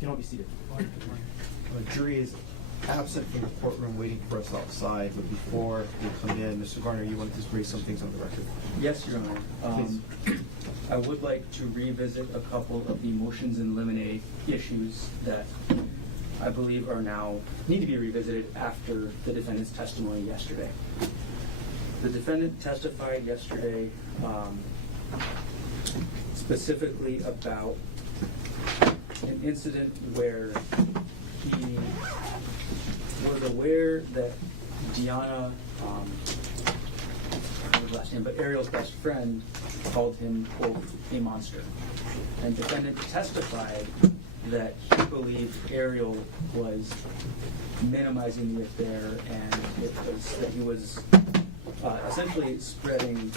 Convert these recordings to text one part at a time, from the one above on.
can all be seated. The jury is absent from the courtroom waiting for us outside, but before we come in, Mr. Garner, you wanted to raise some things on the record. Yes, Your Honor. I would like to revisit a couple of the motions in limine issues that I believe need to be revisited after the defendant's testimony yesterday. The defendant testified yesterday specifically about an incident where he was aware that Deanna, his last name, but Ariel's best friend, called him, quote, a monster. And the defendant testified that he believed Ariel was minimizing the affair, and it was that he was essentially spreading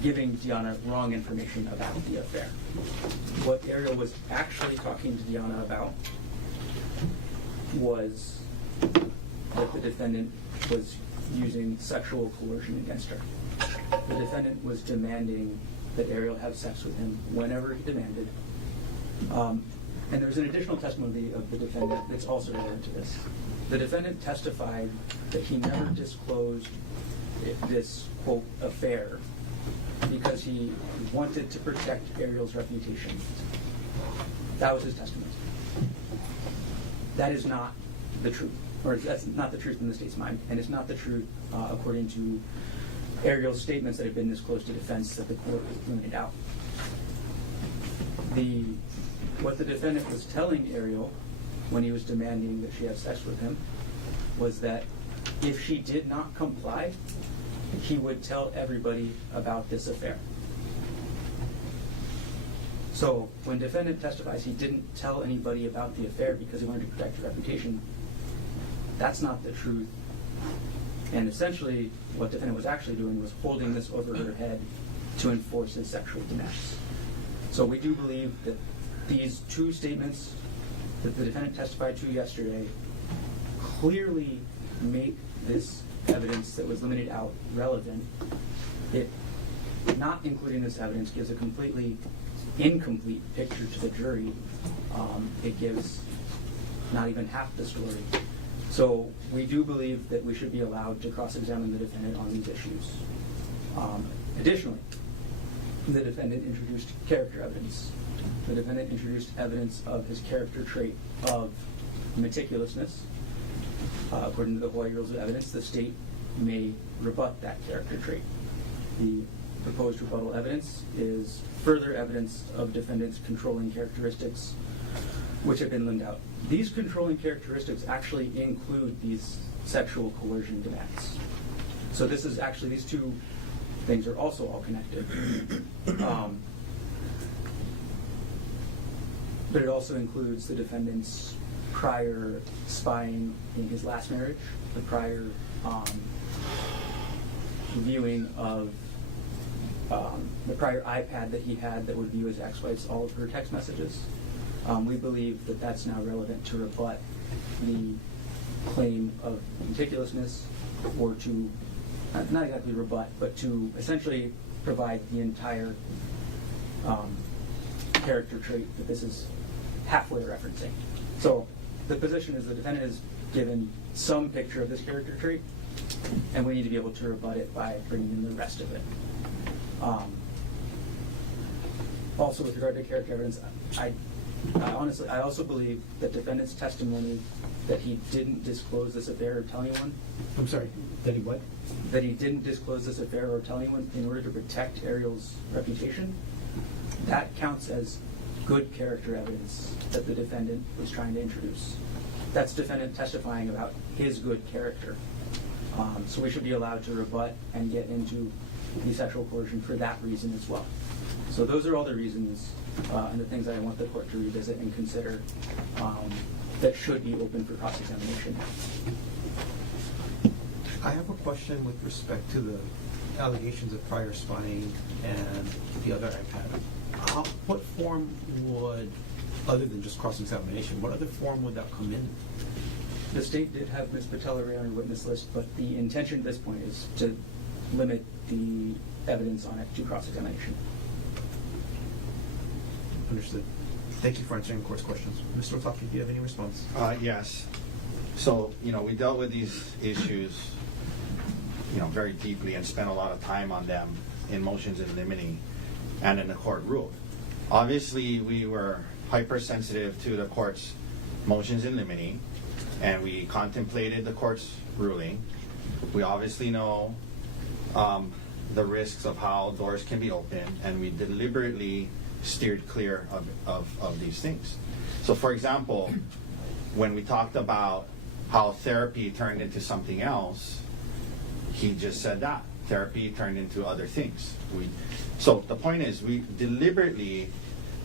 giving Deanna wrong information about the affair. What Ariel was actually talking to Deanna about was that the defendant was using sexual coercion against her. The defendant was demanding that Ariel have sex with him whenever he demanded. And there's an additional testimony of the defendant that's also related to this. The defendant testified that he never disclosed this, quote, affair because he wanted to protect Ariel's reputation. That was his testimony. That is not the truth, or that's not the truth in the state's mind, and it's not the truth according to Ariel's statements that have been disclosed to defense that the court pointed out. What the defendant was telling Ariel when he was demanding that she have sex with him was that if she did not comply, he would tell everybody about this affair. So when defendant testifies he didn't tell anybody about the affair because he wanted to protect her reputation, that's not the truth. And essentially what defendant was actually doing was holding this over her head to enforce his sexual demands. So we do believe that these two statements that the defendant testified to yesterday clearly make this evidence that was limited out relevant. It, not including this evidence, gives a completely incomplete picture to the jury. It gives not even half the story. So we do believe that we should be allowed to cross-examine the defendant on these issues. Additionally, the defendant introduced character evidence. The defendant introduced evidence of his character trait of meticulousness. According to the Hawaii Rules of Evidence, the state may rebut that character trait. The proposed rebuttal evidence is further evidence of defendant's controlling characteristics, which have been limbed out. These controlling characteristics actually include these sexual coercion demands. So this is actually, these two things are also all connected. But it also includes the defendant's prior spying in his last marriage, the prior viewing of the prior iPad that he had that would view his ex-wife's all of her text messages. We believe that that's now relevant to rebut the claim of meticulousness, or to, not exactly rebut, but to essentially provide the entire character trait that this is halfway referencing. So the position is the defendant is given some picture of this character trait, and we need to be able to rebut it by bringing in the rest of it. Also, with regard to character evidence, I also believe that defendant's testimony that he didn't disclose this affair or tell anyone. I'm sorry, that he what? That he didn't disclose this affair or tell anyone in order to protect Ariel's reputation, that counts as good character evidence that the defendant was trying to introduce. That's defendant testifying about his good character. So we should be allowed to rebut and get into the sexual coercion for that reason as well. So those are all the reasons and the things that I want the court to revisit and consider that should be open for cross-examination. I have a question with respect to the allegations of prior spying and the other iPad. What form would, other than just cross-examination, what other form would that come in? The state did have Ms. Patella on the witness list, but the intention at this point is to limit the evidence on it to cross-examination. Understood. Thank you for answering the court's questions. Mr. Otaki, do you have any response? Yes. So, we dealt with these issues, very deeply and spent a lot of time on them in motions in limine and in the court ruled. Obviously, we were hypersensitive to the court's motions in limine, and we contemplated the court's ruling. We obviously know the risks of how doors can be opened, and we deliberately steered clear of these things. So, for example, when we talked about how therapy turned into something else, he just said that. Therapy turned into other things. So the point is, we deliberately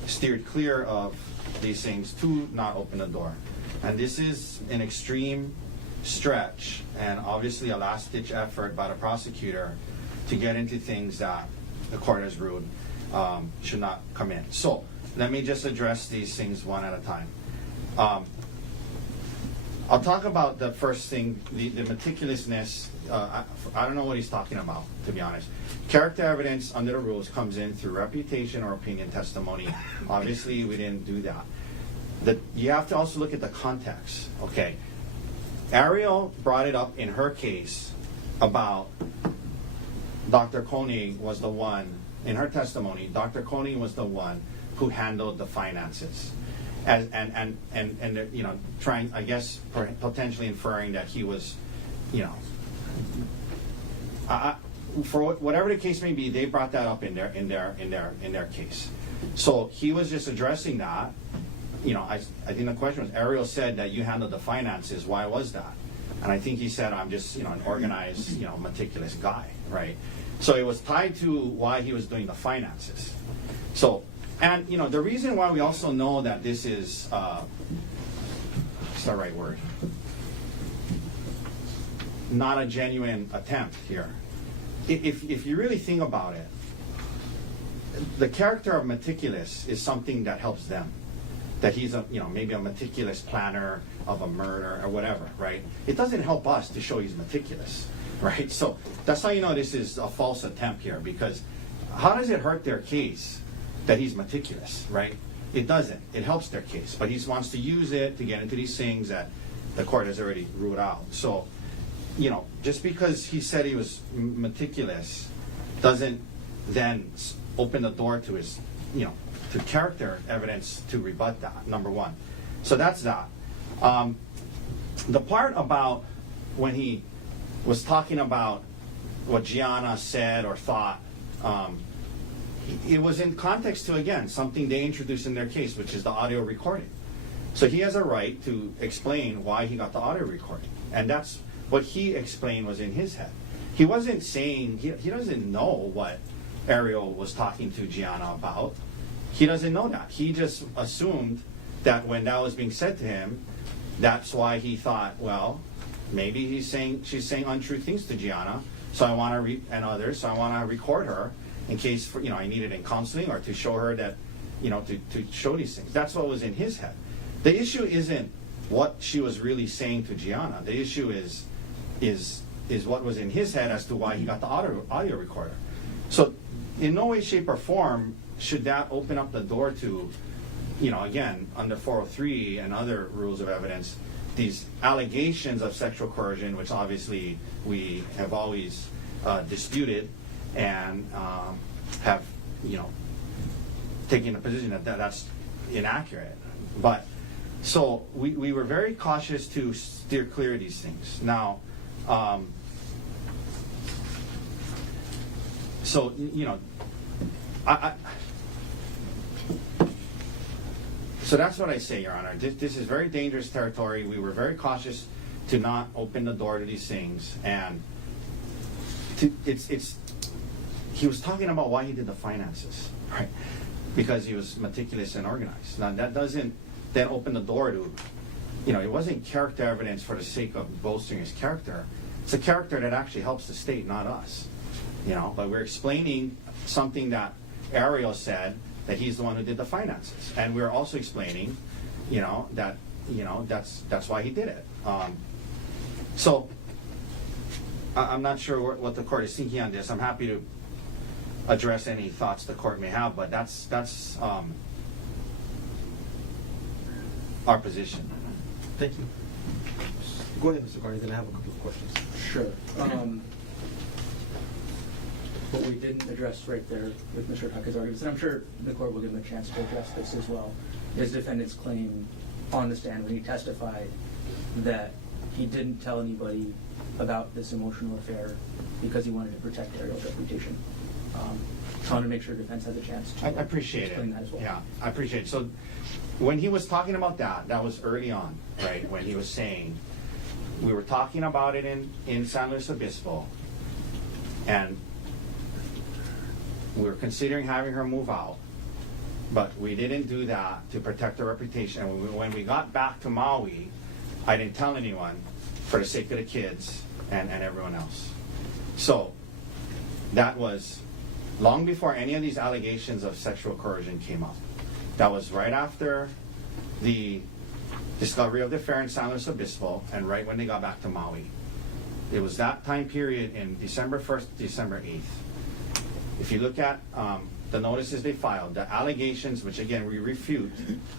steered clear of these things to not open the door. And this is an extreme stretch and obviously a last-ditch effort by the prosecutor to get into things that the court has ruled should not come in. So let me just address these things one at a time. I'll talk about the first thing, the meticulousness. I don't know what he's talking about, to be honest. Character evidence under the rules comes in through reputation or opinion testimony. Obviously, we didn't do that. You have to also look at the context, okay? Ariel brought it up in her case about Dr. Konig was the one, in her testimony, Dr. Konig was the one who handled the finances. And trying, I guess, potentially inferring that he was, for whatever the case may be, they brought that up in their case. So he was just addressing that. I think the question was, Ariel said that you handled the finances. Why was that? And I think he said, I'm just, an organized, meticulous guy, right? So it was tied to why he was doing the finances. So, and the reason why we also know that this is, what's the right word? Not a genuine attempt here. If you really think about it, the character of meticulous is something that helps them. That he's maybe a meticulous planner of a murder or whatever, right? It doesn't help us to show he's meticulous, right? So that's how you know this is a false attempt here, because how does it hurt their case that he's meticulous, right? It doesn't. It helps their case, but he wants to use it to get into these things that the court has already ruled out. So, just because he said he was meticulous doesn't then open the door to his, to character evidence to rebut that, number one. So that's that. The part about when he was talking about what Gianna said or thought, it was in context to, again, something they introduced in their case, which is the audio recording. So he has a right to explain why he got the audio recording. And that's what he explained was in his head. He wasn't saying, he doesn't know what Ariel was talking to Gianna about. He doesn't know that. He just assumed that when that was being said to him, that's why he thought, well, maybe she's saying untrue things to Gianna, so I want to and others, so I want to record her in case I need it in counseling or to show her that, to show these things. That's what was in his head. The issue isn't what she was really saying to Gianna. The issue is what was in his head as to why he got the audio recorder. So in no way, shape, or form should that open up the door to, again, under 403 and other rules of evidence, these allegations of sexual coercion, which obviously we have always disputed and have, taken a position that that's inaccurate. But so we were very cautious to steer clear of these things. Now, so so that's what I say, Your Honor. This is very dangerous territory. We were very cautious to not open the door to these things, and he was talking about why he did the finances, right? Because he was meticulous and organized. Now that doesn't then open the door to, it wasn't character evidence for the sake of bolstering his character. It's a character that actually helps the state, not us. But we're explaining something that Ariel said, that he's the one who did the finances, and we're also explaining, that that's why he did it. So I'm not sure what the court is thinking on this. I'm happy to address any thoughts the court may have, but that's our position. Thank you. Go ahead, Mr. Carney, then I have a couple of questions. Sure. What we didn't address right there with Mr. Taka's arguments, and I'm sure the court will give him a chance to address this as well, is defendant's claim on the stand when he testified that he didn't tell anybody about this emotional affair because he wanted to protect Ariel's reputation. I want to make sure defense has a chance to I appreciate explain it. that as well. Yeah, I appreciate it. So when he was talking about that was early on, right? When he was saying, we were talking about it in San Luis Obispo, and we were considering having her move out, but we didn't do that to protect her reputation. And when we got back to Maui, I didn't tell anyone for the sake of the kids and everyone else. So that was long before any of these allegations of sexual coercion came up. That was right after the discovery of the affair in San Luis Obispo and right when they got back to Maui. It was that time period in December 1st, December 8th. If you look at the notices they filed, the allegations, which again we refute,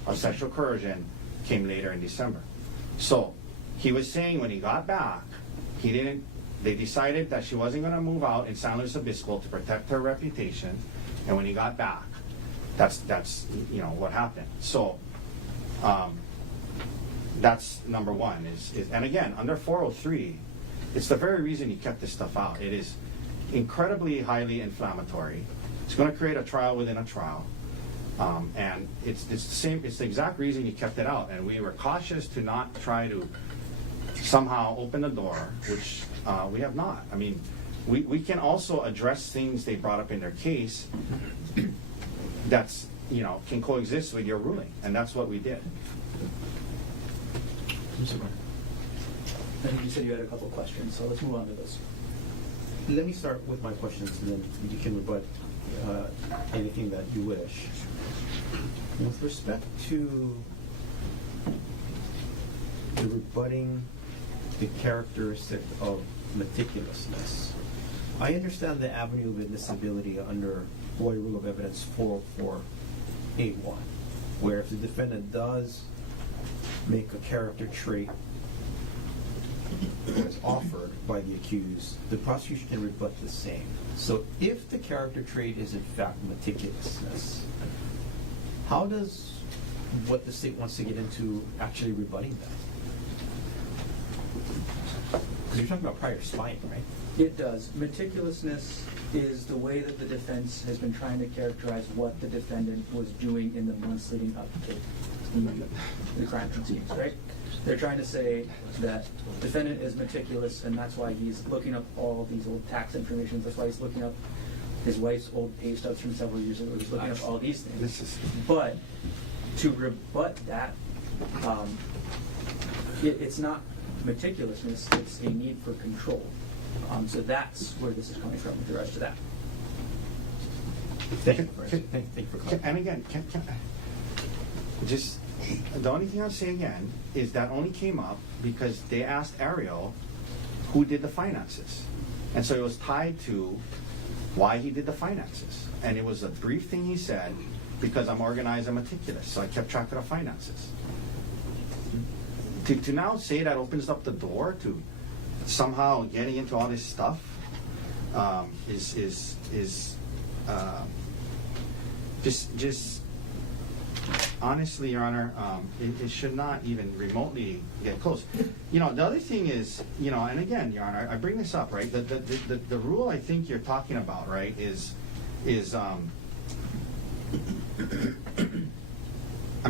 of sexual coercion came later in December. So he was saying when he got back, they decided that she wasn't going to move out in San Luis Obispo to protect her reputation, and when he got back, that's what happened. So that's number one. And again, under 403, it's the very reason he kept this stuff out. It is incredibly highly inflammatory. It's going to create a trial within a trial, and it's the same. It's the exact reason he kept it out. And we were cautious to not try to somehow open the door, which we have not. I mean, we can also address things they brought up in their case that's can coexist with your ruling, and that's what we did. Mr. Carney. I think you said you had a couple questions, so let's move on to those. Let me start with my questions, and then you can rebut anything that you wish. With respect to the rebutting the characteristic of meticulousness, I understand the avenue of admissibility under Hawaii Rule of Evidence 404A1, where if the defendant does make a character trait that's offered by the accused, the prosecution can rebut the same. So if the character trait is in fact meticulousness, how does what the state wants to get into actually rebutting that? Because you're talking about prior spying, right? It does. Meticulousness is the way that the defense has been trying to characterize what the defendant was doing in the months leading up to the crime scenes, right? They're trying to say that defendant is meticulous, and that's why he's looking up all these old tax information. That's why he's looking up his wife's old pay stubs from several years ago. He's looking up all these things. But to rebut that, it's not meticulousness, it's a need for control. So that's where this is coming from with regards to that. Thank you for clarifying. And again, just the only thing I'll say again is that only came up because they asked Ariel who did the finances. And so it was tied to why he did the finances. And it was a brief thing he said, because I'm organized and meticulous, so I kept track of the finances. To now say that opens up the door to somehow getting into all this stuff is just honestly, Your Honor, it should not even remotely get close. The other thing is, and again, Your Honor, I bring this up, right? The rule I think you're talking about, right, is I'm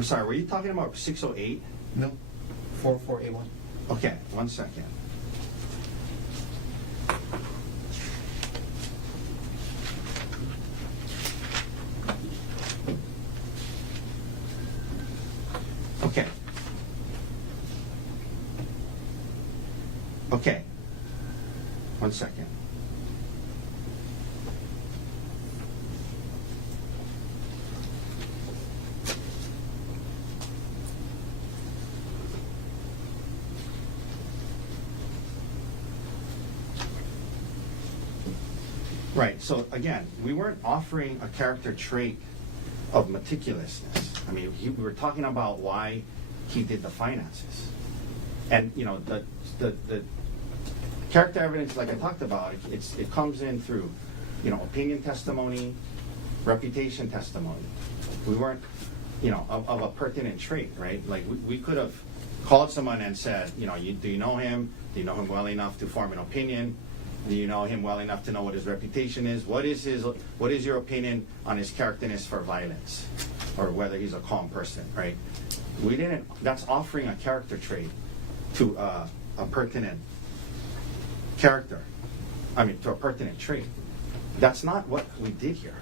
sorry, were you talking about 608? No. 404A1. Okay, 1 second. Okay. Okay. 1 second. Right, so again, we weren't offering a character trait of meticulousness. I mean, we were talking about why he did the finances. And, you know, the character evidence, like I talked about, it comes in through, you know, opinion testimony, reputation testimony. We weren't, you know, of a pertinent trait, right? Like, we could have called someone and said, you know, do you know him? Do you know him well enough to form an opinion? Do you know him well enough to know what his reputation is? What is your opinion on his characterness for violence, or whether he's a calm person, right? We didn't. That's offering a character trait to a pertinent character. I mean, to a pertinent trait. That's not what we did here.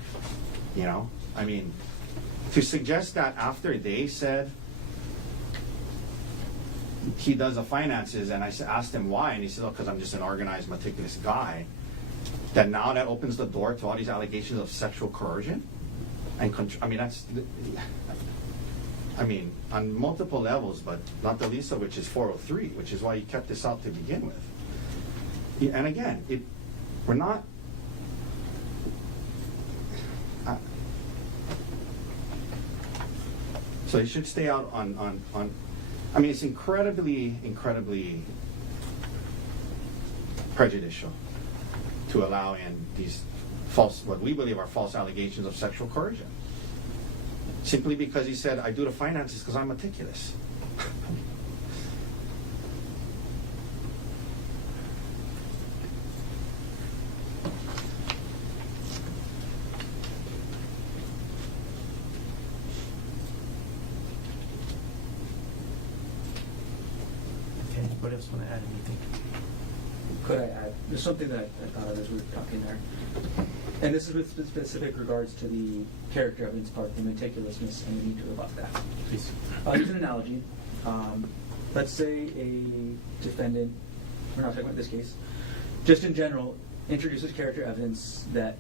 You know, I mean, to suggest that after they said he does the finances, and I asked him why, and he said, "Oh, because I'm just an organized, meticulous guy." That now that opens the door to all these allegations of sexual coercion and I mean, that's, I mean, on multiple levels, but not the least of which is 403, which is why you kept this out to begin with. And again, we're not. So it should stay out on. I mean, it's incredibly prejudicial to allow in these false, what we believe are false allegations of sexual coercion. Simply because he said, I do the finances because I'm meticulous. Anybody else want to add anything? Could I add? There's something that I thought of as we were talking there. And this is with specific regards to the character evidence part, the meticulousness, and the need to rebut that. Please. Here's an analogy. Let's say a defendant, we're not talking about this case, just in general, introduces character evidence that,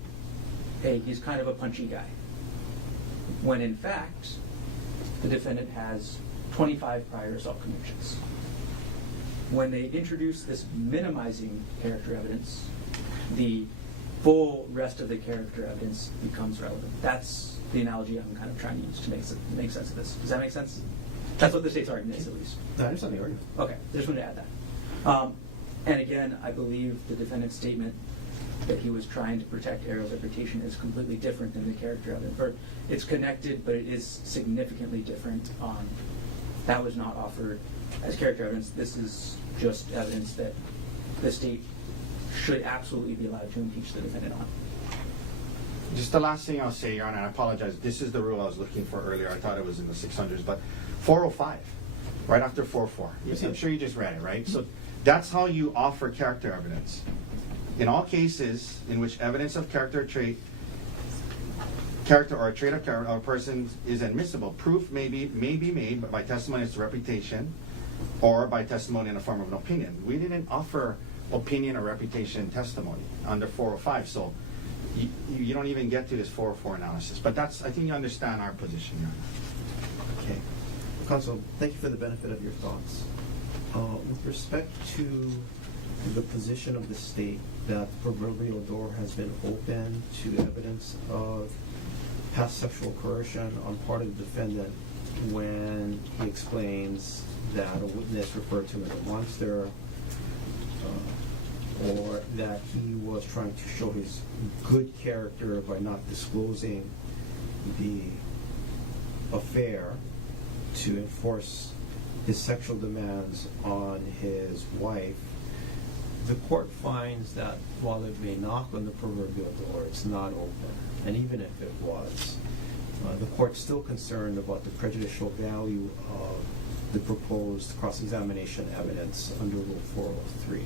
hey, he's kind of a punchy guy. When in fact, the defendant has 25 prior assault convictions. When they introduce this minimizing character evidence, the full rest of the character evidence becomes relevant. That's the analogy I'm kind of trying to use to make sense of this. Does that make sense? That's what the state's argument is, at least. I understand the argument. Okay, just wanted to add that. And again, I believe the defendant's statement that he was trying to protect Ariel's reputation is completely different than the character evidence. Or it's connected, but it is significantly different. That was not offered as character evidence. This is just evidence that the state should absolutely be allowed to impeach the defendant on. Just the last thing I'll say, Your Honor, and I apologize, this is the rule I was looking for earlier. I thought it was in the 600s, but 405, right after 404. I'm sure you just read it, right? So that's how you offer character evidence. In all cases in which evidence of character or a trait of character of a person is admissible, proof may be made by testimony as to reputation or by testimony in the form of an opinion. We didn't offer opinion or reputation testimony under 405, so you don't even get to this 404 analysis. But that's, I think you understand our position, Your Honor. Okay. Counsel, thank you for the benefit of your thoughts. With respect to the position of the state that the proverbial door has been open to evidence of past sexual coercion on part of the defendant when he explains that a witness referred to him as a monster, or that he was trying to show his good character by not disclosing the affair to enforce his sexual demands on his wife. The court finds that while it may knock on the proverbial door, it's not open. And even if it was, the court's still concerned about the prejudicial value of the proposed cross-examination evidence under Rule 403.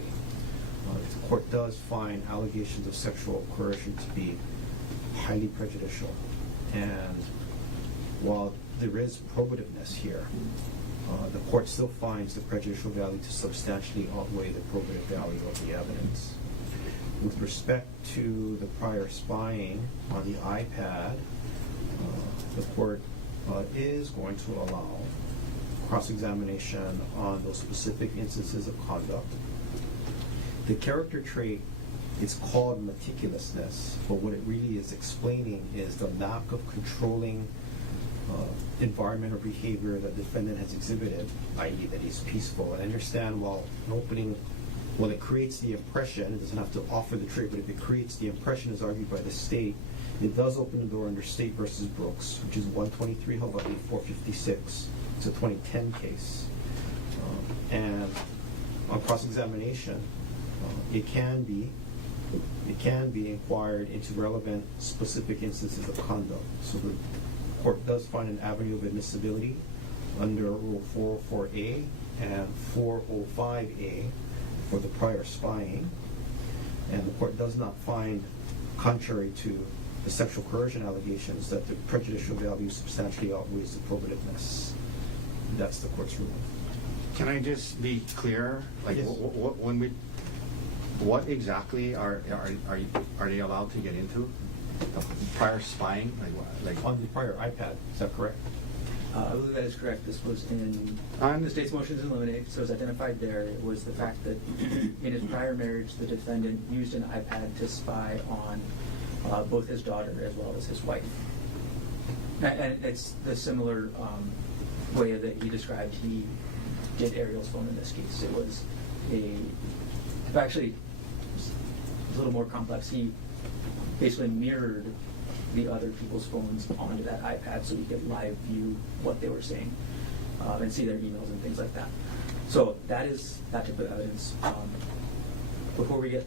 The court does find allegations of sexual coercion to be highly prejudicial. And while there is probativeness here, the court still finds the prejudicial value to substantially outweigh the probative value of the evidence. With respect to the prior spying on the iPad, the court is going to allow cross-examination on those specific instances of conduct. The character trait it's called meticulousness, but what it really is explaining is the lack of controlling environment or behavior that the defendant has exhibited, i.e. that he's peaceful. And I understand while it creates the impression, it doesn't have to offer the trait, but if it creates the impression as argued by the state, it does open the door under State versus Brooks, which is 123 Hawaii 456. It's a 2010 case. And on cross-examination, it can be inquired into relevant specific instances of conduct. So the court does find an avenue of admissibility under Rule 404A and 405A for the prior spying, and the court does not find, contrary to the sexual coercion allegations, that the prejudicial value substantially outweighs the probativeness. That's the court's ruling. Can I just be clear? Like, Yes. what exactly are they allowed to get into? The prior spying, like On the prior iPad, is that correct? I believe that is correct. This was in the state's motions in limine, so it's identified there. It was the fact that in his prior marriage, the defendant used an iPad to spy on both his daughter as well as his wife. And it's the similar way that he described he did Ariel's phone in this case. It was actually, it's a little more complex. He basically mirrored the other people's phones onto that iPad so you could live view what they were saying and see their emails and things like that. So that is that type of evidence. Before we get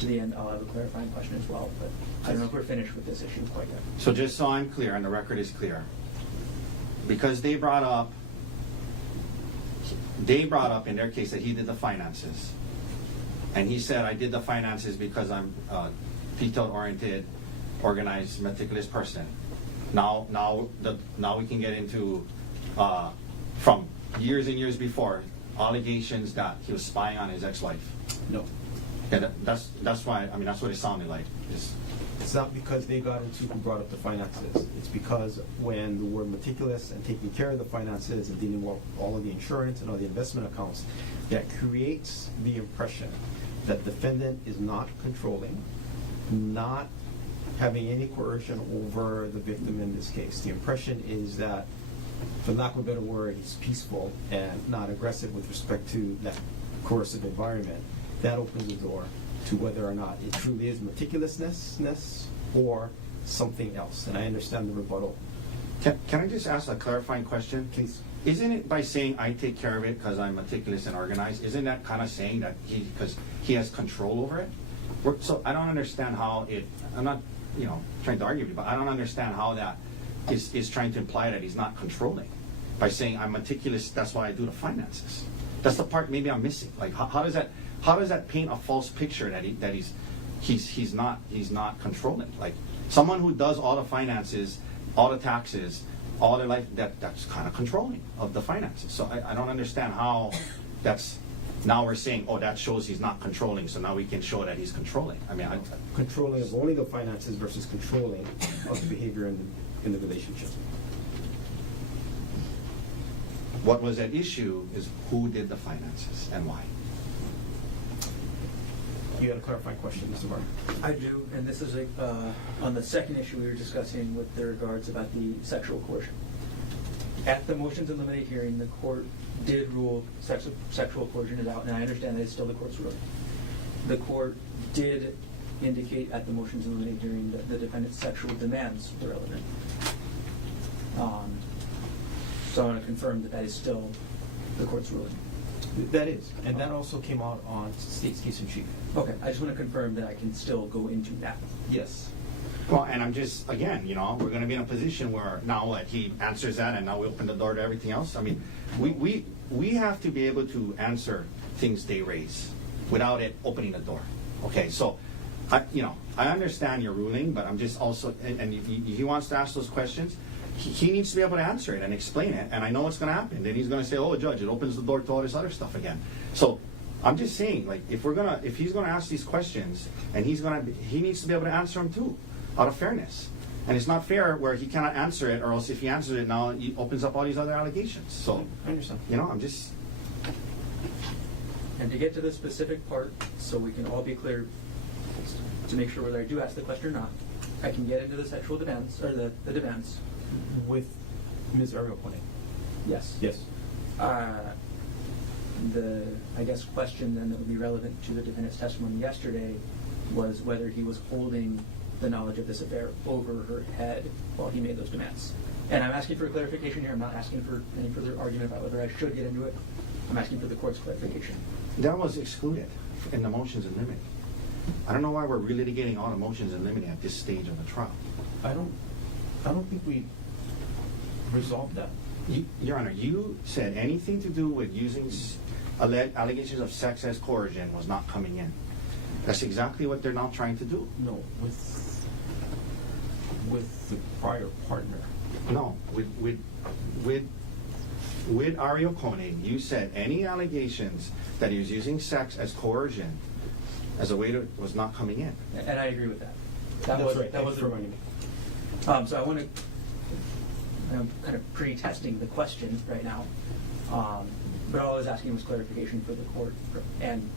to the end, I'll have a clarifying question as well, but I don't know if we're finished with this issue quite yet. So just so I'm clear, and the record is clear, because they brought up in their case that he did the finances, and he said, I did the finances because I'm detail-oriented, organized, meticulous person. Now we can get into from years and years before allegations that he was spying on his ex-wife. No. Yeah, that's why. I mean, that's what it sounded like. It's not because they got into who brought up the finances. It's because when the word meticulous and taking care of the finances and dealing with all of the insurance and all the investment accounts, that creates the impression that the defendant is not controlling, not having any coercion over the victim in this case. The impression is that, for lack of a better word, he's peaceful and not aggressive with respect to that coercive environment. That opens the door to whether or not it truly is meticulousness or something else. And I understand the rebuttal. Can I just ask a clarifying question? Please. Isn't it by saying I take care of it because I'm meticulous and organized, isn't that kind of saying that because he has control over it? So I don't understand how I'm not, trying to argue with you, but I don't understand how that is trying to imply that he's not controlling. By saying I'm meticulous, that's why I do the finances. That's the part maybe I'm missing. Like how does that paint a false picture that he's not controlling? Like someone who does all the finances, all the taxes, all their life, that's kind of controlling of the finances. So I don't understand how now we're saying, oh, that shows he's not controlling, so now we can show that he's controlling. I mean, Controlling of only the finances versus controlling of the behavior in the relationship. what was at issue is who did the finances and why. You had a clarifying question, Mr. Martin? I do, and this is on the second issue we were discussing with the regards about the sexual coercion. At the motions in limine hearing, the court did rule sexual coercion is out, and I understand that it's still the court's ruling. The court did indicate at the motions in limine hearing that the defendant's sexual demands were relevant. So I want to confirm that that is still the court's ruling. That is, and that also came out on State's case in chief. Okay, I just want to confirm that I can still go into that. Yes. Well, and I'm just, again, we're going to be in a position where now what, he answers that and now we open the door to everything else? I mean, we have to be able to answer things they raise without it opening the door. Okay, so, I understand your ruling, but I'm just also, and if he wants to ask those questions, he needs to be able to answer it and explain it, and I know what's going to happen. Then he's going to say, oh, Judge, it opens the door to all this other stuff again. So I'm just saying, like, if he's going to ask these questions, and he needs to be able to answer them too, out of fairness. And it's not fair where he cannot answer it, or else if he answers it now, he opens up all these other allegations. So, I understand. I'm just... And to get to the specific part, so we can all be clear, to make sure whether I do ask the question or not, I can get into the sexual defense, or the defense. With Ms. Ariel Konig? Yes. Yes. The, I guess, question then that would be relevant to the defendant's testimony yesterday was whether he was holding the knowledge of this affair over her head while he made those demands. And I'm asking for clarification here. I'm not asking for any further argument about whether I should get into it. I'm asking for the court's clarification. That was excluded in the motions in limine. I don't know why we're relitigating all the motions in limine at this stage of the trial. I don't think we resolved that. Your Honor, you said anything to do with using allegations of sex as coercion was not coming in. That's exactly what they're now trying to do. No, with the prior partner. No, with Ariel Konig, you said any allegations that he was using sex as coercion as a way to was not coming in. And I agree with that. That's was, right. That was Thanks for reminding me. So I want to, I'm kind of pre-testing the question right now. But all I was asking was clarification for the court and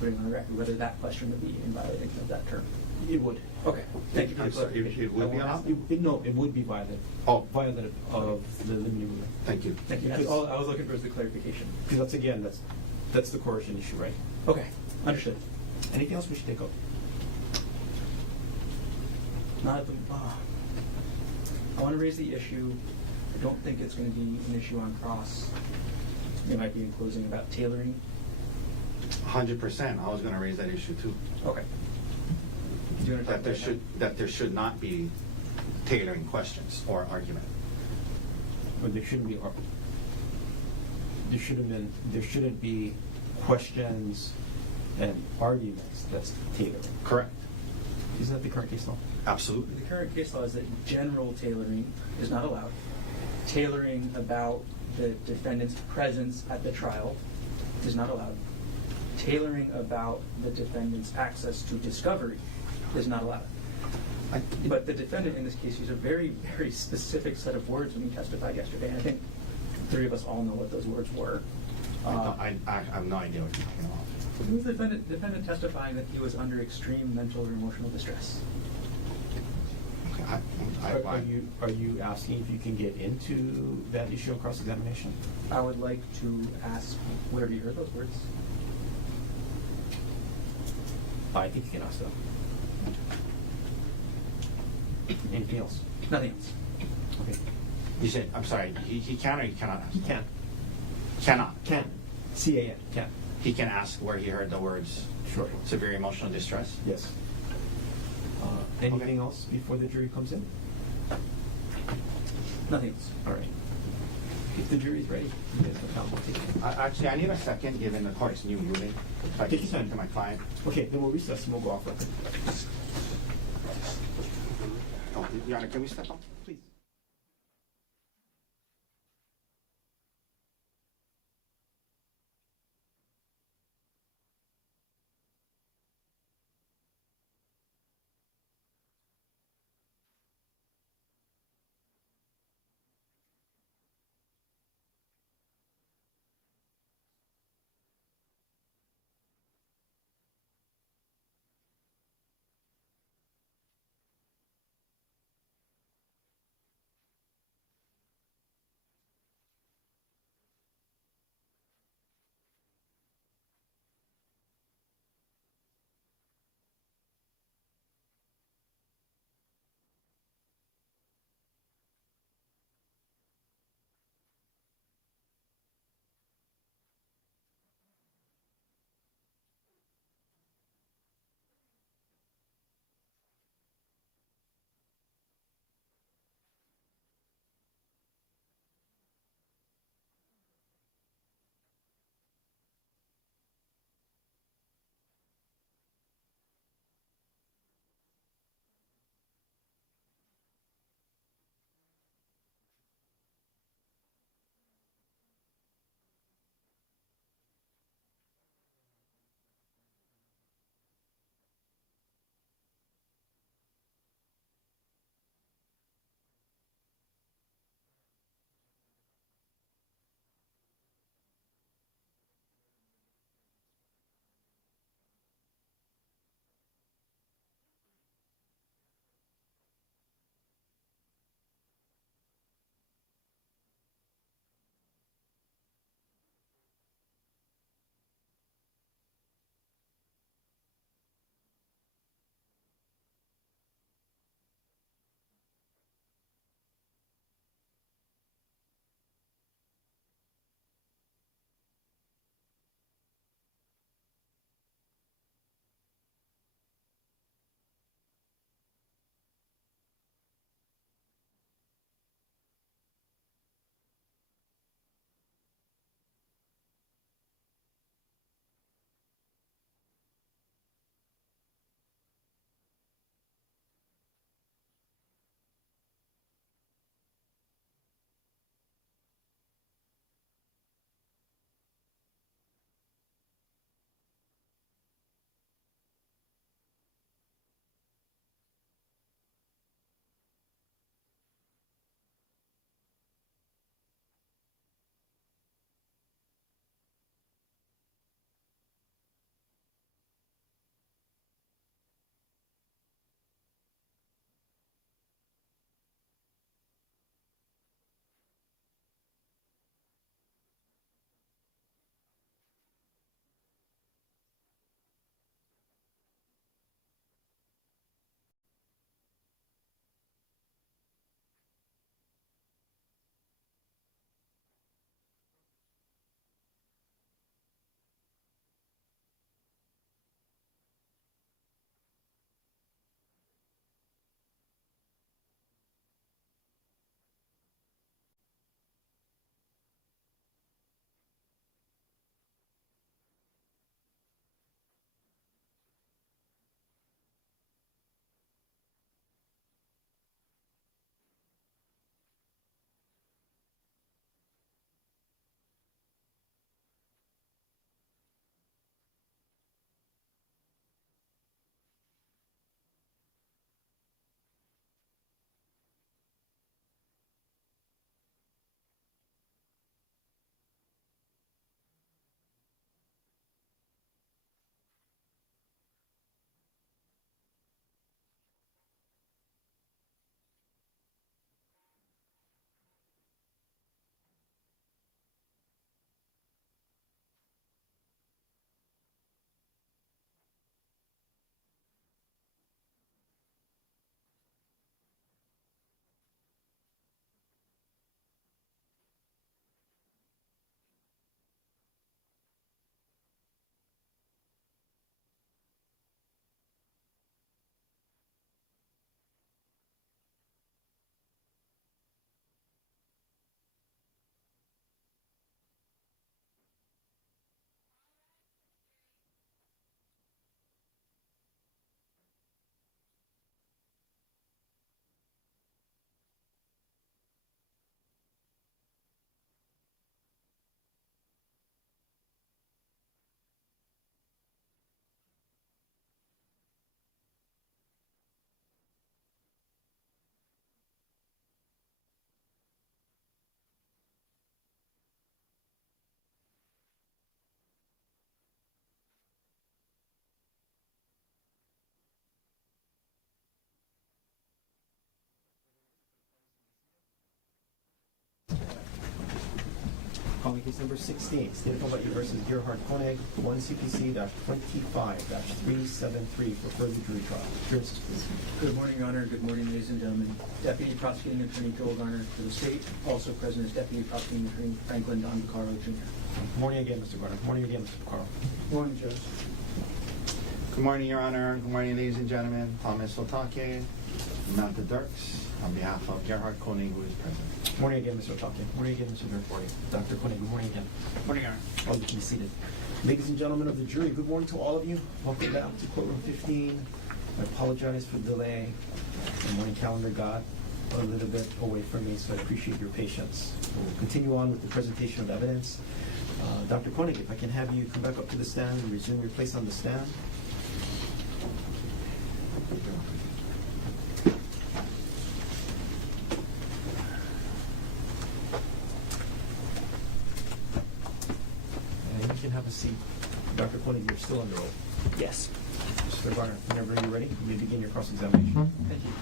putting on the record whether that question would be in violation of that term. It would. Okay. Thank you for I'm the sorry, clarification. it would be allowed? No, it would be violative. Oh. Violative of the limiting ruling. Thank you. Thank you. That's all I was looking for is the clarification. Because that's the coercion issue, right? Okay. Understood. Anything else we should take up? Not at the, I want to raise the issue. I don't think it's going to be an issue on cross. It might be in closing about tailoring. 100%. I was going to raise that issue too. Okay. Do you want to talk That there should not be tailoring questions or argument. But there shouldn't be. There shouldn't be questions and arguments. That's tailoring. Correct. Isn't that the current case law? Absolutely. The current case law is that general tailoring is not allowed. Tailoring about the defendant's presence at the trial is not allowed. Tailoring about the defendant's access to discovery is not allowed. But the defendant in this case used a very, very specific set of words when he testified yesterday. And I think the three of us all know what those words were. I have no idea what you're talking about. Who was the defendant testifying that he was under extreme mental or emotional distress? Okay, Are you asking if you can get into that issue of cross-examination? I would like to ask where he heard those words. I think you can ask them. Anything else? Nothing else. Okay. You said, I'm sorry, he can or he cannot ask? He can. Cannot. Can. C-A-N. Can. He can ask where he heard the words Sure. severe emotional distress? Yes. Anything else before the jury comes in? Nothing else. All right. If the jury's ready, you guys can count. Actually, I need a second, given the court's new ruling. If I Take can your send time. to my client. Okay, then we'll recess and we'll go off record. Oh, Your Honor, can we step up? Please. calling case number 16, State of Hawaii versus Gerhardt Konig, 1 CPC-25-373 for further jury trial. Appearances, please. Good morning, Your Honor. Good morning, ladies and gentlemen. Deputy Prosecuting Attorney Joel Garner for the state. Also present is Deputy Prosecuting Attorney Franklin Don Vaccaro, Jr. Good morning again, Mr. Garner. Good morning again, Mr. Vaccaro. Morning, Judge. Good morning, Your Honor. Good morning, ladies and gentlemen. Thomas Otake, Mount the Dirks, on behalf of Gerhardt Konig, who is present. Good morning again, Mr. Otake. Good morning again, Mr. Dirk. Dr. Konig, good morning again. Good morning, Your Honor. All you can be seated. Ladies and gentlemen of the jury, good morning to all of you. Welcome back to courtroom 15. I apologize for the delay. The morning calendar got a little bit away from me, so I appreciate your patience. We'll continue on with the presentation of evidence. Dr. Konig, if I can have you come back up to the stand and resume your place on the stand. And you can have a seat. Dr. Konig, you're still under oath. Yes. Mr. Garner, whenever you're ready, you may begin your cross-examination. Thank you.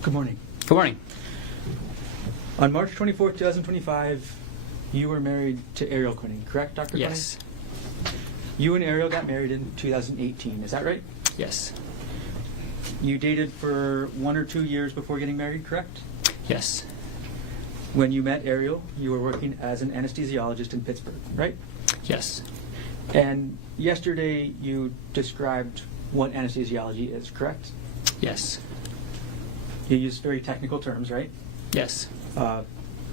Good morning. Good morning. On March 24th, 2025, you were married to Ariel Konig, correct, Dr. Konig? Yes. You and Ariel got married in 2018, is that right? Yes. You dated for 1 or 2 years before getting married, correct? Yes. When you met Ariel, you were working as an anesthesiologist in Pittsburgh, right? Yes. And yesterday you described what anesthesiology is, correct? Yes. You used very technical terms, right? Yes.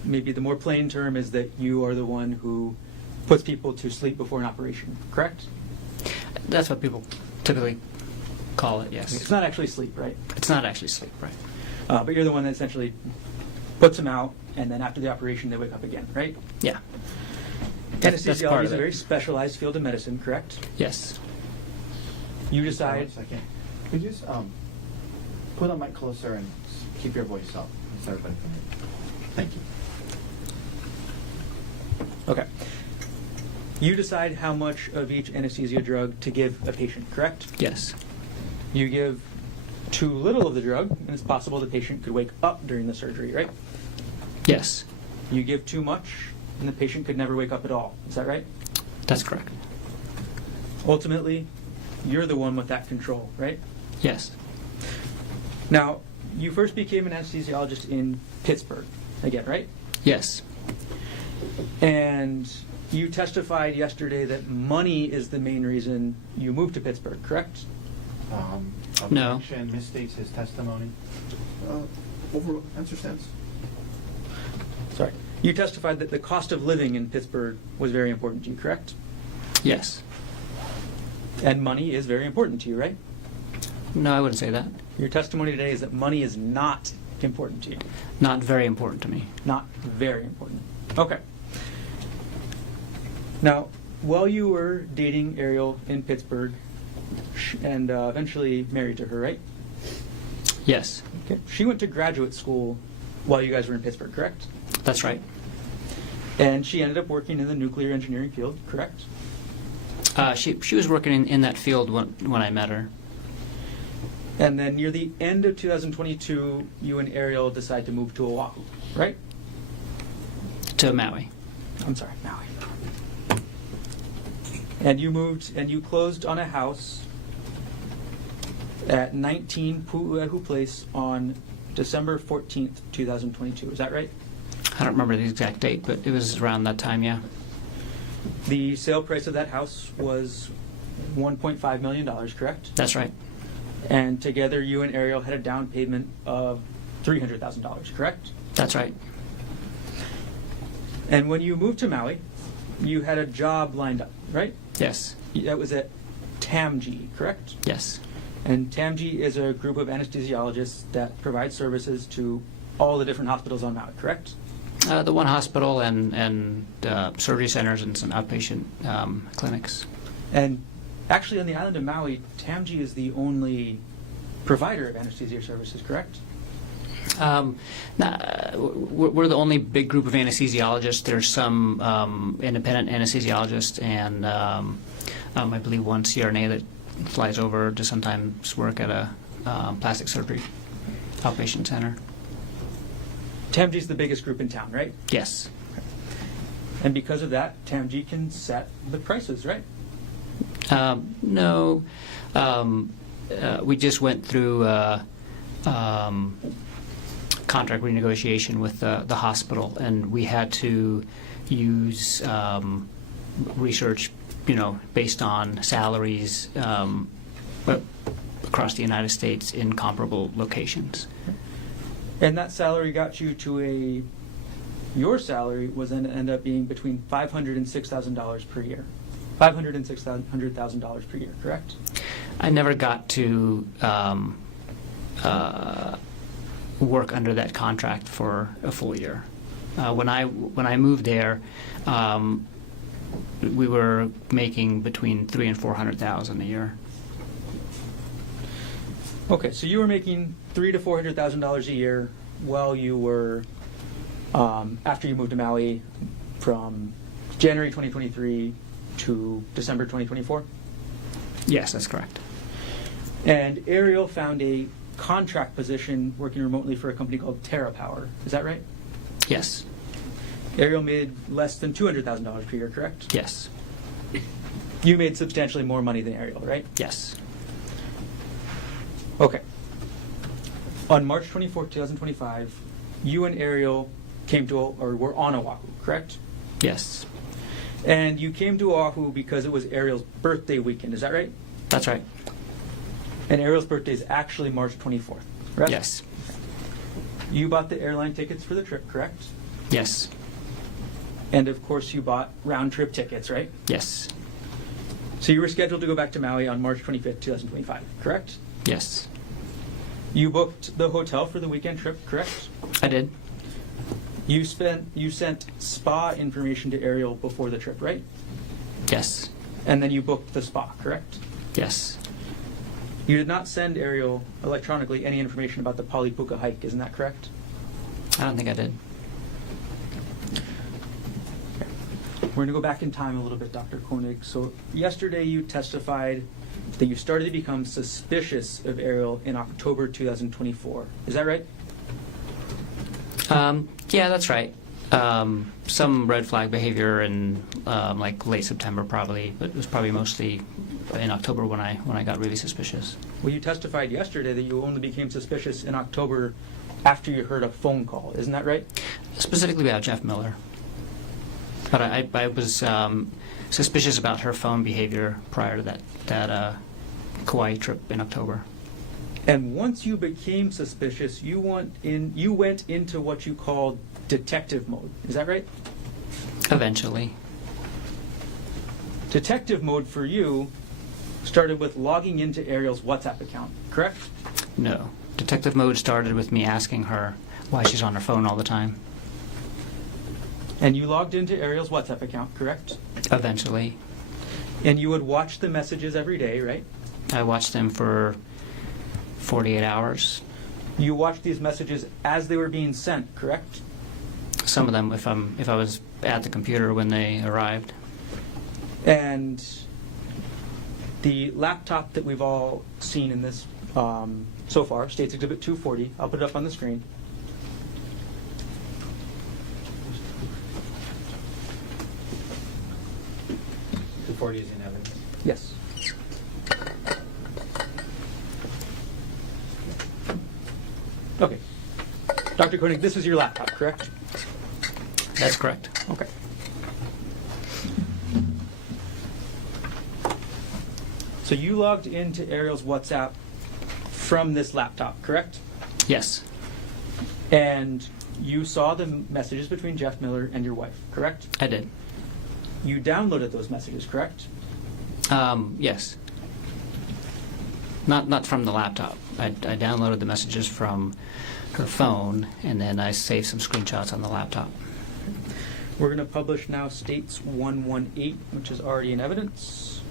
Maybe the more plain term is that you are the one who puts people to sleep before an operation, correct? That's what people typically call it, yes. It's not actually sleep, right? It's not actually sleep, right? But you're the one that essentially puts them out, and then after the operation they wake up again, right? Yeah. That's part Anesthesiology of is a it. very specialized field of medicine, correct? Yes. You One decide. second. Could you just put the mic closer and keep your voice up so everybody can hear you. Thank you. Okay. You decide how much of each anesthesia drug to give a patient, correct? Yes. You give too little of the drug, and it's possible the patient could wake up during the surgery, right? Yes. You give too much, and the patient could never wake up at all. Is that right? That's correct. Ultimately, you're the one with that control, right? Yes. Now, you first became an anesthesiologist in Pittsburgh, again, right? Yes. And you testified yesterday that money is the main reason you moved to Pittsburgh, correct? No. Objection misstates his testimony. Overall, answer stands. Sorry. You testified that the cost of living in Pittsburgh was very important to you, correct? Yes. And money is very important to you, right? No, I wouldn't say that. Your testimony today is that money is not important to you. Not very important to me. Not very important. Okay. Now, while you were dating Ariel in Pittsburgh and eventually married to her, right? Yes. Okay. She went to graduate school while you guys were in Pittsburgh, correct? That's right. And she ended up working in the nuclear engineering field, correct? She was working in that field when I met her. And then near the end of 2022, you and Ariel decide to move to Oahu, right? To Maui. I'm sorry, Maui. And you moved and you closed on a house at 19 Pu'uehu Place on December 14th, 2022. Is that right? I don't remember the exact date, but it was around that time, yeah. The sale price of that house was $1.5 million, correct? That's right. And together you and Ariel had a down payment of $300,000, correct? That's right. And when you moved to Maui, you had a job lined up, right? Yes. That was at TAMG, correct? Yes. And TAMG is a group of anesthesiologists that provide services to all the different hospitals on Maui, correct? The one hospital and surgery centers and some outpatient clinics. And actually on the island of Maui, TAMG is the only provider of anesthesia services, correct? We're the only big group of anesthesiologists. There's some independent anesthesiologists and I believe one CRNA that flies over to sometimes work at a plastic surgery outpatient center. TAMG is the biggest group in town, right? Yes. And because of that, TAMG can set the prices, right? No. We just went through contract renegotiation with the hospital, and we had to use research, based on salaries across the United States in comparable locations. And that salary got you to your salary was then end up being between $500,000 and $6,000 per year. $500,000 and $600,000 per year, correct? I never got to work under that contract for a full year. When I moved there, we were making between $300,000 and $400,000 a year. Okay, so you were making $300,000 to $400,000 a year while you were after you moved to Maui from January 2023 to December 2024? Yes, that's correct. And Ariel found a contract position working remotely for a company called TerraPower. Is that right? Yes. Ariel made less than $200,000 per year, correct? Yes. You made substantially more money than Ariel, right? Yes. Okay. On March 24, 2025, you and Ariel were on Oahu, correct? Yes. And you came to Oahu because it was Ariel's birthday weekend, is that right? That's right. And Ariel's birthday is actually March 24th, correct? Yes. You bought the airline tickets for the trip, correct? Yes. And of course you bought round trip tickets, right? Yes. So you were scheduled to go back to Maui on March 25th, 2025, correct? Yes. You booked the hotel for the weekend trip, correct? I did. You sent spa information to Ariel before the trip, right? Yes. And then you booked the spa, correct? Yes. You did not send Ariel electronically any information about the Polipuka hike, isn't that correct? I don't think I did. We're going to go back in time a little bit, Dr. Konig. So yesterday you testified that you started to become suspicious of Ariel in October 2024. Is that right? Yeah, that's right. Some red flag behavior in like late September probably, but it was probably mostly in October when I got really suspicious. Well, you testified yesterday that you only became suspicious in October after you heard a phone call. Isn't that right? Specifically about Jeff Miller. But I was suspicious about her phone behavior prior to that Kauai trip in October. And once you became suspicious, you went into what you called detective mode. Is that right? Eventually. Detective mode for you started with logging into Ariel's WhatsApp account, correct? No. Detective mode started with me asking her why she's on her phone all the time. And you logged into Ariel's WhatsApp account, correct? Eventually. And you would watch the messages every day, right? I watched them for 48 hours. You watched these messages as they were being sent, correct? Some of them if I was at the computer when they arrived. And the laptop that we've all seen in this so far, States Exhibit 240, I'll put it up on the screen. is in evidence. Yes. Okay. Dr. Konig, this is your laptop, correct? That's correct. Okay. So you logged into Ariel's WhatsApp from this laptop, correct? Yes. And you saw the messages between Jeff Miller and your wife, correct? I did. You downloaded those messages, correct? Yes. Not from the laptop. I downloaded the messages from her phone, and then I saved some screenshots on the laptop. We're going to publish now States 118, which is already in evidence.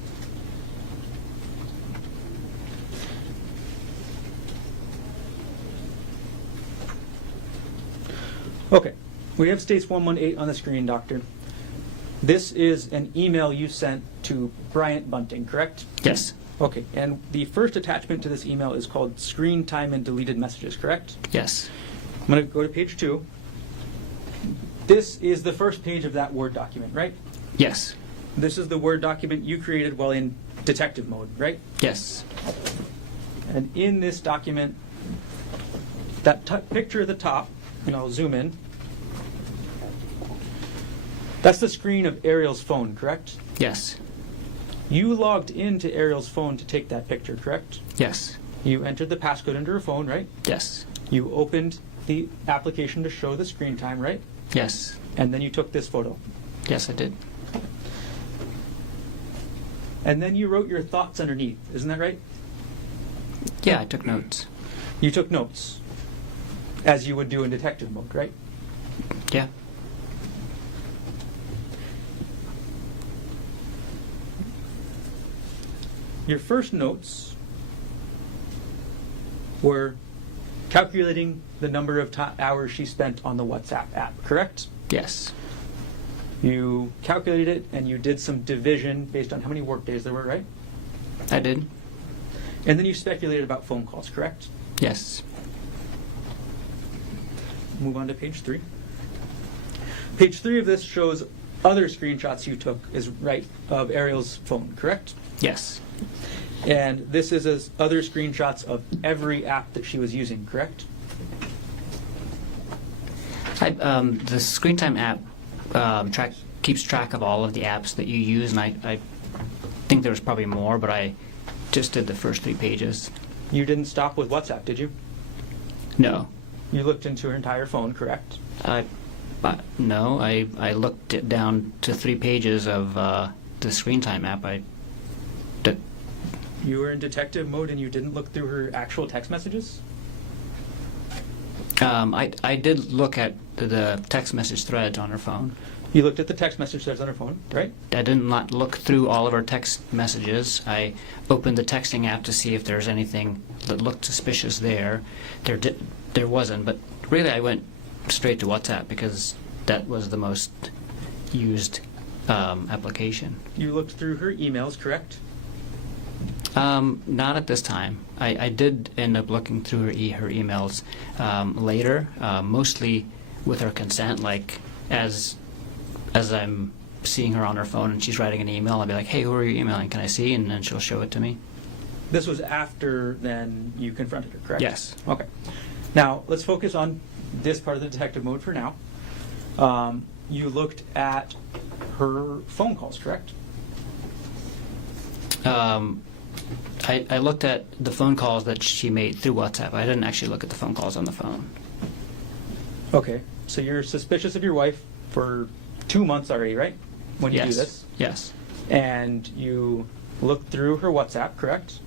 Okay, we have states 118 on the screen, Doctor. This is an email you sent to Bryant Bunting, correct? Yes. Okay, and the first attachment to this email is called screen time and deleted messages, correct? Yes. I'm going to go to page 2. This is the first page of that Word document, right? Yes. This is the Word document you created while in detective mode, right? Yes. And in this document, that picture at the top, and I'll zoom in, that's the screen of Ariel's phone, correct? Yes. You logged into Ariel's phone to take that picture, correct? Yes. You entered the passcode into her phone, right? Yes. You opened the application to show the screen time, right? Yes. And then you took this photo. Yes, I did. And then you wrote your thoughts underneath, isn't that right? Yeah, I took notes. You took notes, as you would do in detective mode, right? Yeah. Your first notes were calculating the number of hours she spent on the WhatsApp app, correct? Yes. You calculated it and you did some division based on how many work days there were, right? I did. And then you speculated about phone calls, correct? Yes. Move on to page 3. Page 3 of this shows other screenshots you took of Ariel's phone, correct? Yes. And this is as other screenshots of every app that she was using, correct? The Screen Time app keeps track of all of the apps that you use, and I think there was probably more, but I just did the first 3 pages. You didn't stop with WhatsApp, did you? No. You looked into her entire phone, correct? No, I looked it down to 3 pages of the Screen Time app. You were in detective mode and you didn't look through her actual text messages? I did look at the text message threads on her phone. You looked at the text message threads on her phone, right? I did not look through all of her text messages. I opened the texting app to see if there's anything that looked suspicious there. There wasn't, but really I went straight to WhatsApp because that was the most used application. You looked through her emails, correct? Not at this time. I did end up looking through her emails later, mostly with her consent. Like as I'm seeing her on her phone and she's writing an email, I'll be like, "Hey, who are you emailing? Can I see?" And then she'll show it to me. This was after then you confronted her, correct? Yes. Okay. Now let's focus on this part of the detective mode for now. You looked at her phone calls, correct? I looked at the phone calls that she made through WhatsApp. I didn't actually look at the phone calls on the phone. Okay. So you're suspicious of your wife for 2 months already, right? When you do Yes. this? Yes. And you looked through her WhatsApp, correct?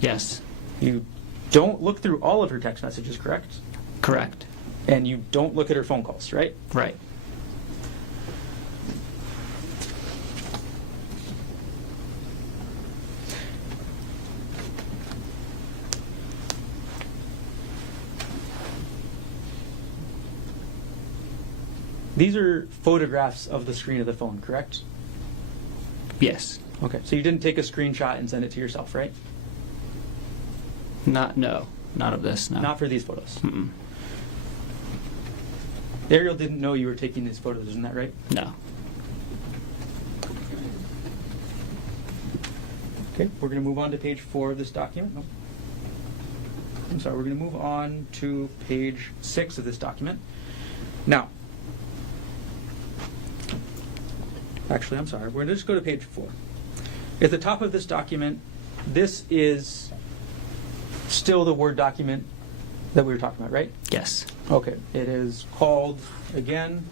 Yes. You don't look through all of her text messages, correct? Correct. And you don't look at her phone calls, right? Right. These are photographs of the screen of the phone, correct? Yes. Okay. So you didn't take a screenshot and send it to yourself, right? No. Not of this, no. Not for these photos. Mm-mm. Ariel didn't know you were taking these photos, isn't that right? No. Okay, we're going to move on to page 4 of this document. Oh. I'm sorry, we're going to move on to page 6 of this document. Now, actually, I'm sorry, we're going to just go to page 4. At the top of this document, this is still the Word document that we were talking about, right? Yes. Okay, it is called, again,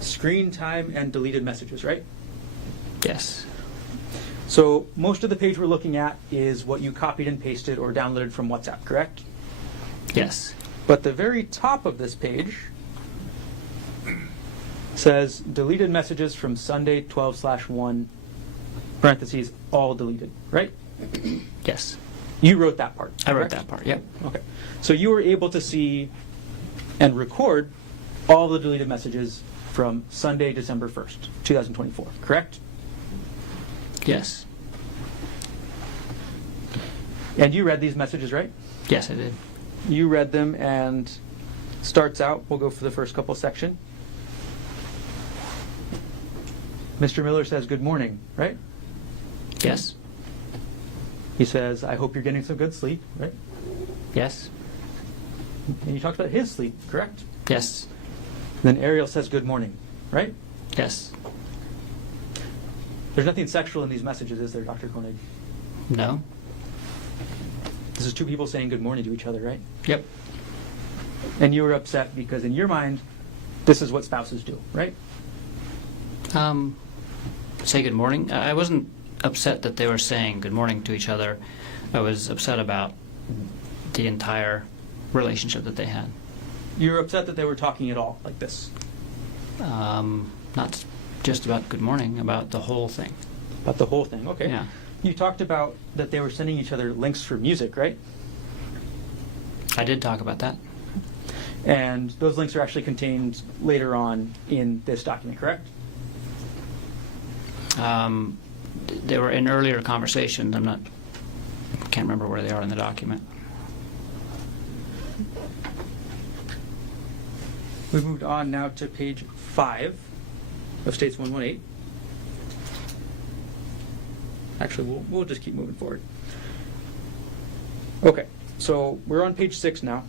Screen Time and Deleted Messages, right? Yes. So most of the page we're looking at is what you copied and pasted or downloaded from WhatsApp, correct? Yes. But the very top of this page says deleted messages from Sunday 12/1, parentheses, all deleted, right? Yes. You wrote that part. I wrote correct? that part, yep. Okay. So you were able to see and record all the deleted messages from Sunday, December 1st, 2024, correct? Yes. And you read these messages, right? Yes, I did. You read them, and starts out, we'll go for the first couple section. Mr. Miller says, good morning, right? Yes. He says, I hope you're getting some good sleep, right? Yes. And you talked about his sleep, correct? Yes. Then Ariel says, good morning, right? Yes. There's nothing sexual in these messages, is there, Dr. Konig? No. This is two people saying good morning to each other, right? Yep. And you were upset because in your mind, this is what spouses do, right? Say good morning. I wasn't upset that they were saying good morning to each other. I was upset about the entire relationship that they had. You were upset that they were talking at all like this? Not just about good morning, about the whole thing. About the whole thing, okay. Yeah. You talked about that they were sending each other links for music, right? I did talk about that. And those links are actually contained later on in this document, correct? They were in earlier conversations. Can't remember where they are in the document. We've moved on now to page 5 of States 118. Actually, we'll just keep moving forward. Okay, so we're on page 6 now,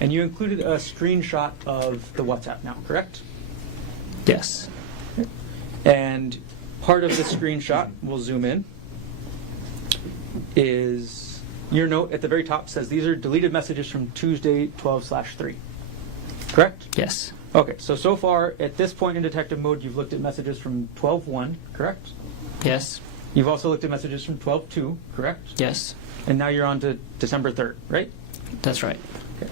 and you included a screenshot of the WhatsApp now, correct? Yes. And part of the screenshot, we'll zoom in, is your note at the very top says these are deleted messages from Tuesday 12/3. Correct? Yes. Okay, so far at this point in detective mode, you've looked at messages from 12/1, correct? Yes. You've also looked at messages from 12/2, correct? Yes. And now you're on to December 3rd, right? That's right. Okay.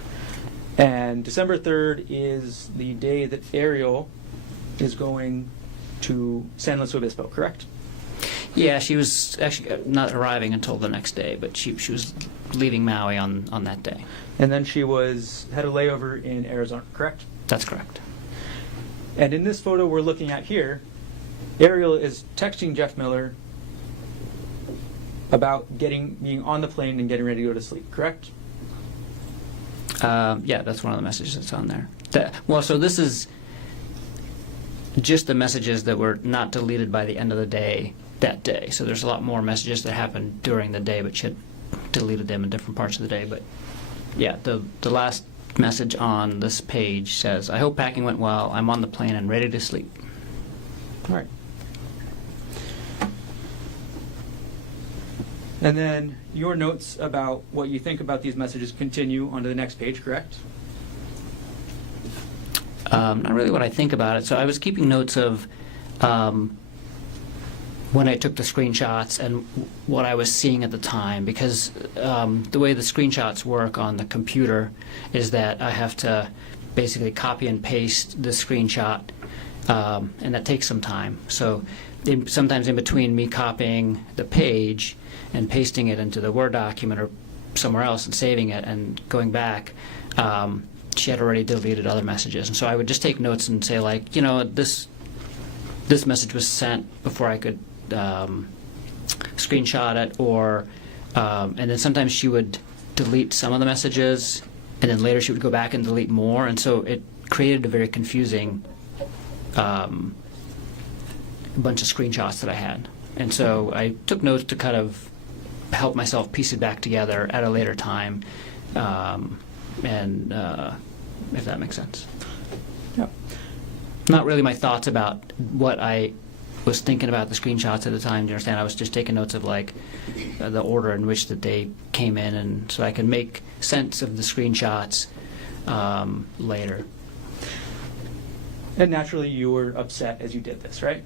And December 3rd is the day that Ariel is going to San Luis Obispo, correct? Yeah, she was actually not arriving until the next day, but she was leaving Maui on that day. And then she had a layover in Arizona, correct? That's correct. And in this photo we're looking at here, Ariel is texting Jeff Miller about being on the plane and getting ready to go to sleep, correct? Yeah, that's one of the messages that's on there. So this is just the messages that were not deleted by the end of the day that day. So there's a lot more messages that happened during the day, but she had deleted them in different parts of the day. But yeah, the last message on this page says, I hope packing went well. I'm on the plane and ready to sleep. All right. And then your notes about what you think about these messages continue onto the next page, correct? Not really what I think about it. So I was keeping notes of when I took the screenshots and what I was seeing at the time, because the way the screenshots work on the computer is that I have to basically copy and paste the screenshot, and that takes some time. So sometimes in between me copying the page and pasting it into the Word document or somewhere else and saving it and going back, she had already deleted other messages. And so I would just take notes and say, like, this message was sent before I could screenshot it, or and then sometimes she would delete some of the messages, and then later she would go back and delete more, and so it created a very confusing bunch of screenshots that I had. And so I took notes to kind of help myself piece it back together at a later time, and if that makes sense. Yeah. Not really my thoughts about what I was thinking about the screenshots at the time. Do you understand? I was just taking notes of like the order in which that they came in, and so I could make sense of the screenshots later. And naturally you were upset as you did this, right?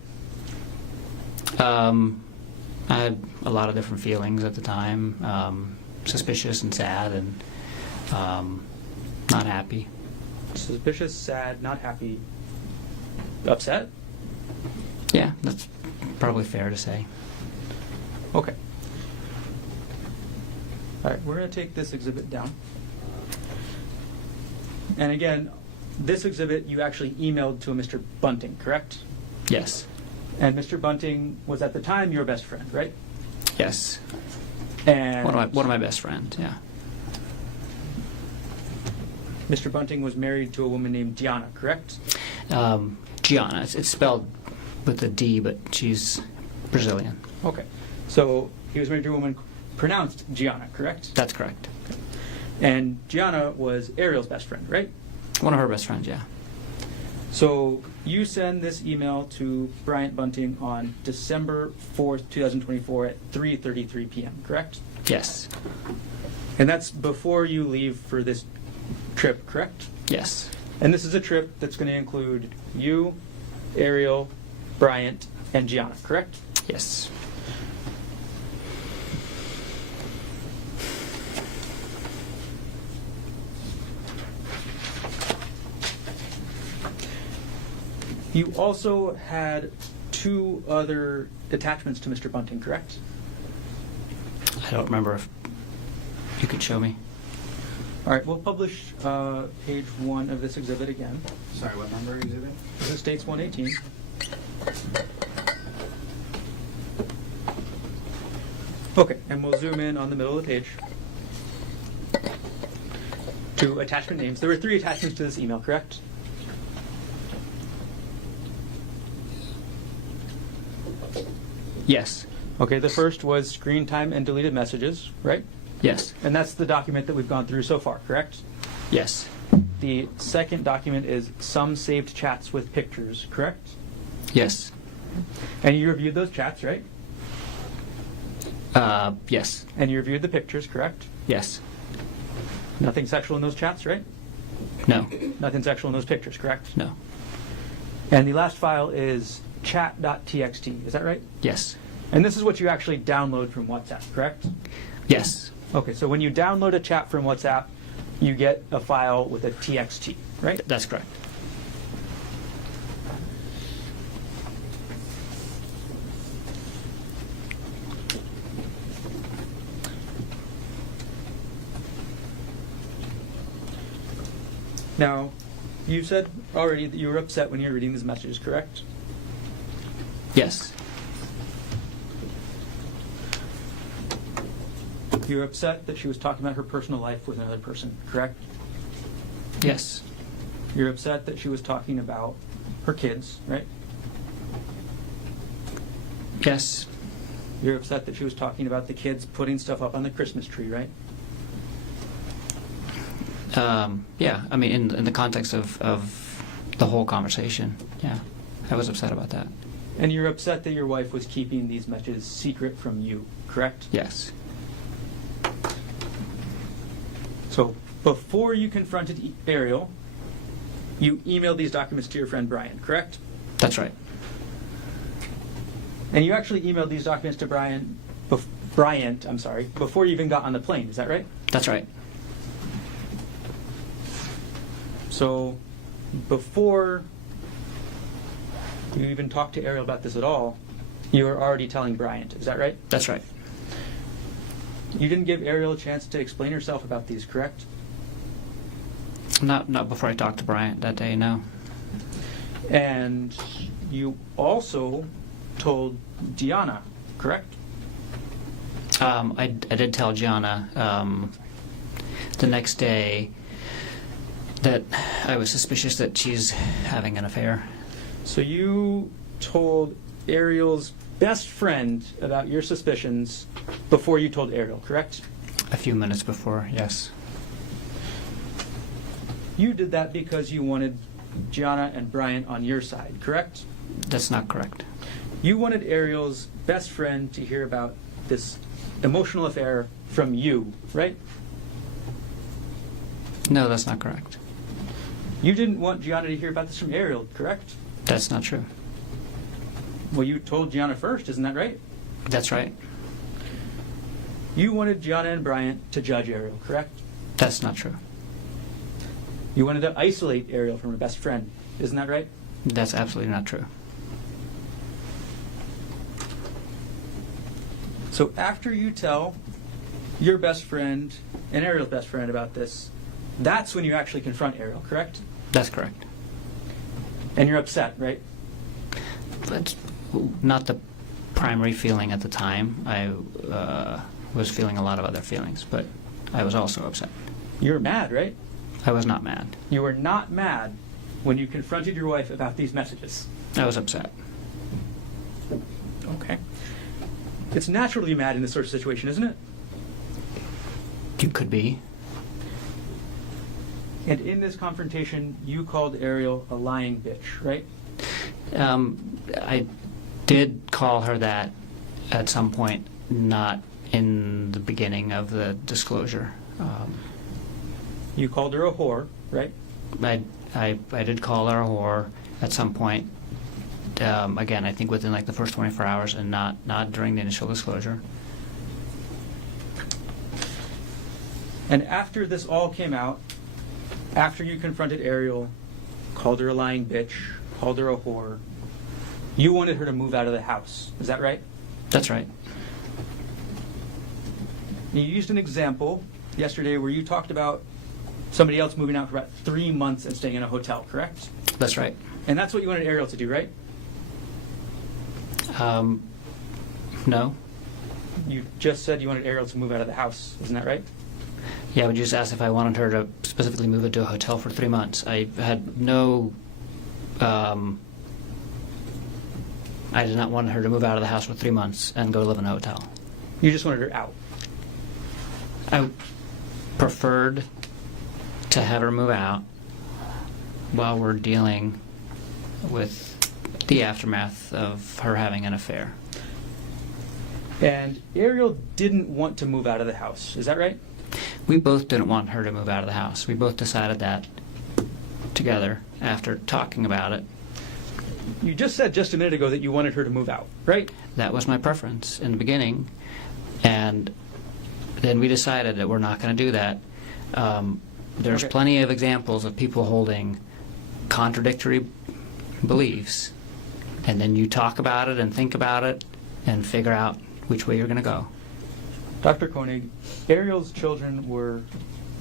I had a lot of different feelings at the time, suspicious and sad, and not happy. Suspicious, sad, not happy, upset? Yeah, that's probably fair to say. Okay. All right, we're going to take this exhibit down. And again, this exhibit you actually emailed to a Mr. Bunting, correct? Yes. And Mr. Bunting was at the time your best friend, right? Yes. And One of my best friends, yeah. Mr. Bunting was married to a woman named Gianna, correct? Gianna. It's spelled with a D, but she's Brazilian. Okay. So he was married to a woman pronounced Gianna, correct? That's correct. And Gianna was Ariel's best friend, right? One of her best friends, yeah. So you send this email to Bryant Bunting on December 4th, 2024 at 3:33 p.m., correct? Yes. And that's before you leave for this trip, correct? Yes. And this is a trip that's going to include you, Ariel, Bryant, and Gianna, correct? Yes. You also had 2 other attachments to Mr. Bunting, correct? I don't remember if you could show me. All right, we'll publish page 1 of this exhibit again. Sorry, what number exhibit? This is States 118. Okay, and we'll zoom in on the middle of the page to attachment names. There were 3 attachments to this email, correct? Yes. Okay, the first was screen time and deleted messages, right? Yes. And that's the document that we've gone through so far, correct? Yes. The second document is some saved chats with pictures, correct? Yes. And you reviewed those chats, right? Yes. And you reviewed the pictures, correct? Yes. Nothing sexual in those chats, right? No. Nothing sexual in those pictures, correct? No. And the last file is chat.txt, is that right? Yes. And this is what you actually download from WhatsApp, correct? Yes. Okay, so when you download a chat from WhatsApp, you get a file with a txt, right? That's correct. Now, you said already that you were upset when you were reading these messages, correct? Yes. You were upset that she was talking about her personal life with another person, correct? Yes. You're upset that she was talking about her kids, right? Yes. You're upset that she was talking about the kids putting stuff up on the Christmas tree, right? Yeah. I mean, in the context of the whole conversation, yeah, I was upset about that. And you're upset that your wife was keeping these messages secret from you, correct? Yes. So before you confronted Ariel, you emailed these documents to your friend Brian, correct? That's right. And you actually emailed these documents to Bryant, before you even got on the plane, is that right? That's right. So before you even talked to Ariel about this at all, you were already telling Bryant, is that right? That's right. You didn't give Ariel a chance to explain herself about these, correct? Not before I talked to Bryant that day, no. And you also told Gianna, correct? I did tell Gianna the next day that I was suspicious that she's having an affair. So you told Ariel's best friend about your suspicions before you told Ariel, correct? A few minutes before, yes. You did that because you wanted Gianna and Bryant on your side, correct? That's not correct. You wanted Ariel's best friend to hear about this emotional affair from you, right? No, that's not correct. You didn't want Gianna to hear about this from Ariel, correct? That's not true. Well, you told Gianna first, isn't that right? That's right. You wanted Gianna and Bryant to judge Ariel, correct? That's not true. You wanted to isolate Ariel from her best friend, isn't that right? That's absolutely not true. So after you tell your best friend and Ariel's best friend about this, that's when you actually confront Ariel, correct? That's correct. And you're upset, right? That's not the primary feeling at the time. I was feeling a lot of other feelings, but I was also upset. You were mad, right? I was not mad. You were not mad when you confronted your wife about these messages. I was upset. Okay. It's natural to be mad in this sort of situation, isn't it? You could be. And in this confrontation, you called Ariel a lying bitch, right? I did call her that at some point, not in the beginning of the disclosure. You called her a whore, right? I did call her a whore at some point. Again, I think within like the first 24 hours and not during the initial disclosure. And after this all came out, after you confronted Ariel, called her a lying bitch, called her a whore, you wanted her to move out of the house. Is that right? That's right. You used an example yesterday where you talked about somebody else moving out for about 3 months and staying in a hotel, correct? That's right. And that's what you wanted Ariel to do, right? No. You just said you wanted Ariel to move out of the house. Isn't that right? Yeah, but you just asked if I wanted her to specifically move into a hotel for 3 months. I had no... I did not want her to move out of the house for 3 months and go live in a hotel. You just wanted her out. I preferred to have her move out while we're dealing with the aftermath of her having an affair. And Ariel didn't want to move out of the house. Is that right? We both didn't want her to move out of the house. We both decided that together after talking about it. You just said just a minute ago that you wanted her to move out, right? That was my preference in the beginning. And then we decided that we're not going to do that. There's Okay. plenty of examples of people holding contradictory beliefs. And then you talk about it and think about it and figure out which way you're going to go. Dr. Konig, Ariel's children were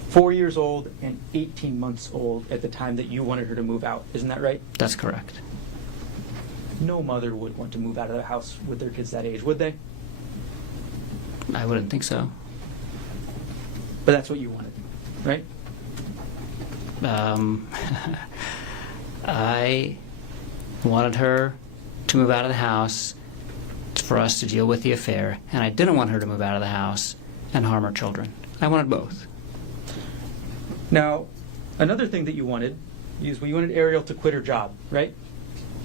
4 years old and 18 months old at the time that you wanted her to move out. Isn't that right? That's correct. No mother would want to move out of the house with their kids that age, would they? I wouldn't think so. But that's what you wanted, right? I wanted her to move out of the house for us to deal with the affair, and I didn't want her to move out of the house and harm her children. I wanted both. Now, another thing that you wanted is you wanted Ariel to quit her job, right?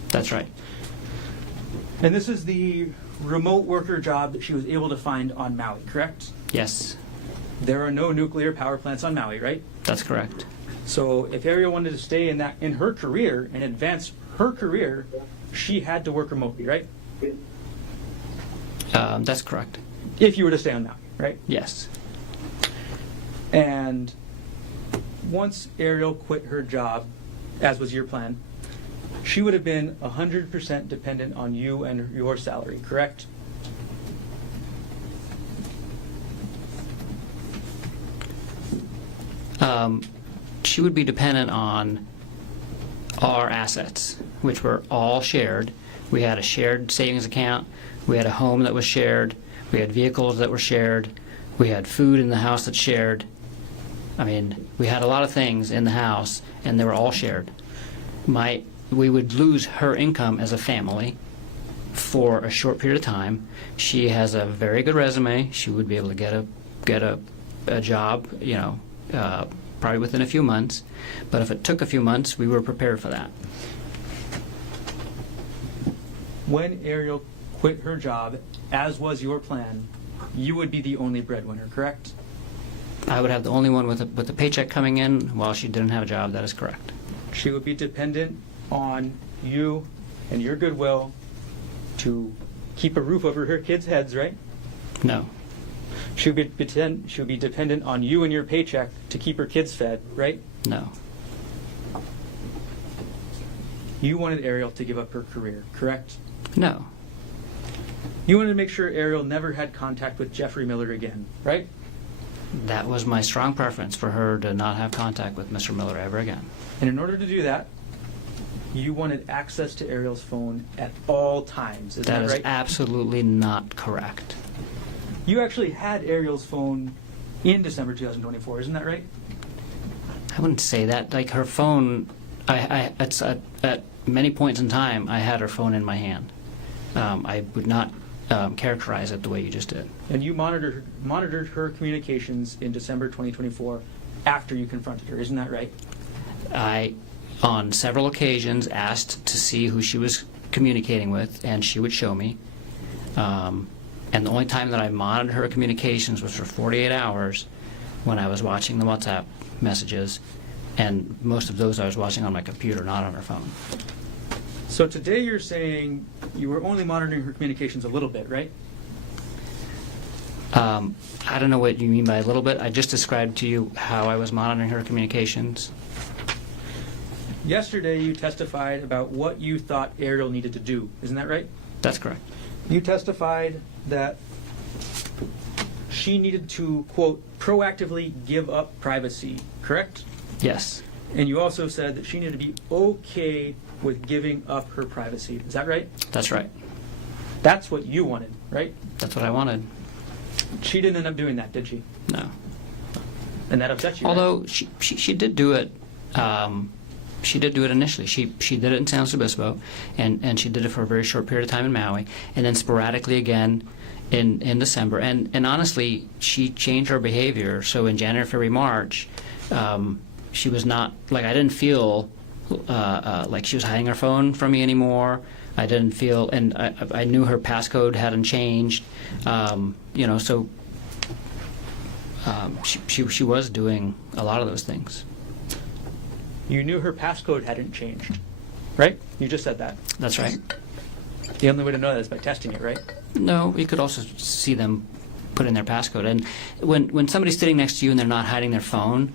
That's right. And this is the remote worker job that she was able to find on Maui, correct? Yes, There are no nuclear power plants on Maui, right? that's correct. So if Ariel wanted to stay in her career and advance her career, she had to work remotely, right? That's correct. If you were to stay on Maui, right? Yes. And once Ariel quit her job, as was your plan, she would have been 100% dependent on you and your salary, correct? She would be dependent on our assets, which were all shared. We had a shared savings account. We had a home that was shared. We had vehicles that were shared. We had food in the house that's shared. I mean, we had a lot of things in the house, and they were all shared. We would lose her income as a family for a short period of time. She has a very good resume. She would be able to get a job, probably within a few months. But if it took a few months, we were prepared for that. When Ariel quit her job, as was your plan, you would be the only breadwinner, correct? I would have the only one with a paycheck coming in while she didn't have a job. That is correct. She would be dependent on you and your goodwill to keep a roof over her kids' heads, right? No. She would be dependent on you and your paycheck to keep her kids fed, right? No. You wanted Ariel to give up her career, correct? No. You wanted to make sure Ariel never had contact with Jeffrey Miller again, right? That was my strong preference, for her to not have contact with Mr. Miller ever again. And in order to do that, you wanted access to Ariel's phone at all times. Is that That is right? absolutely not correct. You actually had Ariel's phone in December 2024, isn't that right? I wouldn't say that. Like, her phone, at many points in time, I had her phone in my hand. I would not characterize it the way you just did. And you monitored her communications in December 2024 after you confronted her, isn't that right? I, on several occasions, asked to see who she was communicating with, and she would show me. And the only time that I monitored her communications was for 48 hours when I was watching the WhatsApp messages, and most of those I was watching on my computer, not on her phone. So today you're saying you were only monitoring her communications a little bit, right? I don't know what you mean by a little bit. I just described to you how I was monitoring her communications. Yesterday you testified about what you thought Ariel needed to do, isn't that right? That's correct. You testified that she needed to, quote, proactively give up privacy, correct? Yes, And you also said that she needed to be okay with giving up her privacy. Is that right? that's right. That's what you wanted, right? That's what I wanted. She didn't end up doing that, did she? No. And that upset you, right? Although she did do it. She did do it initially. She did it in San Luis Obispo, and she did it for a very short period of time in Maui, and then sporadically again in December. And honestly, she changed her behavior. So in January, February, March, she was not, like, I didn't feel like she was hiding her phone from me anymore. I didn't feel, and I knew her passcode hadn't changed. So she was doing a lot of those things. You knew her passcode hadn't changed, right? You just said that. That's right. The only way to know that is by testing it, right? No, you could also see them put in their passcode. And when somebody's sitting next to you and they're not hiding their phone,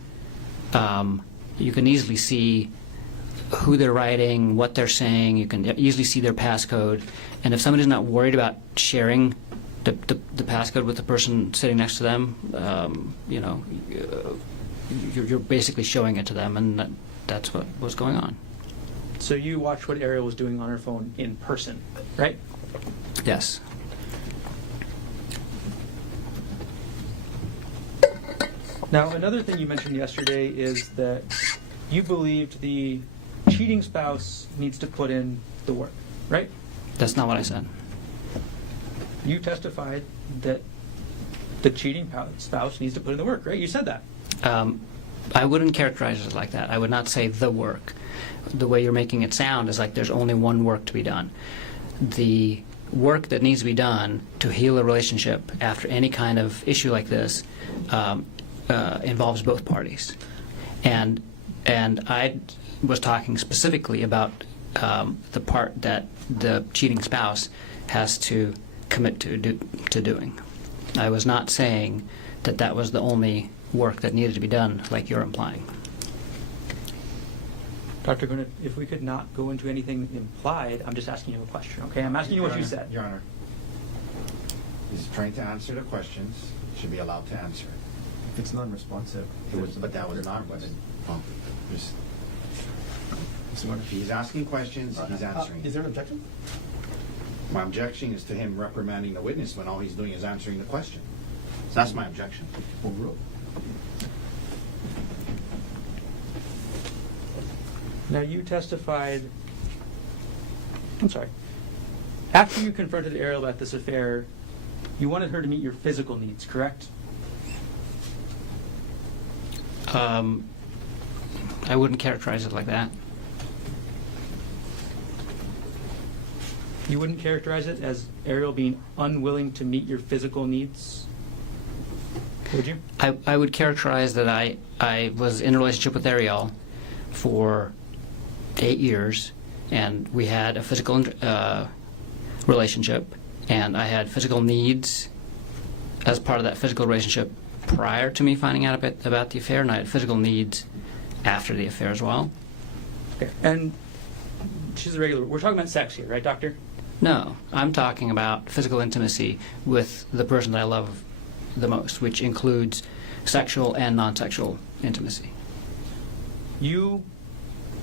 you can easily see who they're writing, what they're saying. You can easily see their passcode. And if somebody's not worried about sharing the passcode with the person sitting next to them, you're basically showing it to them, and that's what was going on. So you watched what Ariel was doing on her phone in person, right? Yes. Now, another thing you mentioned yesterday is that you believed the cheating spouse needs to put in the work, right? That's not what I said. You testified that the cheating spouse needs to put in the work, right? You said that. I wouldn't characterize it like that. I would not say the work. The way you're making it sound is like there's only one work to be done. The work that needs to be done to heal a relationship after any kind of issue like this involves both parties. And I was talking specifically about the part that the cheating spouse has to commit to doing. I was not saying that was the only work that needed to be done, like you're implying. Dr. Konig, if we could not go into anything implied, I'm just asking you a question, okay? I'm asking you what you said. Your Honor, he's trying to answer the questions, should be allowed to answer. If it's non-responsive. But that was not what it, well, just, Mr. Martin. if he's asking questions, he's answering. Is there an objection? My objection is to him reprimanding the witness when all he's doing is answering the question. So that's my objection. Overruled. Now, you testified, I'm sorry, after you confronted Ariel about this affair, you wanted her to meet your physical needs, correct? I wouldn't characterize it like that. You wouldn't characterize it as Ariel being unwilling to meet your physical needs, would you? I would characterize that I was in a relationship with Ariel for 8 years, and we had a physical relationship, and I had physical needs as part of that physical relationship prior to me finding out about the affair, and I had physical needs after the affair as well. Okay. And she's a regular, we're talking about sex here, right, doctor? No, I'm talking about physical intimacy with the person that I love the most, which includes sexual and non-sexual intimacy. You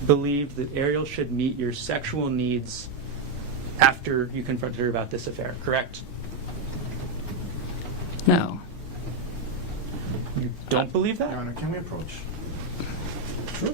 believed that Ariel should meet your sexual needs after you confronted her about this affair, correct? No. You don't believe that? Your Honor, can we approach? Sure.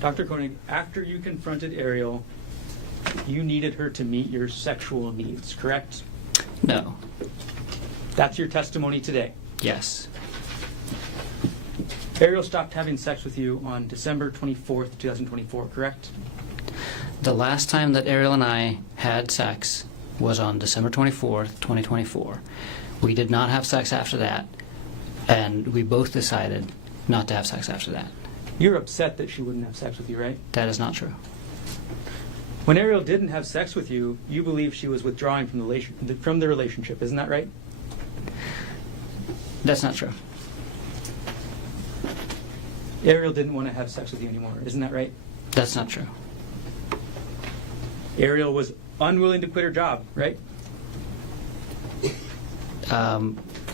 Dr. Konig, after you confronted Ariel, you needed her to meet your sexual needs, correct? No. That's your testimony today. Yes. Ariel stopped having sex with you on December 24th, 2024, correct? The last time that Ariel and I had sex was on December 24th, 2024. We did not have sex after that, and we both decided not to have sex after that. You're upset that she wouldn't have sex with you, right? That is not true. When Ariel didn't have sex with you, you believe she was withdrawing from the relationship, isn't that right? That's not true. Ariel didn't want to have sex with you anymore, isn't that right? That's not true. Ariel was unwilling to quit her job, right?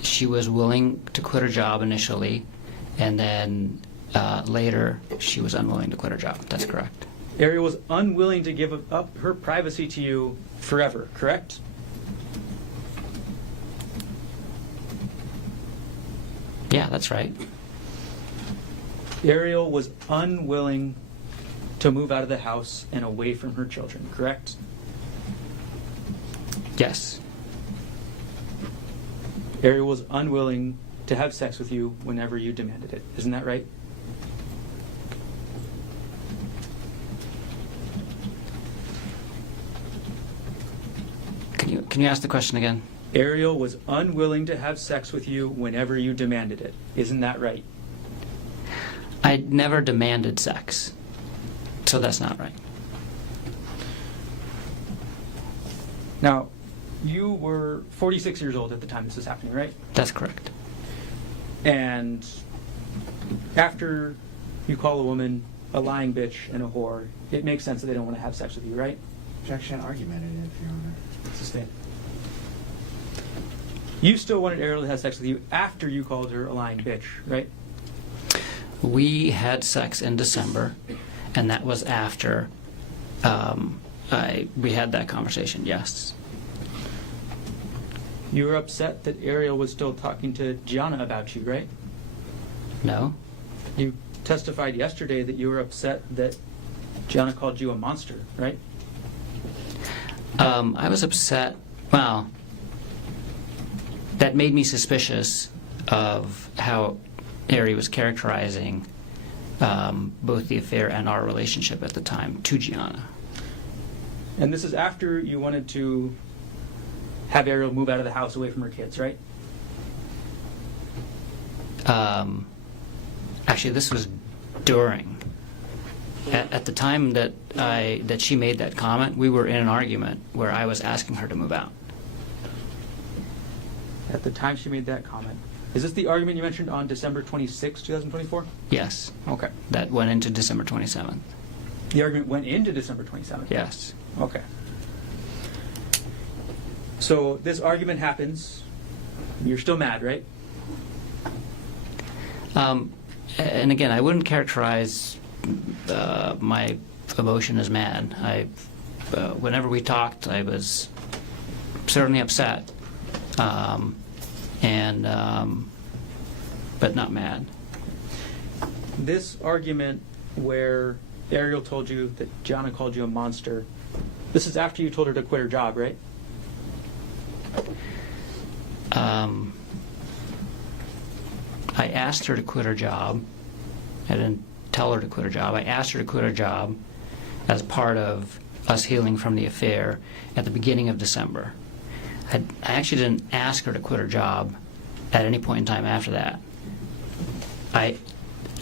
She was willing to quit her job initially, and then later she was unwilling to quit her job. That's correct. Ariel was unwilling to give up her privacy to you forever, correct? Yeah, that's right. Ariel was unwilling to move out of the house and away from her children, correct? Yes. Ariel was unwilling to have sex with you whenever you demanded it. Isn't that right? Can you ask the question again? Ariel was unwilling to have sex with you whenever you demanded it. Isn't that right? I never demanded sex, so that's not right. Now, you were 46 years old at the time this was happening, right? That's correct. And after you call a woman a lying bitch and a whore, it makes sense that they don't want to have sex with you, right? Objection argumented, Your Honor. Sustained. You still wanted Ariel to have sex with you after you called her a lying bitch, right? We had sex in December, and that was after we had that conversation, yes. You were upset that Ariel was still talking to Gianna about you, right? No? You testified yesterday that you were upset that Gianna called you a monster, right? I was upset. Well, that made me suspicious of how Ari was characterizing both the affair and our relationship at the time to Gianna. And this is after you wanted to have Ariel move out of the house away from her kids, right? Actually, this was during. At the time that she made that comment, we were in an argument where I was asking her to move out. At the time she made that comment. Is this the argument you mentioned on December 26, 2024? Yes. Okay. That went into December 27th. The argument went into December 27th? Yes. Okay. So this argument happens. You're still mad, right? And again, I wouldn't characterize my emotion as mad. Whenever we talked, I was certainly upset. and but not mad. This argument where Ariel told you that Gianna called you a monster, this is after you told her to quit her job, right? I asked her to quit her job. I didn't tell her to quit her job. I asked her to quit her job as part of us healing from the affair at the beginning of December. I actually didn't ask her to quit her job at any point in time after that. I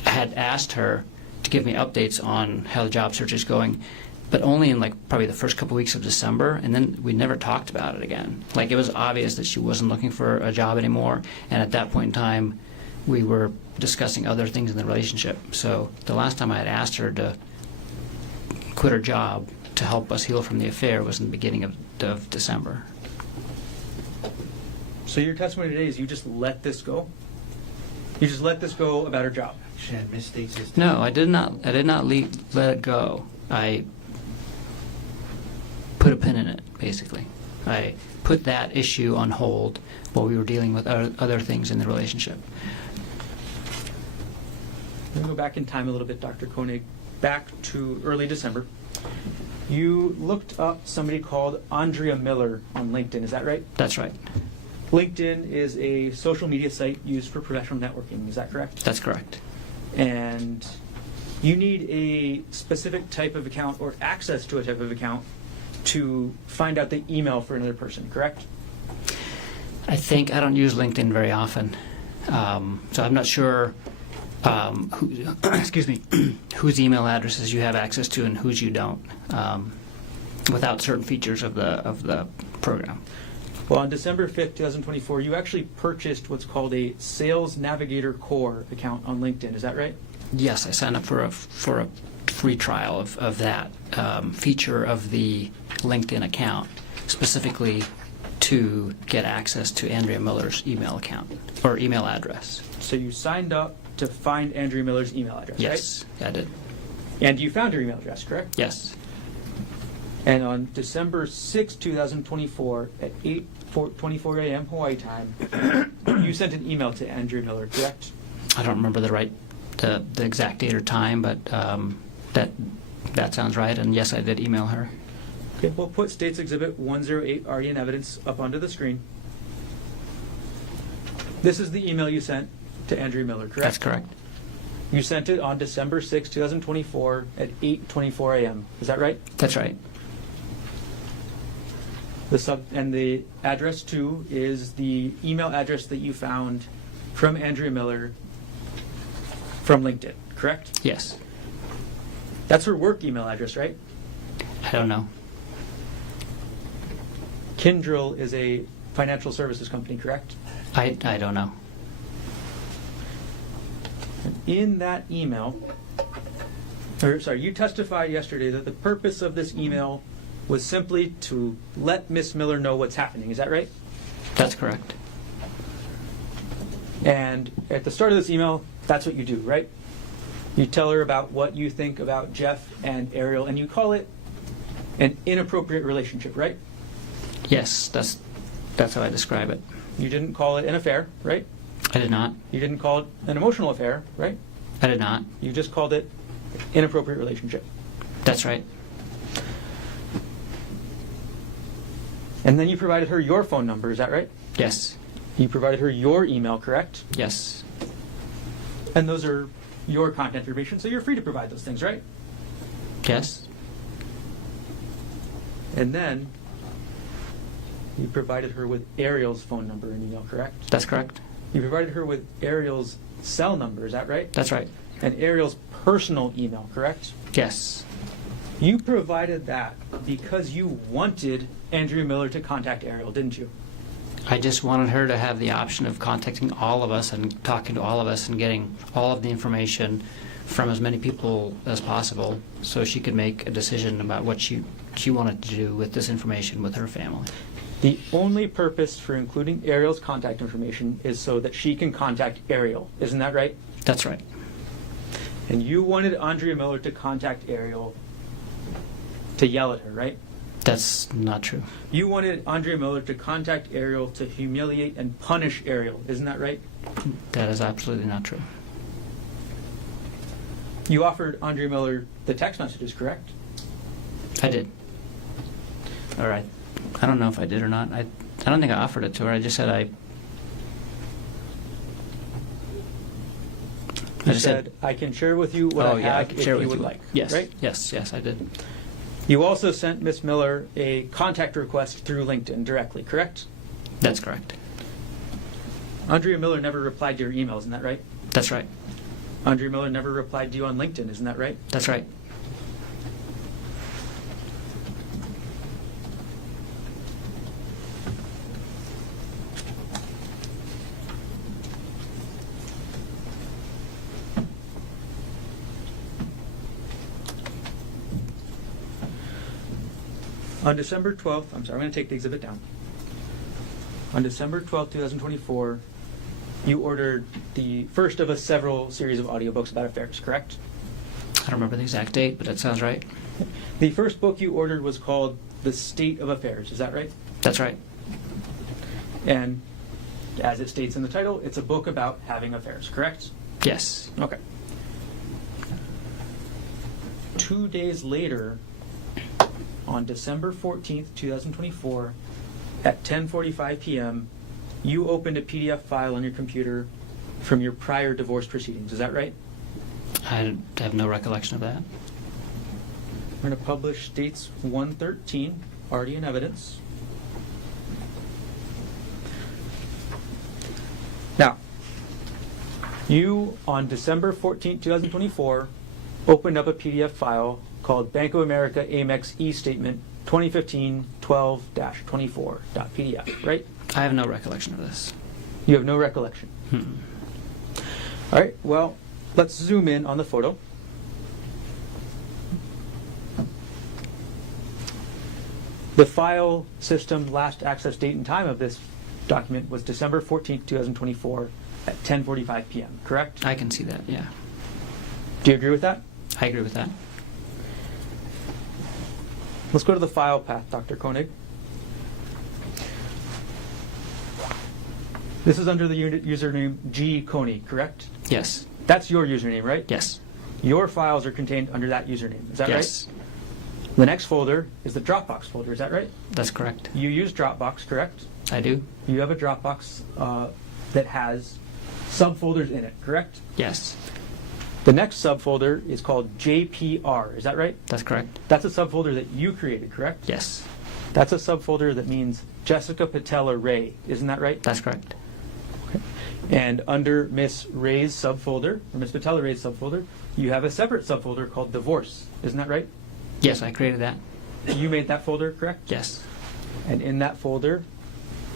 had asked her to give me updates on how the job search is going, but only in like probably the first couple weeks of December, and then we never talked about it again. Like, it was obvious that she wasn't looking for a job anymore, and at that point in time we were discussing other things in the relationship. So the last time I had asked her to quit her job to help us heal from the affair was in the beginning of December. So your testimony today is you just let this go? You just let this go about her job? She had misstates his No, I did not let it go. I put a pin in it, basically. I put that issue on hold while we were dealing with other things in the relationship. We're going to go back in time a little bit, Dr. Konig, back to early December. You looked up somebody called Andrea Miller on LinkedIn, is that right? That's right. LinkedIn is a social media site used for professional networking, is that correct? That's correct. And you need a specific type of account or access to a type of account to find out the email for another person, correct? I don't use LinkedIn very often, so I'm not sure whose email addresses you have access to and whose you don't, without certain features of the program. Well, on December 5th, 2024, you actually purchased what's called a Sales Navigator Core account on LinkedIn. Is that right? Yes, I signed up for a free trial of that feature of the LinkedIn account, specifically to get access to Andrea Miller's email account or email address. So you signed up to find Andrea Miller's email address, Yes, I did. right? And you found her email address, correct? Yes, And on December 6, 2024, at 8:24 a.m. Hawaii time, you sent an email to Andrea Miller, correct? I don't remember the exact date or time, but that sounds right. And yes, I did email her. Okay, we'll put States Exhibit 108 already in evidence up onto the screen. This is the email you sent to Andrea Miller, correct? That's correct. You sent it on December 6, 2024 at 8:24 a.m. Is that right? That's right. The address too is the email address that you found from Andrea Miller from LinkedIn, correct? Yes. That's her work email address, right? I don't know. Kyndryl is a financial services company, correct? I don't know. In that email, you testified yesterday that the purpose of this email was simply to let Miss Miller know what's happening. Is that right? That's correct. And at the start of this email, that's what you do, right? You tell her about what you think about Jeff and Ariel, and you call it an inappropriate relationship, right? Yes, that's how I describe it. You didn't call it an affair, right? I did not. You didn't call it an emotional affair, right? I did not. You just called it inappropriate relationship. That's right. And then you provided her your phone number, is that right? Yes. You provided her your email, correct? Yes. And those are your contact information, so you're free to provide those things, right? Yes. And then you provided her with Ariel's phone number and email, correct? That's correct. You provided her with Ariel's cell number, is that right? That's right. And Ariel's personal email, correct? Yes. You provided that because you wanted Andrea Miller to contact Ariel, didn't you? I just wanted her to have the option of contacting all of us and talking to all of us and getting all of the information from as many people as possible so she could make a decision about what she wanted to do with this information with her family. The only purpose for including Ariel's contact information is so that she can contact Ariel. Isn't that right? That's right. And you wanted Andrea Miller to contact Ariel to yell at her, right? That's not true. You wanted Andre Miller to contact Ariel to humiliate and punish Ariel. Isn't that right? That is absolutely not true. You offered Andre Miller the text messages, correct? I did. All right. I don't know if I did or not. I don't think I offered it to her. I just said I You just said, I can share with you what I have can if share you with would like. Yes, Right? yes, I did. You also sent Miss Miller a contact request through LinkedIn directly, correct? That's correct. Andrea Miller never replied to your email, isn't that right? That's right. Andrea Miller never replied to you on LinkedIn, isn't that right? That's right. On December 12th, I'm sorry, I'm going to take the exhibit down. On December 12th, 2024, you ordered the first of a several series of audiobooks about affairs, correct? I don't remember the exact date, but that sounds right. The first book you ordered was called The State of Affairs, is that right? That's right. And as it states in the title, it's a book about having affairs, correct? Yes. Okay. 2 days later, on December 14th, 2024, at 10:45 p.m., you opened a PDF file on your computer from your prior divorce proceedings. Is that right? I have no recollection of that. We're going to publish dates 113, already in evidence. Now, you, on December 14th, 2024, opened up a PDF file called Bank of America Amex E-Statement 2015-12-24.pdf, right? I have no recollection of this. You have no recollection. All right, well, let's zoom in on the photo. The file system last access date and time of this document was December 14th, 2024 at 10:45 p.m., correct? I can see that, yeah. Do you agree with that? I agree with that. Let's go to the file path, Dr. Konig. This is under the username G. Konig, correct? Yes. That's your username, right? Yes. Your files are contained under that username. Is that Yes. right? The next folder is the Dropbox folder. Is that right? That's correct. You use Dropbox, correct? I do? You have a Dropbox that has subfolders in it, correct? Yes. The next subfolder is called JPR. Is that right? That's correct. That's a subfolder that you created, correct? Yes. That's a subfolder that means Jessica Patella Ray. Isn't that right? That's correct. And under Miss Ray's subfolder, or Miss Patella Ray's subfolder, you have a separate subfolder called Divorce. Isn't that right? Yes, I created that. You made that folder, correct? Yes. And in that folder,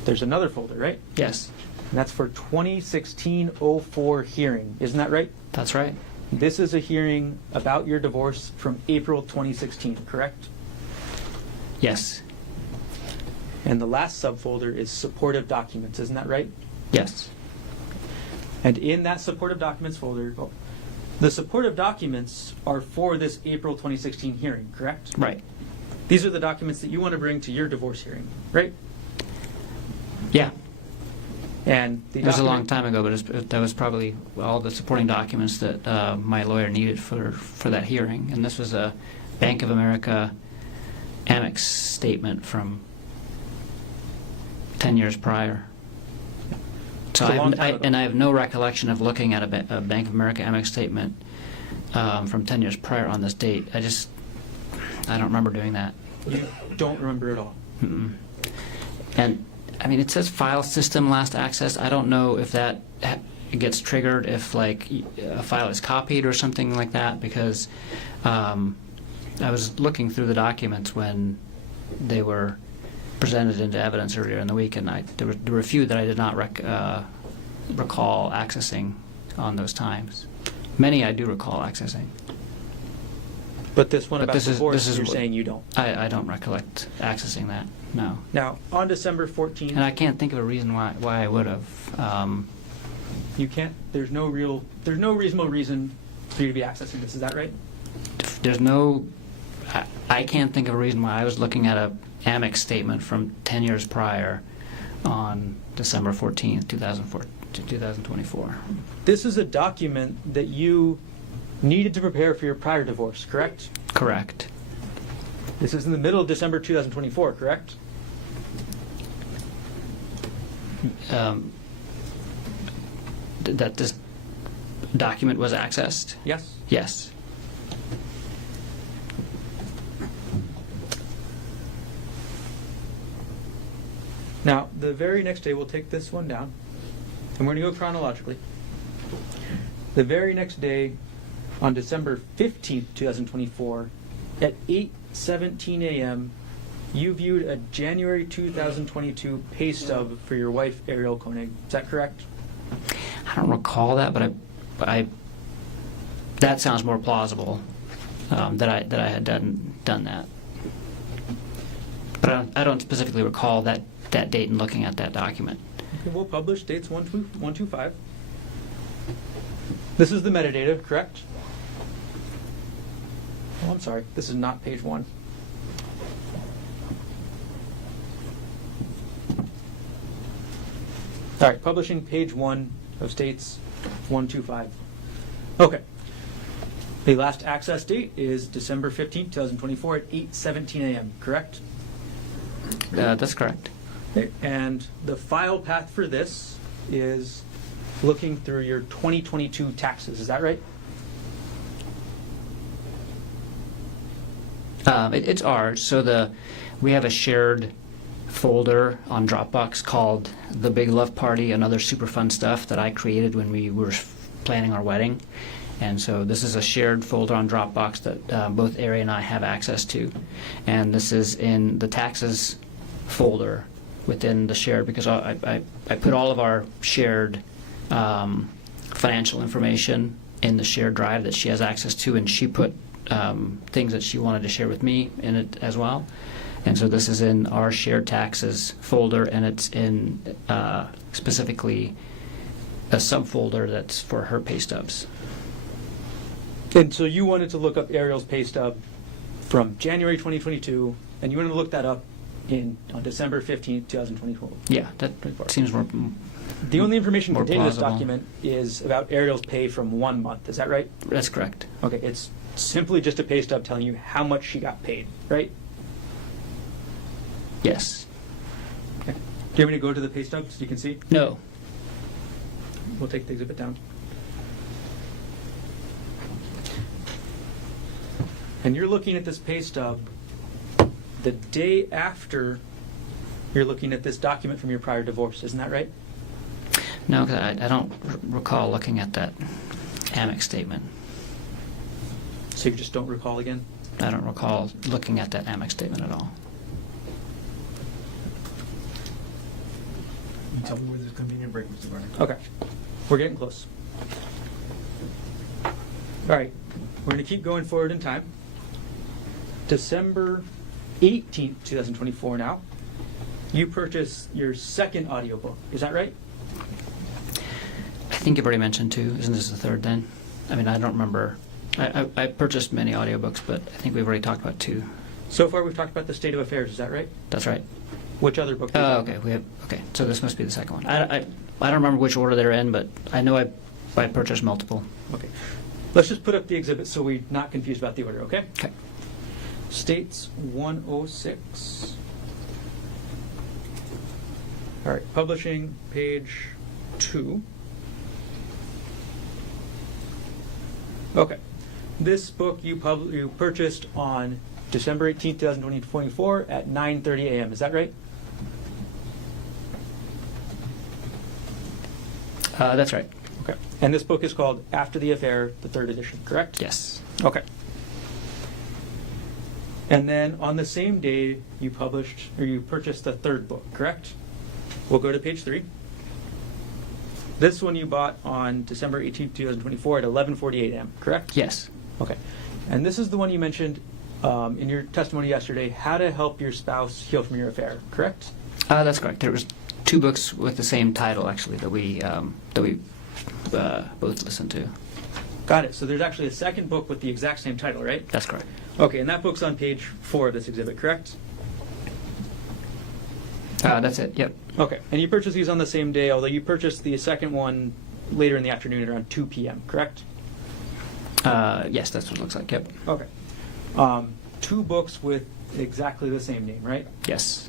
there's another folder, right? Yes. And that's for 2016-04 hearing. Isn't that right? That's right. This is a hearing about your divorce from April 2016, correct? Yes. And the last subfolder is supportive documents. Isn't that right? Yes. And in that supportive documents folder, the supportive documents are for this April 2016 hearing, correct? Right. These are the documents that you want to bring to your divorce hearing, right? Yeah. And the It was a long document- time ago, but that was probably all the supporting documents that my lawyer needed for that hearing. And this was a Bank of America Amex statement from 10 years prior. So It's a long time ago. I have no recollection of looking at a Bank of America Amex statement from 10 years prior on this date. I don't remember doing that. You don't remember at all. Mm-mm. And I mean, it says file system last access. I don't know if that gets triggered if like a file is copied or something like that, because I was looking through the documents when they were presented into evidence earlier in the week, and there were a few that I did not recall accessing on those times. Many I do recall accessing. But this one But about this is- divorce, this is you're what- saying you don't. I don't recollect accessing that. No. Now, on December 14th, And I can't think of a reason why I would have. you can't. There's no reasonable reason for you to be accessing this. Is that right? There's no I can't think of a reason why I was looking at a Amex statement from 10 years prior on December 14th, 2024. This is a document that you needed to prepare for your prior divorce, correct? Correct. This is in the middle of December 2024, correct? That this document was accessed? Yes. Yes. Now, the very next day, we'll take this one down, and we're going to go chronologically. The very next day, on December 15th, 2024, at 8:17 a.m., you viewed a January 2022 pay stub for your wife, Ariel Konig. Is that correct? I don't recall that, but I that sounds more plausible that I had done that. But I don't specifically recall that date and looking at that document. Okay, we'll publish dates 125. This is the metadata, correct? Oh, I'm sorry. This is not page 1. All right, publishing page 1 of states 125. Okay. The last access date is December 15th, 2024 at 8:17 a.m., correct? That's correct. Okay. And the file path for this is looking through your 2022 taxes. Is that right? It's ours. So we have a shared folder on Dropbox called The Big Love Party and Other Super Fun Stuff that I created when we were planning our wedding. And so this is a shared folder on Dropbox that both Ari and I have access to. And this is in the taxes folder within the shared, because I put all of our shared financial information in the shared drive that she has access to, and she put things that she wanted to share with me in it as well. And so this is in our shared taxes folder, and it's in specifically a subfolder that's for her pay stubs. And so you wanted to look up Ariel's pay stub from January 2022, and you wanted to look that up on December 15th, 2024. Yeah, that seems more. The only information more contained in this plausible. document is about Ariel's pay from 1 month. Is that right? That's correct. Okay, it's simply just a pay stub telling you how much she got paid, right? Yes. Okay. Do you want me to go to the pay stub so you can see? No. We'll take the exhibit down. And you're looking at this pay stub the day after you're looking at this document from your prior divorce. Isn't that right? No, 'cause I don't recall looking at that Amex statement. So you just don't recall again? I don't recall looking at that Amex statement at all. You tell me where there's a convenient break, Mr. Garner. Okay. We're getting close. All right. We're going to keep going forward in time. December 18th, 2024 now. You purchased your second audiobook. Is that right? I think you've already mentioned 2. Isn't this the 3rd then? I mean, I don't remember. I purchased many audiobooks, but I think we've already talked about 2. So far we've talked about the state of affairs. Is that right? That's right. Which other book? did you Oh, talk okay. about? Okay. So this must be the second one. I don't remember which order they're in, but I know I purchased multiple. Okay. Let's just put up the exhibit so we're not confused about the order, okay? Okay. States 106. All right, publishing page 2. Okay. This book you purchased on December 18th, 2024 at 9:30 a.m. Is that right? That's right. Okay. And this book is called After the Affair, the 3rd edition, correct? Yes. Okay. And then on the same day, you purchased the 3rd book, correct? We'll go to page 3. This one you bought on December 18th, 2024 at 11:48 a.m., correct? Yes. Okay. And this is the one you mentioned in your testimony yesterday, How to Help Your Spouse Heal from Your Affair, correct? That's correct. There was 2 books with the same title, actually, that we both listened to. Got it. So there's actually a second book with the exact same title, right? That's correct. Okay, and that book's on page 4 of this exhibit, correct? That's it. Yep. Okay, and you purchased these on the same day, although you purchased the second one later in the afternoon at around 2 p.m., correct? Yes, that's what it looks like. Yep. Okay. 2 books with exactly the same name, right? Yes.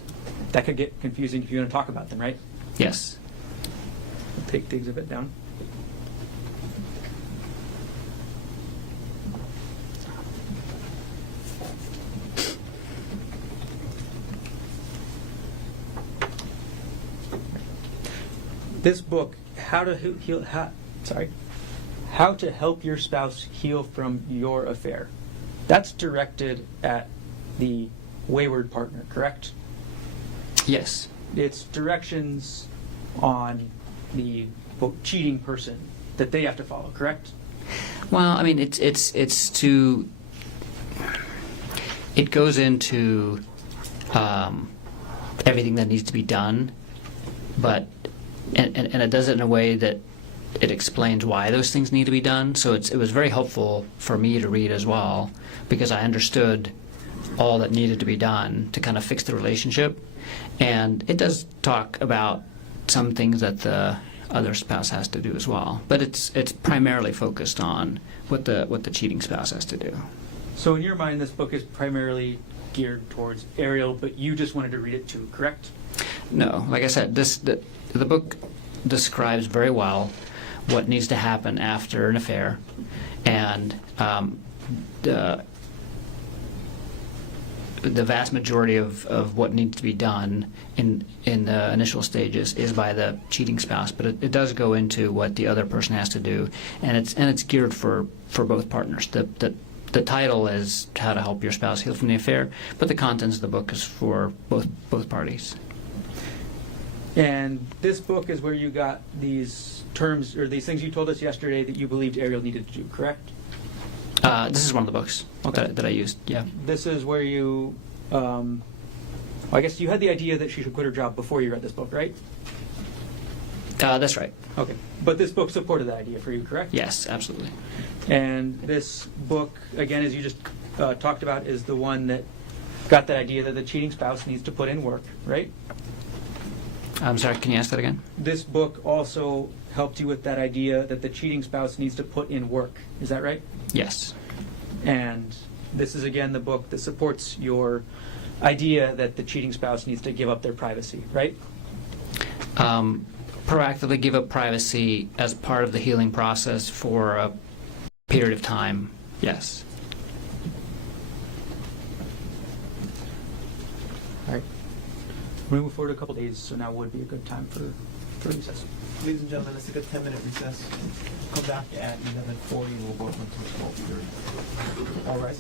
That could get confusing if you want to talk about them, right? Yes. Take the exhibit down. This book, How to Help Your Spouse Heal from Your Affair, that's directed at the wayward partner, correct? Yes. It's directions on the cheating person that they have to follow, correct? Well, I mean, it goes into everything that needs to be done, but and it does it in a way that it explains why those things need to be done. So it was very helpful for me to read as well, because I understood all that needed to be done to kind of fix the relationship. And it does talk about some things that the other spouse has to do as well, but it's primarily focused on what the cheating spouse has to do. So in your mind, this book is primarily geared towards Ariel, but you just wanted to read it too, correct? No, like I said, the book describes very well what needs to happen after an affair, and the vast majority of what needs to be done in the initial stages is by the cheating spouse, but it does go into what the other person has to do, and it's geared for both partners. The title is How to Help Your Spouse Heal from the Affair, but the contents of the book is for both parties. And this book is where you got these terms, or these things you told us yesterday that you believed Ariel needed to do, correct? This is one of the books that I used, yeah. This is where you, I guess you had the idea that she should quit her job before you read this book, right? That's right. Okay. But this book supported that idea for you, correct? Yes, absolutely. And this book, again, as you just talked about, is the one that got that idea that the cheating spouse needs to put in work, right? I'm sorry, can you ask that again? This book also helped you with that idea that the cheating spouse needs to put in work. Is that right? Yes. And this is, again, the book that supports your idea that the cheating spouse needs to give up their privacy, right? Proactively give up privacy as part of the healing process for a period of time, yes. All right. We're going to move forward a couple days, so now would be a good time for recess. Ladies and gentlemen, let's take a 10-minute recess. Come back at 11:40 and we'll go until 12:30. All rise.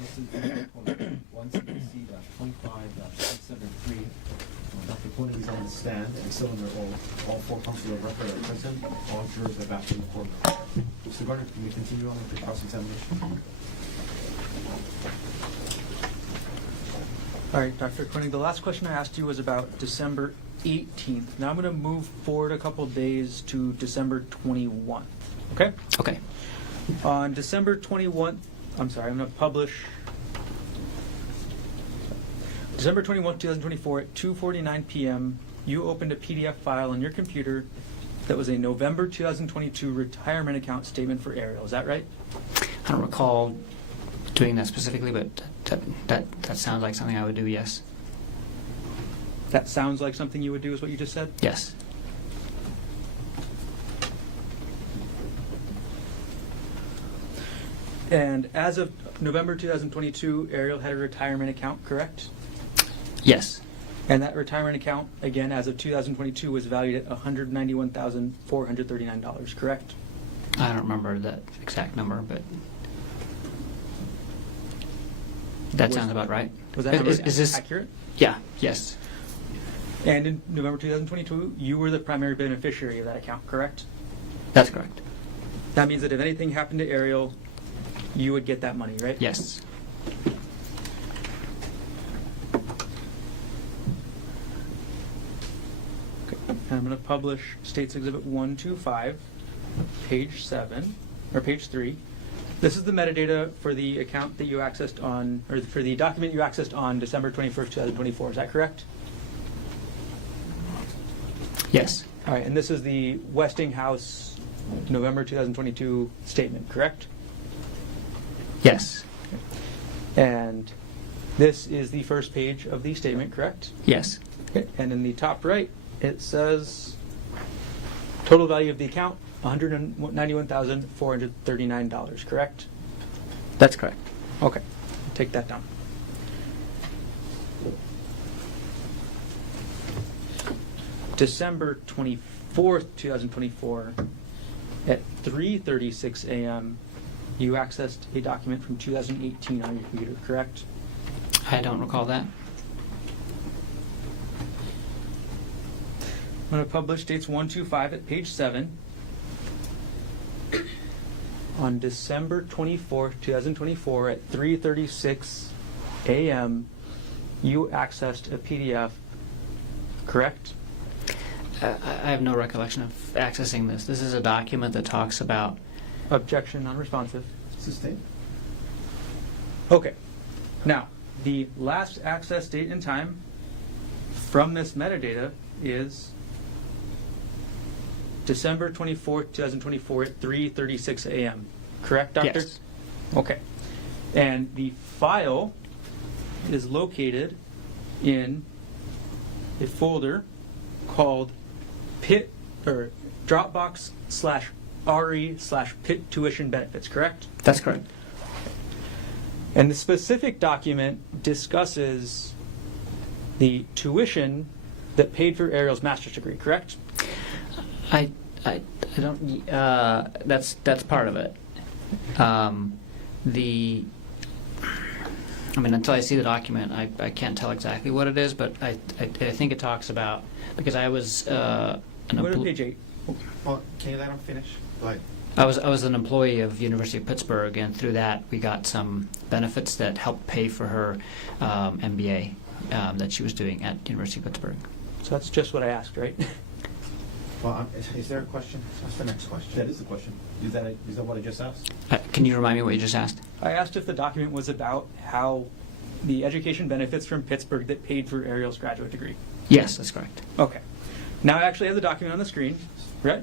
This is Gerhardt Konig, 1CBC-25-673. Dr. Konig is on the stand and still in their oath. All four counsel of record are present. All jurors are back in the courtroom. Mr. Garner, can we continue on with the cross-examination? All right, Dr. Koenig, the last question I asked you was about December 18th. Now I'm going to move forward a couple days to December 21st. Okay? Okay. On December 21st, I'm going to publish December 21st, 2024 at 2:49 p.m. You opened a PDF file on your computer that was a November 2022 retirement account statement for Ariel. Is that right? I don't recall doing that specifically, but that sounds like something I would do, yes. That sounds like something you would do is what you just said? Yes. And as of November 2022, Ariel had a retirement account, correct? Yes. And that retirement account, again, as of 2022, was valued at $191,439, correct? I don't remember that exact number, but that sounds about right. Was that number Is this accurate? Yeah, yes. And in November 2022, you were the primary beneficiary of that account, correct? That's correct. That means that if anything happened to Ariel, you would get that money, right? Yes. Okay. And I'm going to publish States Exhibit 125, page 7, or page 3. This is the metadata for the account that you accessed on, or for the document you accessed on December 21st, 2024. Is that correct? Yes. All right, and this is the Westinghouse November 2022 statement, correct? Yes. And this is the first page of the statement, correct? Yes. Okay. And in the top right, it says total value of the account, $191,439, correct? That's correct. Okay, take that down. December 24th, 2024, at 3:36 a.m., you accessed a document from 2018 on your computer, correct? I don't recall that. I'm going to publish dates 125 at page 7. On December 24th, 2024, at 3:36 a.m., you accessed a PDF, correct? I have no recollection of accessing this. This is a document that talks about. Objection, non-responsive. Sustained. Okay. Now, the last access date and time from this metadata is December 24th, 2024 at 3:36 a.m. Correct, Doctor? Yes. Okay. And the file is located in a folder called Pit or Dropbox/RE/Pit tuition benefits, correct? That's correct. And the specific document discusses the tuition that paid for Ariel's master's degree, correct? I don't. That's part of it. Until I see the document, I can't tell exactly what it is, but I think it talks about, because I was Go to page 8. Well, can you let him finish? Go ahead. I was an employee of University of Pittsburgh, and through that we got some benefits that helped pay for her MBA that she was doing at University of Pittsburgh. So that's just what I asked, right? Well, is there a question? What's the next question? That is the question. Is that what I just asked? Can you remind me what you just asked? I asked if the document was about how the education benefits from Pittsburgh that paid for Ariel's graduate degree. Yes, that's correct. Okay. Now I actually have the document on the screen, right?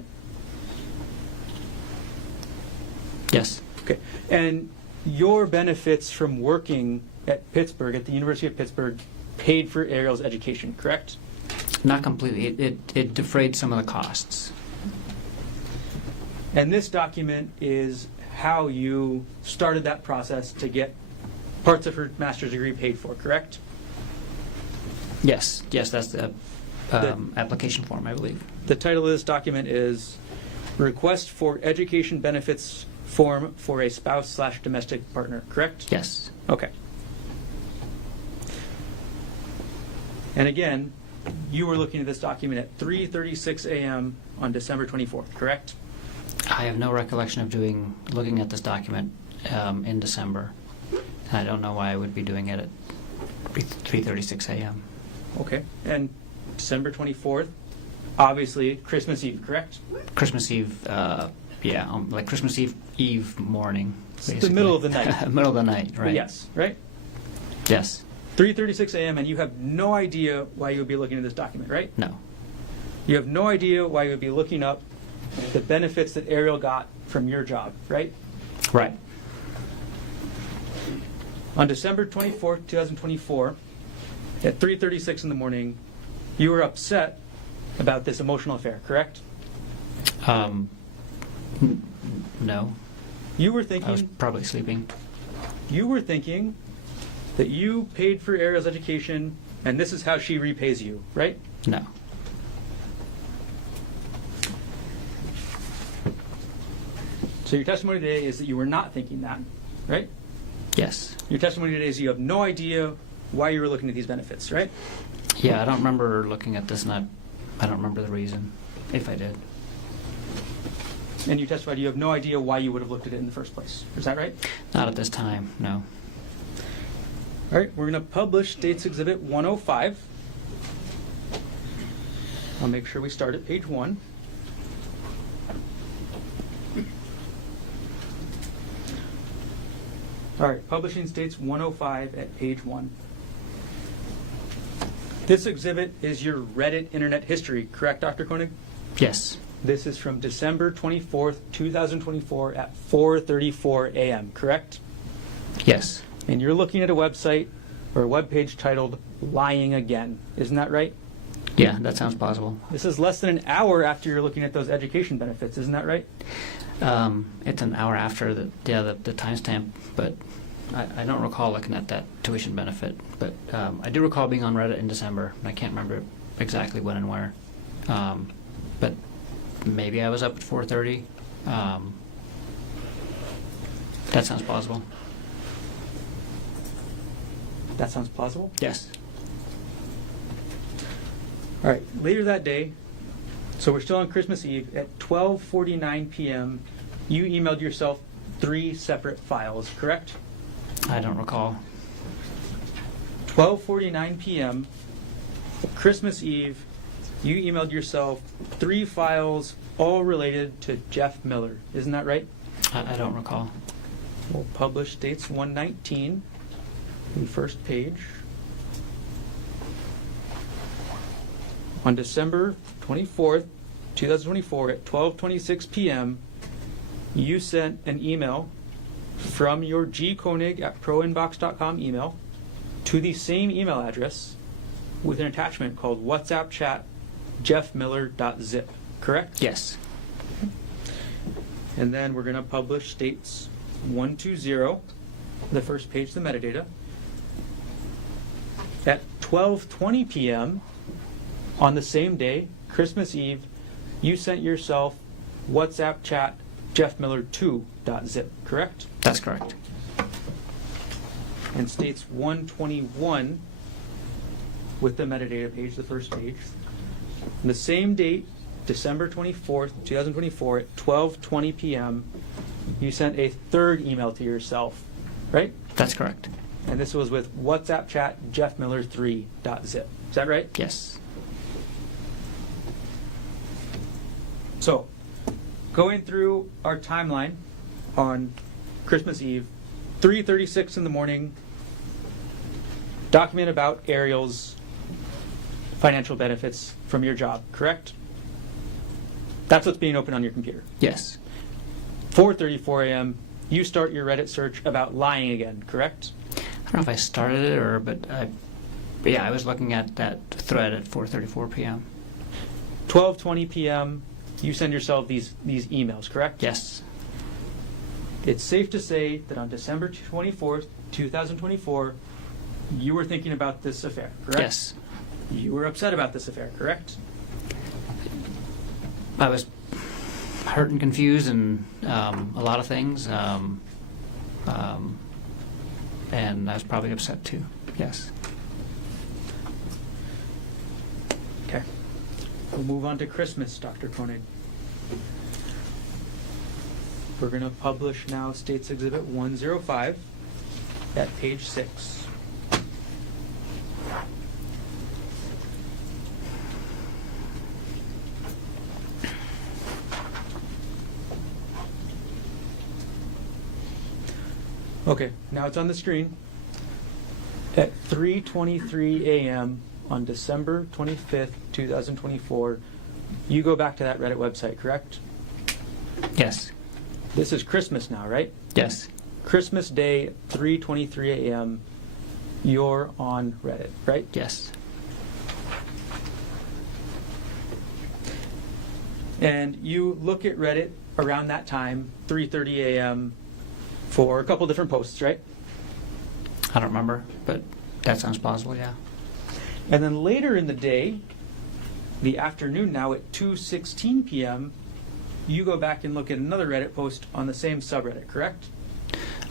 Yes. Okay. And your benefits from working at Pittsburgh, at the University of Pittsburgh, paid for Ariel's education, correct? Not completely. It defrayed some of the costs. And this document is how you started that process to get parts of her master's degree paid for, correct? Yes, that's the application form, I believe. The title of this document is Request for Education Benefits form for a spouse/domestic partner, correct? Yes. Okay. And again, you were looking at this document at 3:36 a.m. on December 24th, correct? I have no recollection of looking at this document in December. I don't know why I would be doing it at 3:36 a.m. Okay. And December 24th, obviously Christmas Eve, correct? Christmas Eve, like Christmas Eve morning. It's the basically. middle of the night. Middle of the night, right? Yes, right? Yes. 3:36 a.m. and you have no idea why you would be looking at this document, right? No. You have no idea why you would be looking up the benefits that Ariel got from your job, right? Right. On December 24th, 2024, at 3:36 in the morning, you were upset about this emotional affair, correct? No. You were I was thinking probably sleeping. that you paid for Ariel's education and this is how she repays you, right? No. So your testimony today is that you were not thinking that, right? Yes. Your testimony today is you have no idea why you were looking at these benefits, right? Yeah, I don't remember looking at this, and I don't remember the reason, if I did. And you testified you have no idea why you would have looked at it in the first place. Is that right? Not at this time, no. All right, we're going to publish State's Exhibit 105. I'll make sure we start at page 1. All right, publishing States 105 at page 1. This exhibit is your Reddit internet history, correct, Dr. Konig? Yes. This is from December 24th, 2024 at 4:34 a.m., correct? Yes. And you're looking at a website or a web page titled Lying Again. Isn't that right? Yeah, that sounds plausible. This is less than an hour after you're looking at those education benefits. Isn't that right? It's an hour after the timestamp, but I don't recall looking at that tuition benefit. But I do recall being on Reddit in December, and I can't remember exactly when and where. But maybe I was up at 4:30. That sounds plausible. That sounds plausible. Yes. All right. Later that day, so we're still on Christmas Eve, at 12:49 p.m., you emailed yourself 3 separate files, correct? I don't recall. 12:49 p.m., Christmas Eve, you emailed yourself 3 files all related to Jeff Miller. Isn't that right? I don't recall. We'll publish dates 119, the first page. On December 24th, 2024 at 12:26 p.m., you sent an email from your gkonig@proinbox.com email to the same email address with an attachment called WhatsApp chat jeffmiller.zip, correct? Yes. And then we're going to publish states 120, the first page, the metadata. At 12:20 p.m. on the same day, Christmas Eve, you sent yourself WhatsApp chat jeffmiller2.zip, correct? That's correct. And states 121 with the metadata page, the first page. On the same date, December 24th, 2024 at 12:20 p.m., you sent a third email to yourself, right? That's correct. And this was with WhatsApp chat jeffmiller3.zip. Is that right? Yes. So, going through our timeline on Christmas Eve, 3:36 in the morning, document about Ariel's financial benefits from your job, correct? That's what's being opened on your computer. Yes. 4:34 a.m., you start your Reddit search about lying again, correct? I don't know if I started it but yeah, I was looking at that thread at 4:34 p.m. 12:20 p.m., you send yourself these emails, correct? Yes. It's safe to say that on December 24th, 2024, you were thinking about this affair, correct? Yes. You were upset about this affair, correct? I was hurt and confused and a lot of things. And I was probably upset too. Yes. Okay. We'll move on to Christmas, Dr. Konig. We're going to publish now States Exhibit 105 at page 6. Okay, now it's on the screen. At 3:23 a.m. on December 25th, 2024, you go back to that Reddit website, correct? Yes. This is Christmas now, right? Yes. Christmas Day, 3:23 a.m., you're on Reddit, right? Yes. And you look at Reddit around that time, 3:30 a.m., for a couple different posts, right? I don't remember, but that sounds plausible, yeah. And then later in the day, the afternoon now at 2:16 p.m., you go back and look at another Reddit post on the same subreddit, correct?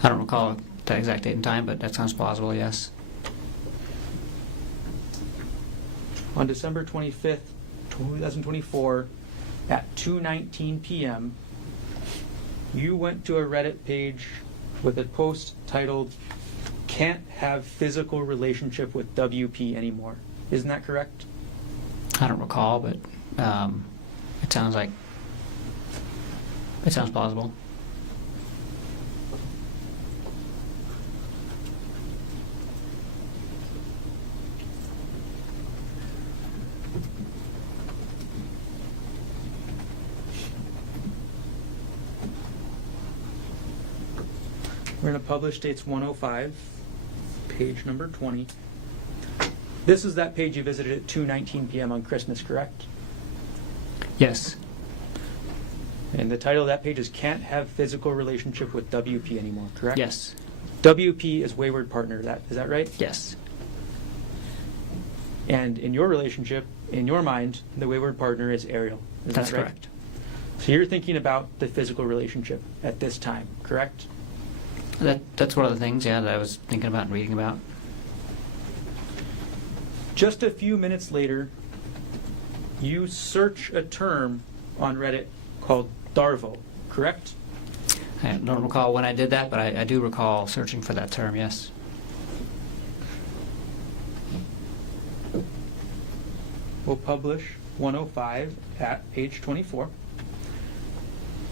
I don't recall the exact date and time, but that sounds plausible, yes. On December 25th, 2024, at 2:19 p.m., you went to a Reddit page with a post titled, "Can't have physical relationship with WP anymore." Isn't that correct? I don't recall, but it sounds plausible. We're going to publish States 105, page number 20. This is that page you visited at 2:19 p.m. on Christmas, correct? Yes. And the title of that page is "Can't Have Physical Relationship with WP Anymore," correct? Yes. WP is wayward partner. Is that right? Yes. And in your relationship, in your mind, the wayward partner is Ariel. Is That's that right? correct. So you're thinking about the physical relationship at this time, correct? That's one of the things, yeah, that I was thinking about and reading about. Just a few minutes later, you search a term on Reddit called Darvo, correct? I don't recall when I did that, but I do recall searching for that term, yes. We'll publish 105 at page 24.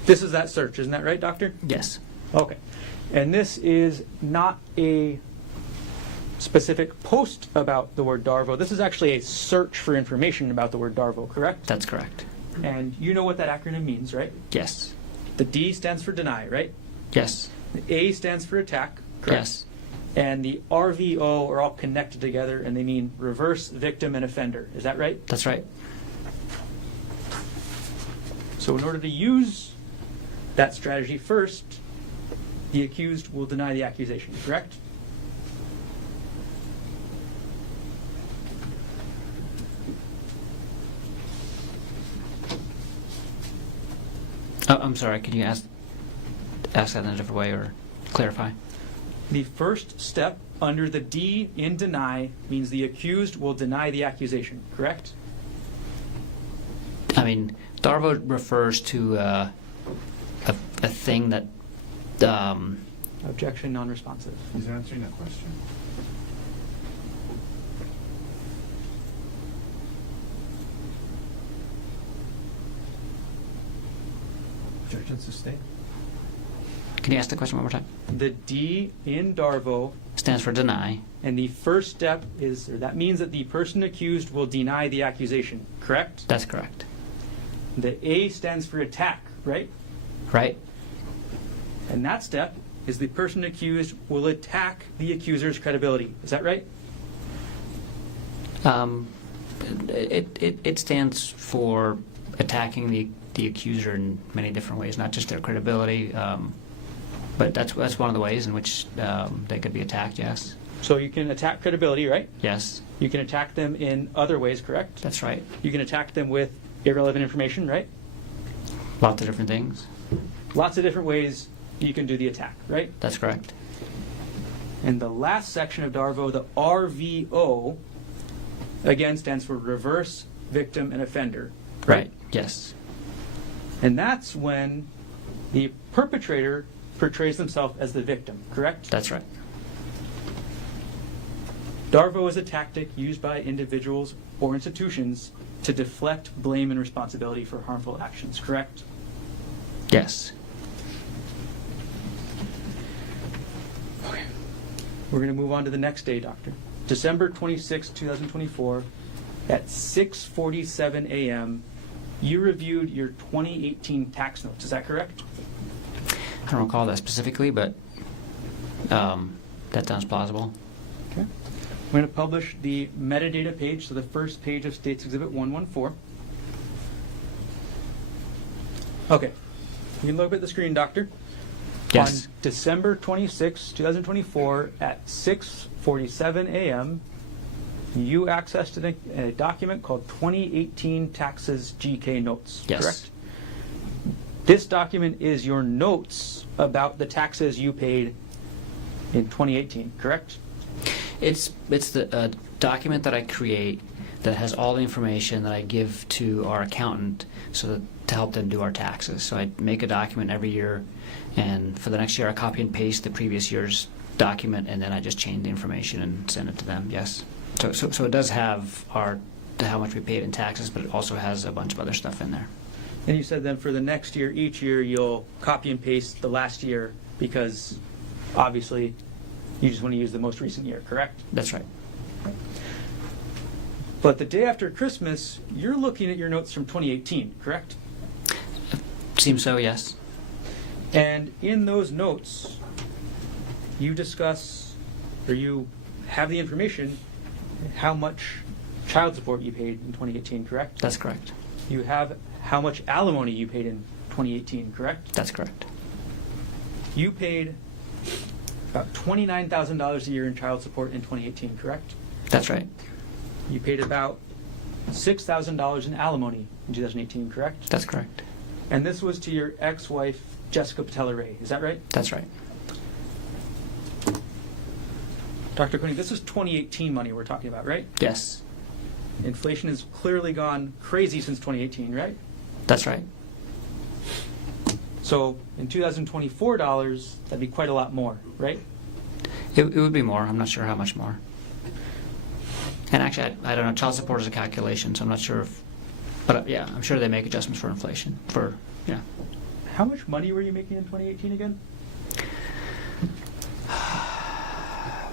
This is that search, isn't that right, Doctor? Yes. Okay. And this is not a specific post about the word Darvo. This is actually a search for information about the word Darvo, correct? That's correct. And you know what that acronym means, right? Yes. The D stands for deny, right? Yes. The A stands for attack, correct? Yes. And the RVO are all connected together, and they mean reverse, victim, and offender. Is that right? That's right. So in order to use that strategy first, the accused will deny the accusation, correct? Oh, I'm sorry, can you ask that in a different way or clarify? The first step under the D in deny means the accused will deny the accusation, correct? I mean, Darvo refers to a thing that Objection, non-responsive. He's answering a question. Objection sustained. Can you ask the question one more time? The D in Darvo, Stands for deny. and the first step is, or that means that the person accused will deny the accusation, correct? That's correct. The A stands for attack, right? Right? And that step is the person accused will attack the accuser's credibility. Is that right? It stands for attacking the accuser in many different ways, not just their credibility, but that's one of the ways in which they could be attacked. Yes. So you can attack credibility, right? Yes. You can attack them in other ways, correct? That's right. You can attack them with irrelevant information, right? Lots of different things. Lots of different ways you can do the attack, right? That's correct. And the last section of DARVO, the RVO, again stands for reverse victim and offender. Right. Yes. And that's when the perpetrator portrays themselves as the victim, correct? That's right. DARVO is a tactic used by individuals or institutions to deflect blame and responsibility for harmful actions, correct? Yes. Okay. We're going to move on to the next day, Doctor. December 26, 2024, at 6:47 a.m., you reviewed your 2018 tax notes. Is that correct? I don't recall that specifically, but that sounds plausible. Okay. We're going to publish the metadata page, so the first page of States Exhibit 114. Okay. You can look at the screen, Doctor. Yes. On December 26, 2024, at 6:47 a.m., you accessed a document called 2018 Taxes GK Notes, Yes. correct? This document is your notes about the taxes you paid in 2018, correct? It's the document that I create that has all the information that I give to our accountant so that to help them do our taxes. So I make a document every year, and for the next year I copy and paste the previous year's document, and then I just change the information and send it to them. Yes. So it does have how much we paid in taxes, but it also has a bunch of other stuff in there. And you said then for the next year, each year you'll copy and paste the last year because obviously you just want to use the most recent year, correct? That's right. But the day after Christmas, you're looking at your notes from 2018, correct? Seems so, yes. And in those notes, you discuss, or you have the information, how much child support you paid in 2018, correct? That's correct. You have how much alimony you paid in 2018, correct? That's correct. You paid about $29,000 a year in child support in 2018, correct? That's right. You paid about $6,000 in alimony in 2018, correct? That's correct. And this was to your ex-wife, Jessica Patella-Ray. Is that right? That's right. Dr. Konig, this is 2018 money we're talking about, right? Yes. Inflation has clearly gone crazy since 2018, right? That's right. So in 2024 dollars, that'd be quite a lot more, right? It would be more. I'm not sure how much more. And actually, I don't know. Child support is a calculation, so I'm not sure if. But yeah, I'm sure they make adjustments for inflation. Yeah. How much money were you making in 2018 again?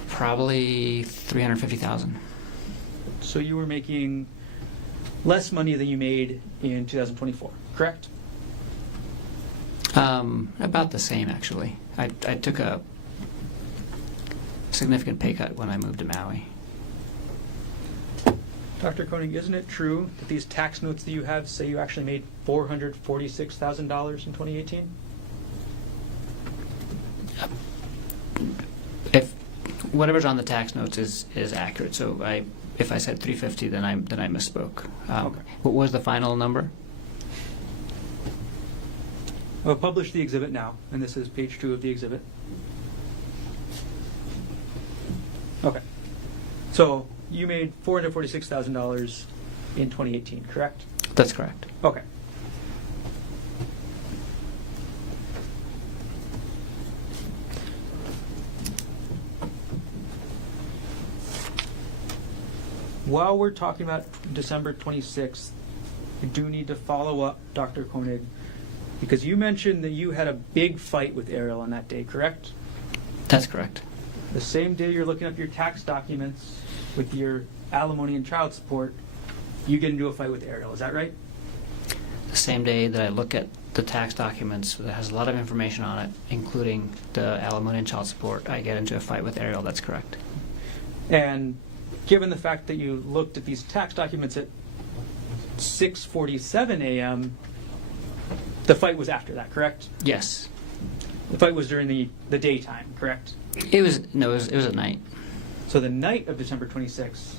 Probably $350,000. So you were making less money than you made in 2024, correct? About the same, actually. I took a significant pay cut when I moved to Maui. Dr. Konig, isn't it true that these tax notes that you have say you actually made $446,000 in 2018? If whatever's on the tax notes is accurate, so if I said 350, then I misspoke. Okay. What was the final number? I'll publish the exhibit now, and this is page 2 of the exhibit. Okay. So you made $446,000 in 2018, correct? That's correct. Okay. While we're talking about December 26th, I do need to follow up, Dr. Konig, because you mentioned that you had a big fight with Ariel on that day, correct? That's correct. The same day you're looking up your tax documents with your alimony and child support, you get into a fight with Ariel. Is that right? The same day that I look at the tax documents that has a lot of information on it, including the alimony and child support, I get into a fight with Ariel. That's correct. And given the fact that you looked at these tax documents at 6:47 a.m., the fight was after that, correct? Yes. The fight was during the daytime, correct? It was at night. So the night of December 26th,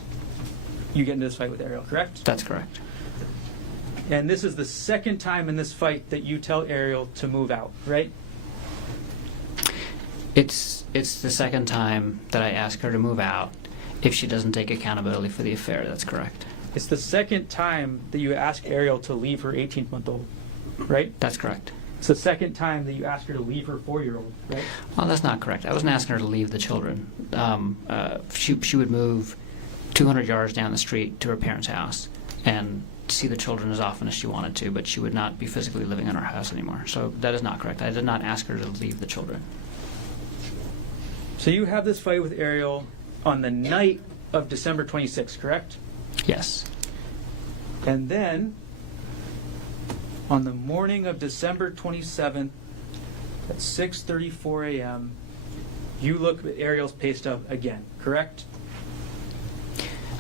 you get into this fight with Ariel, correct? That's correct. And this is the second time in this fight that you tell Ariel to move out, right? It's the second time that I ask her to move out if she doesn't take accountability for the affair. That's correct. It's the second time that you ask Ariel to leave her 18-month-old, right? That's correct. It's the second time that you ask her to leave her 4-year-old, right? Well, that's not correct. I wasn't asking her to leave the children. She would move 200 yards down the street to her parents' house and see the children as often as she wanted to, but she would not be physically living in our house anymore. So that is not correct. I did not ask her to leave the children. So you have this fight with Ariel on the night of December 26th, correct? Yes. And then, on the morning of December 27th at 6:34 a.m., you look at Ariel's pay stub again, correct?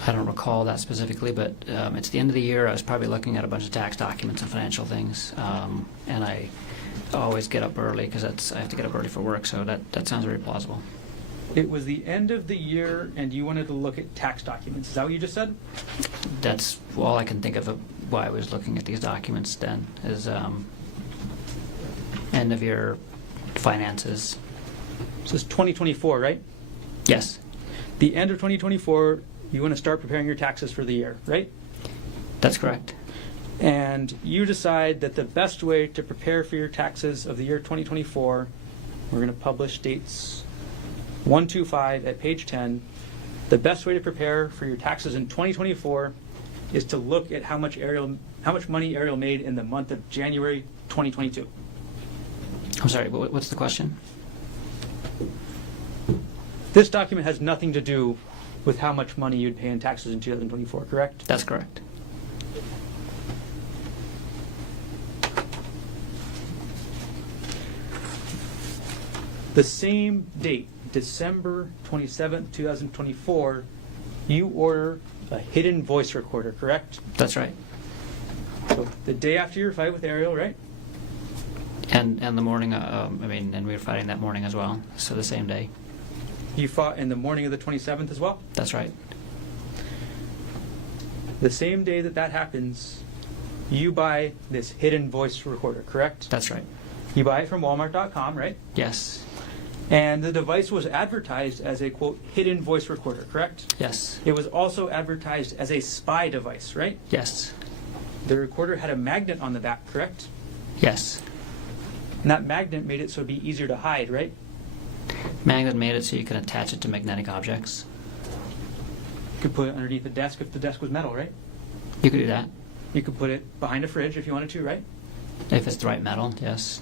I don't recall that specifically, but it's the end of the year. I was probably looking at a bunch of tax documents and financial things, and I always get up early because I have to get up early for work, so that sounds very plausible. It was the end of the year, and you wanted to look at tax documents. Is that what you just said? That's all I can think of why I was looking at these documents then, is end of year finances. So it's 2024, right? Yes, The end of 2024, you want to start preparing your taxes for the year, right? that's correct. And you decide that the best way to prepare for your taxes of the year 2024, we're going to publish dates 125 at page 10. The best way to prepare for your taxes in 2024 is to look at how much money Ariel made in the month of January 2022. I'm sorry, what's the question? This document has nothing to do with how much money you'd pay in taxes in 2024, correct? That's correct. The same date, December 27th, 2024, you order a hidden voice recorder, correct? That's right. So the day after your fight with Ariel, right? And the morning, and we were fighting that morning as well, so the same day. You fought in the morning of the 27th as well? That's right. The same day that happens, you buy this hidden voice recorder, correct? That's right. You buy it from Walmart.com, right? Yes. And the device was advertised as a, quote, hidden voice recorder, correct? Yes. It was also advertised as a spy device, right? Yes. The recorder had a magnet on the back, correct? Yes. And that magnet made it so it'd be easier to hide, right? Magnet made it so you can attach it to magnetic objects. You could put it underneath the desk if the desk was metal, right? You could do that. You could put it behind a fridge if you wanted to, right? If it's the right metal, yes.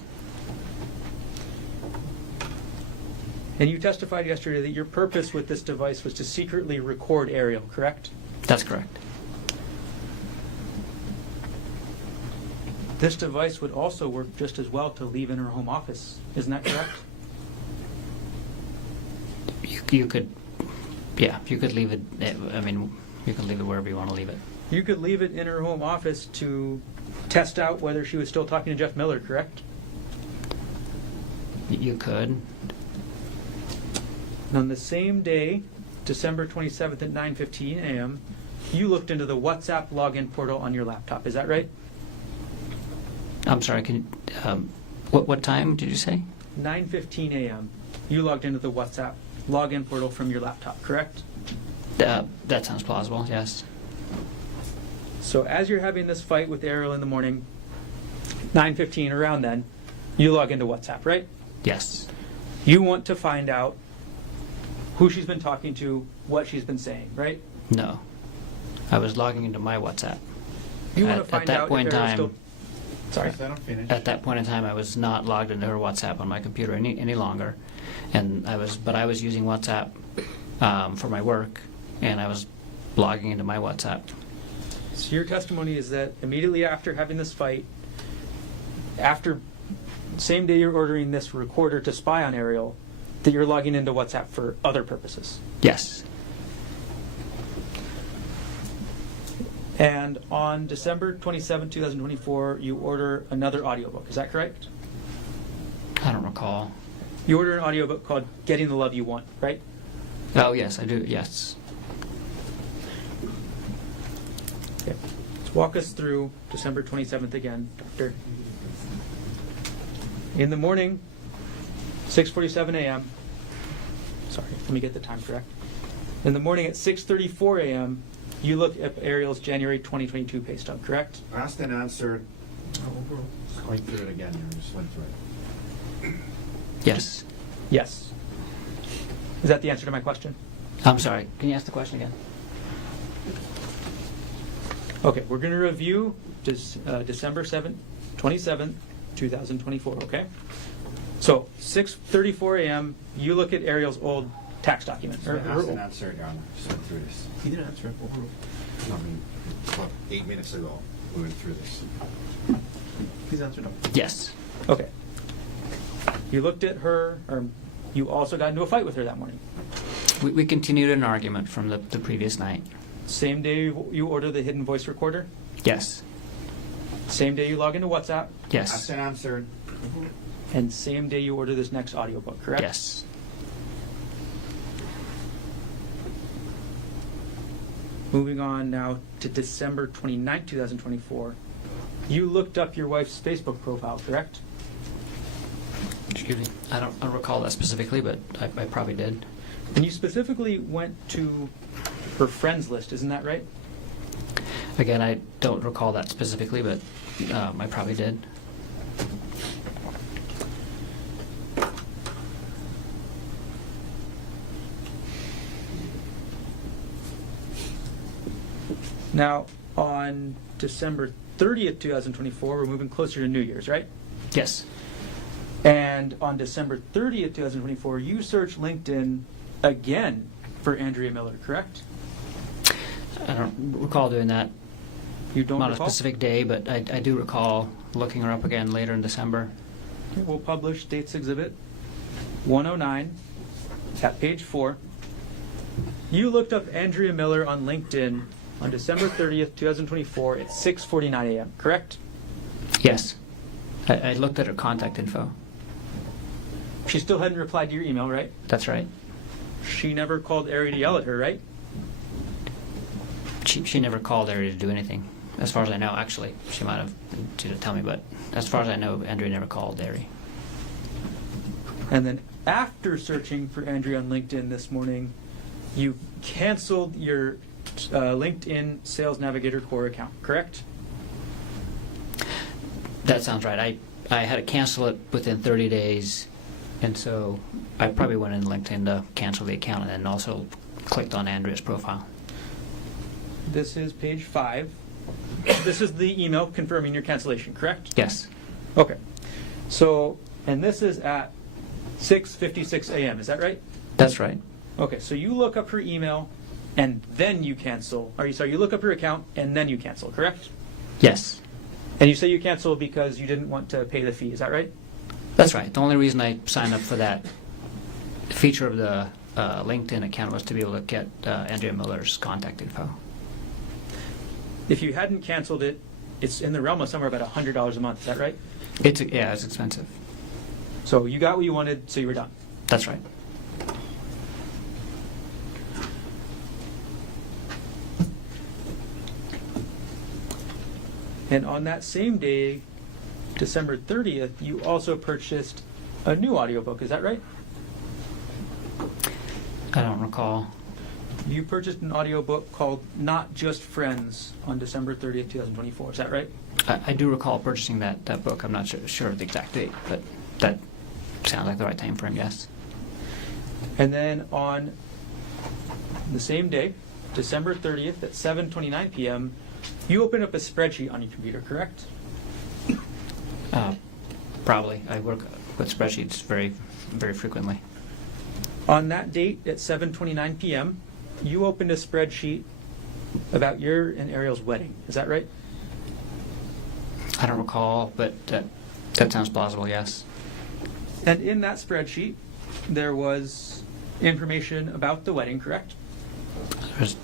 And you testified yesterday that your purpose with this device was to secretly record Ariel, correct? That's correct. This device would also work just as well to leave in her home office. Isn't that correct? You could, yeah, you could leave it, you can leave it wherever you want to leave it. You could leave it in her home office to test out whether she was still talking to Jeff Miller, correct? You could. And on the same day, December 27th at 9:15 a.m., you looked into the WhatsApp login portal on your laptop. Is that right? I'm sorry, what time did you say? 9:15 a.m., you logged into the WhatsApp login portal from your laptop, correct? That sounds plausible, yes. So as you're having this fight with Ariel in the morning, 9:15 around then, you log into WhatsApp, right? Yes. You want to find out who she's been talking to, what she's been saying, right? No. I was logging into my WhatsApp. You want to At find that out point if in Ariel's time, still... Sorry. Yes, I don't finish. At that point in time, I was not logged into her WhatsApp on my computer any longer, and I was using WhatsApp for my work, and I was logging into my WhatsApp. So your testimony is that immediately after having this fight, same day you're ordering this recorder to spy on Ariel, that you're logging into WhatsApp for other purposes. Yes. And on December 27, 2024, you order another audiobook. Is that correct? I don't recall. You order an audiobook called Getting the Love You Want, right? Oh, yes, I do, yes. Okay. Walk us through December 27th again, Doctor. In the morning, 6:47 a.m. Sorry, let me get the time correct. In the morning at 6:34 a.m., you look at Ariel's January 2022 pay stub, correct? Asked and answered. Just going through it again here. Just went through it. Yes. Yes. Is that the answer to my question? I'm sorry. Can you ask the question again? Okay, we're going to review December 27th, 2024, okay? So, 6:34 a.m., you look at Ariel's old tax document. Asked and answered, Your Honor. Just went through this. He didn't answer it. Overruled. I mean, about 8 minutes ago, we went through this. Please answer no. Yes. Okay. You looked at her, or you also got into a fight with her that morning. We continued an argument from the previous night. Same day you order the hidden voice recorder. Yes. Same day you log into WhatsApp. Asked Yes. and answered. And same day you order this next audiobook, correct? Yes. Moving on now to December 29th, 2024. You looked up your wife's Facebook profile, correct? Excuse me. I don't recall that specifically, but I probably did. And you specifically went to her friends list, isn't that right? Again, I don't recall that specifically, but I probably did. Now, on December 30th, 2024, we're moving closer to New Year's, right? Yes. And on December 30th, 2024, you searched LinkedIn again for Andrea Miller, correct? I don't recall doing that. You don't Not recall? a specific day, but I do recall looking her up again later in December. Okay, we'll publish Dates Exhibit 109 at page 4. You looked up Andrea Miller on LinkedIn on December 30th, 2024 at 6:49 a.m., correct? Yes. I looked at her contact info. She still hadn't replied to your email, right? That's right. She never called Ari to yell at her, right? She never called Ari to do anything, as far as I know. Actually, she might have. She didn't tell me, but as far as I know, Andrea never called Ari. And then after searching for Andrea on LinkedIn this morning, you canceled your LinkedIn Sales Navigator Core account, correct? That sounds right. I had to cancel it within 30 days, and so I probably went in LinkedIn to cancel the account and then also clicked on Andrea's profile. This is page 5. This is the email confirming your cancellation, correct? Yes. Okay. So, and this is at 6:56 a.m., is that right? That's right. Okay, so you look up her email and then you cancel. You look up her account and then you cancel, correct? Yes. And you say you cancel because you didn't want to pay the fee, is that right? That's right. The only reason I signed up for that feature of the LinkedIn account was to be able to get Andrea Miller's contact info. If you hadn't canceled it, it's in the realm of somewhere about $100 a month, is that right? It's expensive. So you got what you wanted, so you were done. That's right. And on that same day, December 30th, you also purchased a new audiobook, is that right? I don't recall. You purchased an audiobook called Not Just Friends on December 30th, 2024, is that right? I do recall purchasing that book. I'm not sure of the exact date, but that sounds like the right time frame, yes. And then on the same day, December 30th at 7:29 p.m., you open up a spreadsheet on your computer, correct? Probably. I work with spreadsheets very, very frequently. On that date at 7:29 p.m., you opened a spreadsheet about your and Ariel's wedding. Is that right? I don't recall, but that sounds plausible, yes. And in that spreadsheet, there was information about the wedding, correct?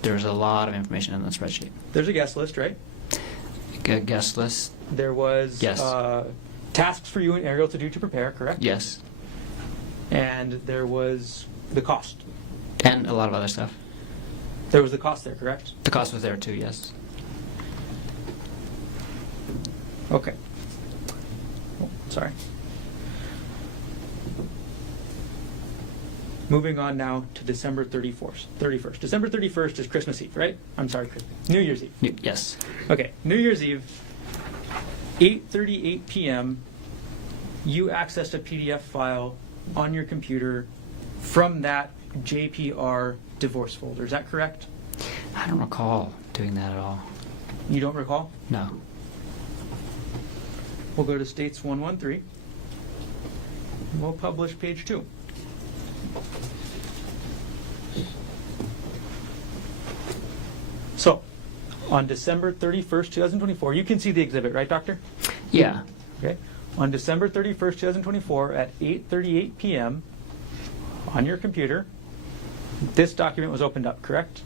There's a lot of information in the spreadsheet. There's a guest list, right? A guest list? There was Yes. Tasks for you and Ariel to do to prepare, correct? Yes. And there was the cost. And a lot of other stuff. There was the cost there, correct? The cost was there too, yes. Okay. Oh, sorry. Moving on now to December 31st. December 31st is Christmas Eve, right? I'm sorry, New Year's Eve. Yes. Okay, New Year's Eve, 8:38 p.m., you accessed a PDF file on your computer from that JPR divorce folder. Is that correct? I don't recall doing that at all. You don't recall? No. We'll go to States 113. We'll publish page 2. So, on December 31st, 2024, you can see the exhibit, right, Doctor? Yeah. Okay. On December 31st, 2024, at 8:38 p.m., on your computer, this document was opened up, correct?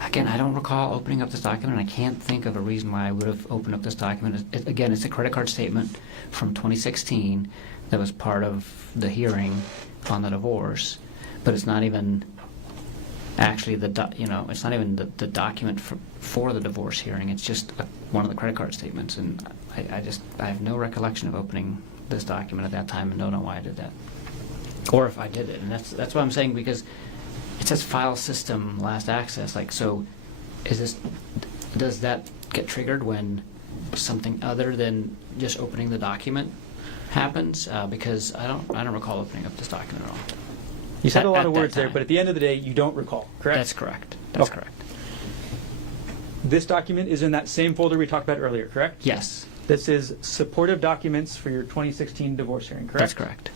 Again, I don't recall opening up this document. I can't think of a reason why I would have opened up this document. Again, it's a credit card statement from 2016 that was part of the hearing on the divorce, but it's not even actually it's not even the document for the divorce hearing. It's just one of the credit card statements, and I have no recollection of opening this document at that time, and don't know why I did that, or if I did it. And that's what I'm saying, because it says file system last access. Like, so does that get triggered when something other than just opening the document happens? Because I don't recall opening up this document at all. You said a lot At of that words there, time. but at the end of the day, you don't recall, correct? That's correct. That's Okay. correct. This document is in that same folder we talked about earlier, correct? Yes, This is supportive documents for your 2016 divorce hearing, correct? that's correct.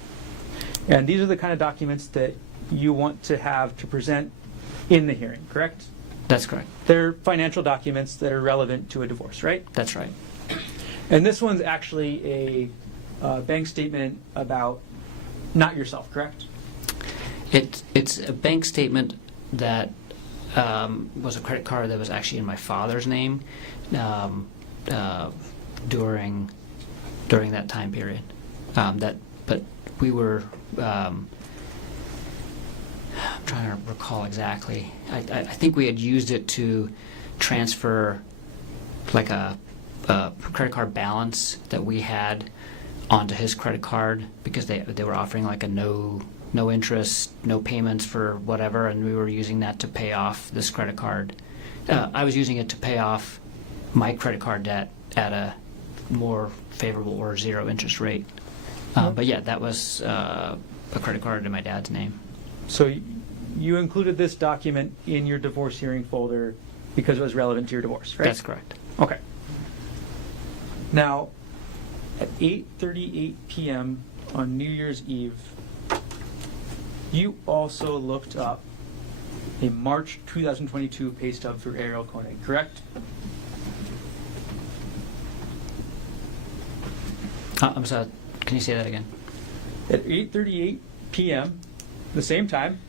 And these are the kind of documents that you want to have to present in the hearing, correct? That's correct. They're financial documents that are relevant to a divorce, right? That's right. And this one's actually a bank statement about not yourself, correct? It's a bank statement that was a credit card that was actually in my father's name during that time period. But we were. I'm trying to recall exactly. I think we had used it to transfer like a credit card balance that we had onto his credit card, because they were offering like a no interest, no payments for whatever, and we were using that to pay off this credit card. I was using it to pay off my credit card debt at a more favorable or zero interest rate. But yeah, that was a credit card in my dad's name. So you included this document in your divorce hearing folder because it was relevant to your divorce, right? That's correct. Okay. Now, at 8:38 p.m. on New Year's Eve, you also looked up a March 2022 pay stub for Gerhardt Konig, correct? I'm sorry. Can you say that again? At 8:38 p.m., the same time,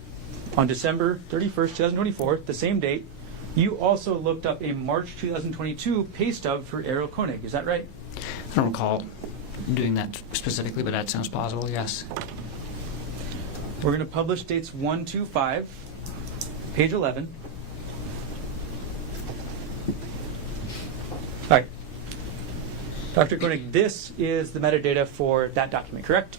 on December 31st, 2024, the same date, you also looked up a March 2022 pay stub for Gerhardt Konig. Is that right? I don't recall doing that specifically, but that sounds plausible. Yes. We're going to publish dates 1, 2, 5, page 11. All right. Dr. Konig, this is the metadata for that document, correct?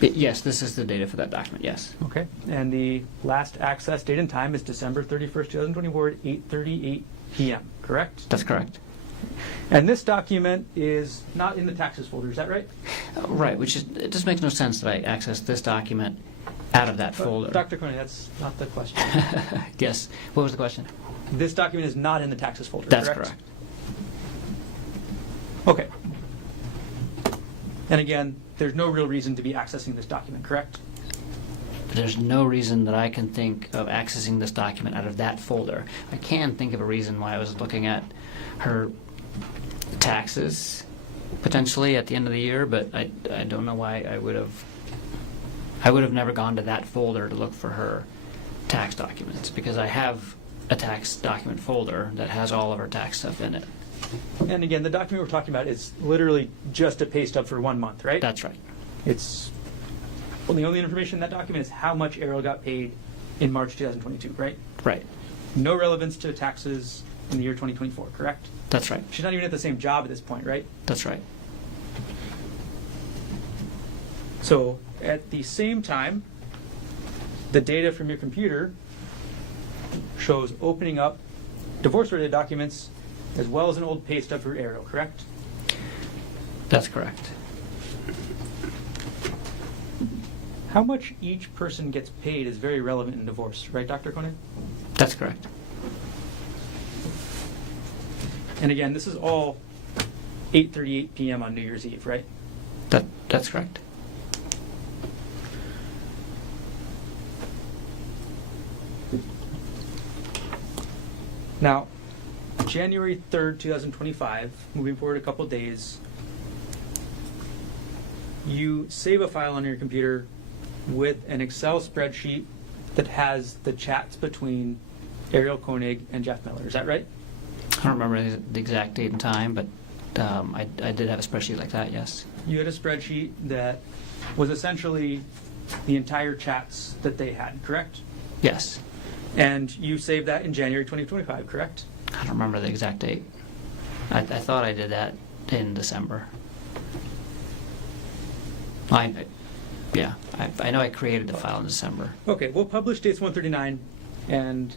Yes, this is the data for that document. Yes. Okay. And the last access date and time is December 31st, 2024 at 8:38 p.m., correct? That's correct. And this document is not in the taxes folder, is that right? Right, which is, it just makes no sense that I access this document out of that folder. Dr. Konig, that's not the question. Yes. What was the question? This document is not in the taxes folder, That's correct? correct. Okay. And again, there's no real reason to be accessing this document, correct? There's no reason that I can think of accessing this document out of that folder. I can think of a reason why I was looking at her taxes potentially at the end of the year, but I don't know why I would have never gone to that folder to look for her tax documents, because I have a tax document folder that has all of her tax stuff in it. And again, the document we're talking about is literally just a pay stub for 1 month, right? That's right. It's Well, the only information in that document is how much Ariel got paid in March 2022, right? Right. No relevance to taxes in the year 2024, correct? That's right. She's not even at the same job at this point, right? That's right. So at the same time, the data from your computer shows opening up divorce-related documents as well as an old pay stub for Ariel, correct? That's correct. How much each person gets paid is very relevant in divorce, right, Dr. Konig? That's correct. And again, this is all 8:38 p.m. on New Year's Eve, right? That's correct. Now, January 3rd, 2025, moving forward a couple days, you save a file on your computer with an Excel spreadsheet that has the chats between Ariel Konig and Jeff Miller. Is that right? I don't remember the exact date and time, but I did have a spreadsheet like that, yes. You had a spreadsheet that was essentially the entire chats that they had, correct? Yes. And you saved that in January 2025, correct? I don't remember the exact date. I thought I did that in December. I know I created the file in December. Okay, we'll publish dates 139, and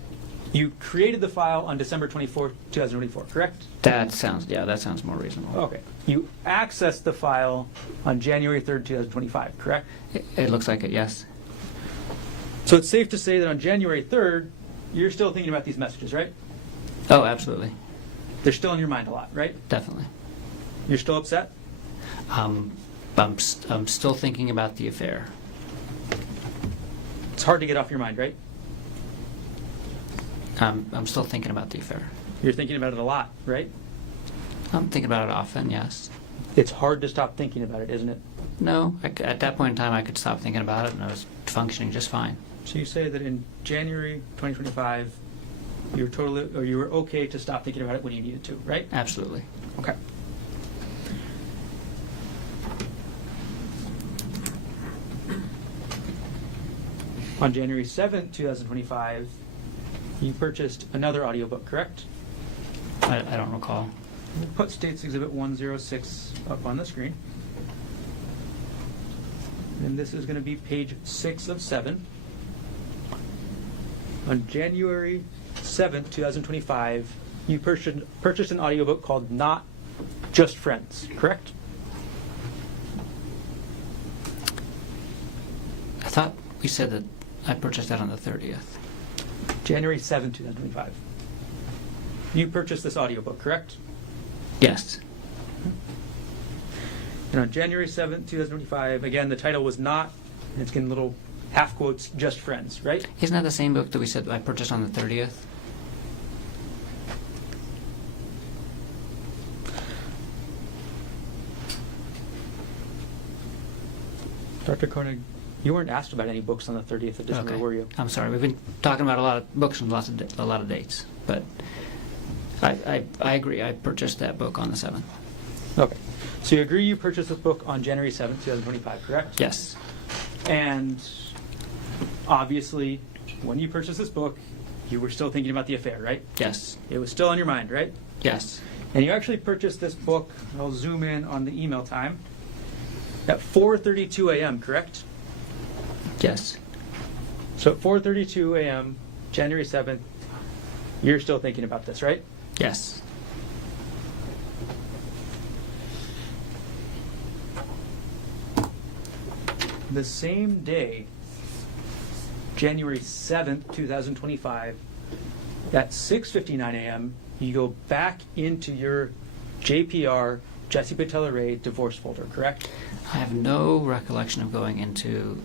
you created the file on December 24th, 2024, correct? That sounds more reasonable. Okay. You accessed the file on January 3rd, 2025, correct? It looks like it, yes. So it's safe to say that on January 3rd, you're still thinking about these messages, right? Oh, absolutely. They're still in your mind a lot, right? Definitely. You're still upset? I'm still thinking about the affair. It's hard to get off your mind, right? I'm still thinking about the affair. You're thinking about it a lot, right? I'm thinking about it often, yes. It's hard to stop thinking about it, isn't it? No, at that point in time, I could stop thinking about it, and I was functioning just fine. So you say that in January 2025, you were okay to stop thinking about it when you needed to, right? Absolutely. Okay. On January 7th, 2025, you purchased another audiobook, correct? I don't recall. We'll put States Exhibit 106 up on the screen. And this is going to be page 6 of 7. On January 7th, 2025, you purchased an audiobook called Not Just Friends, correct? I thought we said that I purchased that on the 30th. January 7th, 2025. You purchased this audiobook, correct? Yes. And on January 7th, 2025, again, the title was Not, and it's getting little half quotes, Just Friends, right? Isn't that the same book that we said I purchased on the 30th? Dr. Konig, you weren't asked about any books on the 30th of December, were you? I'm sorry. We've been talking about a lot of books and a lot of dates, but I agree. I purchased that book on the 7th. Okay. So you agree you purchased this book on January 7th, 2025, correct? Yes. And obviously, when you purchased this book, you were still thinking about the affair, right? Yes. It was still on your mind, right? Yes. And you actually purchased this book, I'll zoom in on the email time, at 4:32 a.m., correct? Yes. So at 4:32 a.m., January 7th, you're still thinking about this, right? Yes. The same day, January 7th, 2025, at 6:59 a.m., you go back into your JPR, Jesse Patella Ray, divorce folder, correct? I have no recollection of going into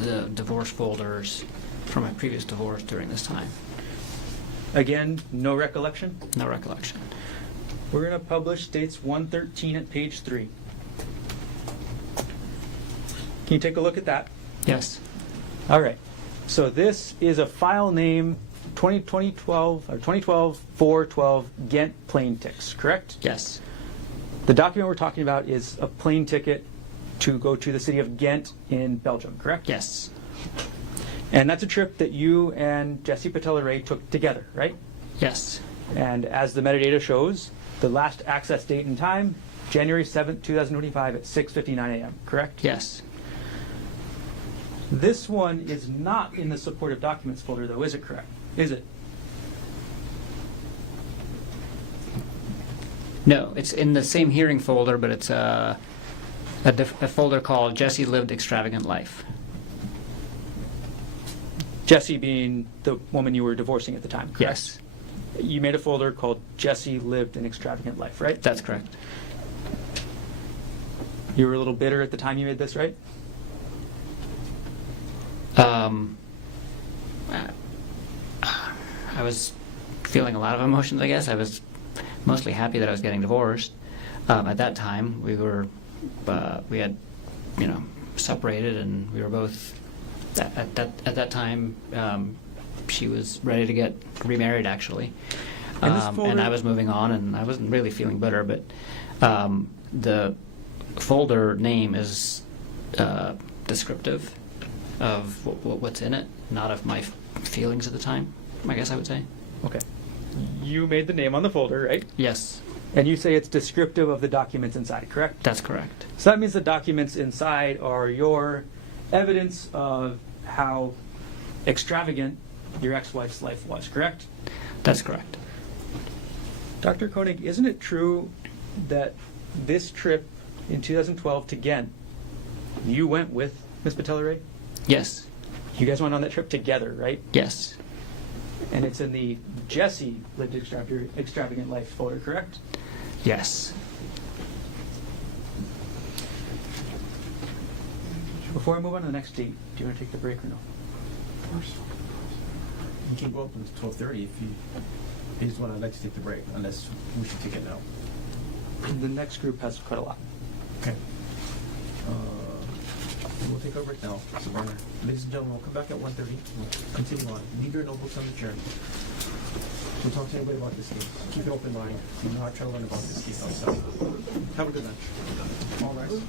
the divorce folders from my previous divorce during this time. Again, no recollection? No recollection. We're going to publish dates 113 at page 3. Can you take a look at that? Yes. All right. So this is a file name 2012-412 Ghent plane ticks, correct? Yes. The document we're talking about is a plane ticket to go to the city of Ghent in Belgium, correct? Yes. And that's a trip that you and Jesse Patella-Ray took together, right? Yes. And as the metadata shows, the last access date and time, January 7th, 2025 at 6:59 a.m., correct? Yes. This one is not in the supportive documents folder, though, is it correct? Is it? No, it's in the same hearing folder, but it's a folder called Jesse Lived Extravagant Life. Jesse being the woman you were divorcing at the time, correct? Yes. You made a folder called Jesse Lived an Extravagant Life, right? That's correct. You were a little bitter at the time you made this, right? I was feeling a lot of emotions, I guess. I was mostly happy that I was getting divorced. At that time, we had, separated, and we were both, at that time, she was ready to get remarried, actually. And this And folder- I was moving on, and I wasn't really feeling bitter, but the folder name is descriptive of what's in it, not of my feelings at the time, I guess I would say. Okay. You made the name on the folder, right? Yes, And you say it's descriptive of the documents inside, correct? that's correct. So that means the documents inside are your evidence of how extravagant your ex-wife's life was, correct? That's correct. Dr. Konig, isn't it true that this trip in 2012 to Ghent, you went with Ms. Patella-Ray? Yes, You guys went on that trip together, right? yes, And it's in the Jesse Lived Extravagant Life folder, correct? yes. Before I move on to the next date, do you want to take the break or no? We can go up until 12:30 if you just want to, like to take the break, unless we should take it now. The next group has quite a lot. Okay. We'll take our break now. So, ladies and gentlemen, we'll come back at 1:30. We'll continue on. Leave your notebooks on the chair. Don't talk to anybody about this case. Keep an open mind. You know how to try to learn about this case outside. Have a good lunch. All rise.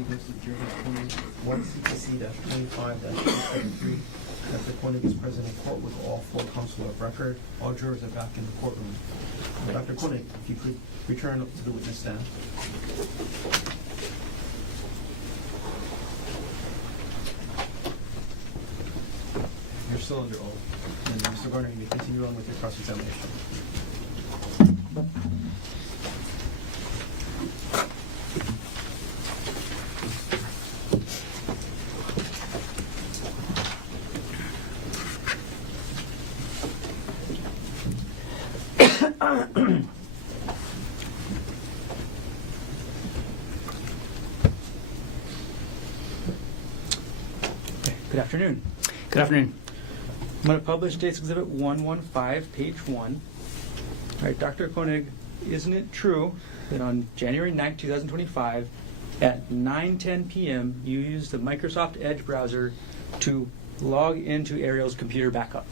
property goes to Gerhardt Konig, 1 CPC-25-373. Dr. Konig is present in court with all 4 counsel of record. All jurors are back in the courtroom. Dr. Konig, if you could return up to the witness stand. You're still under oath. And Mr. Garner, you may continue on with your cross-examination. Good afternoon. Good afternoon. I'm going to publish State's Exhibit 115, page 1. All right, Dr. Konig, isn't it true that on January 9, 2025, at 9:10 p.m., you used the Microsoft Edge browser to log into Ariel's computer backup?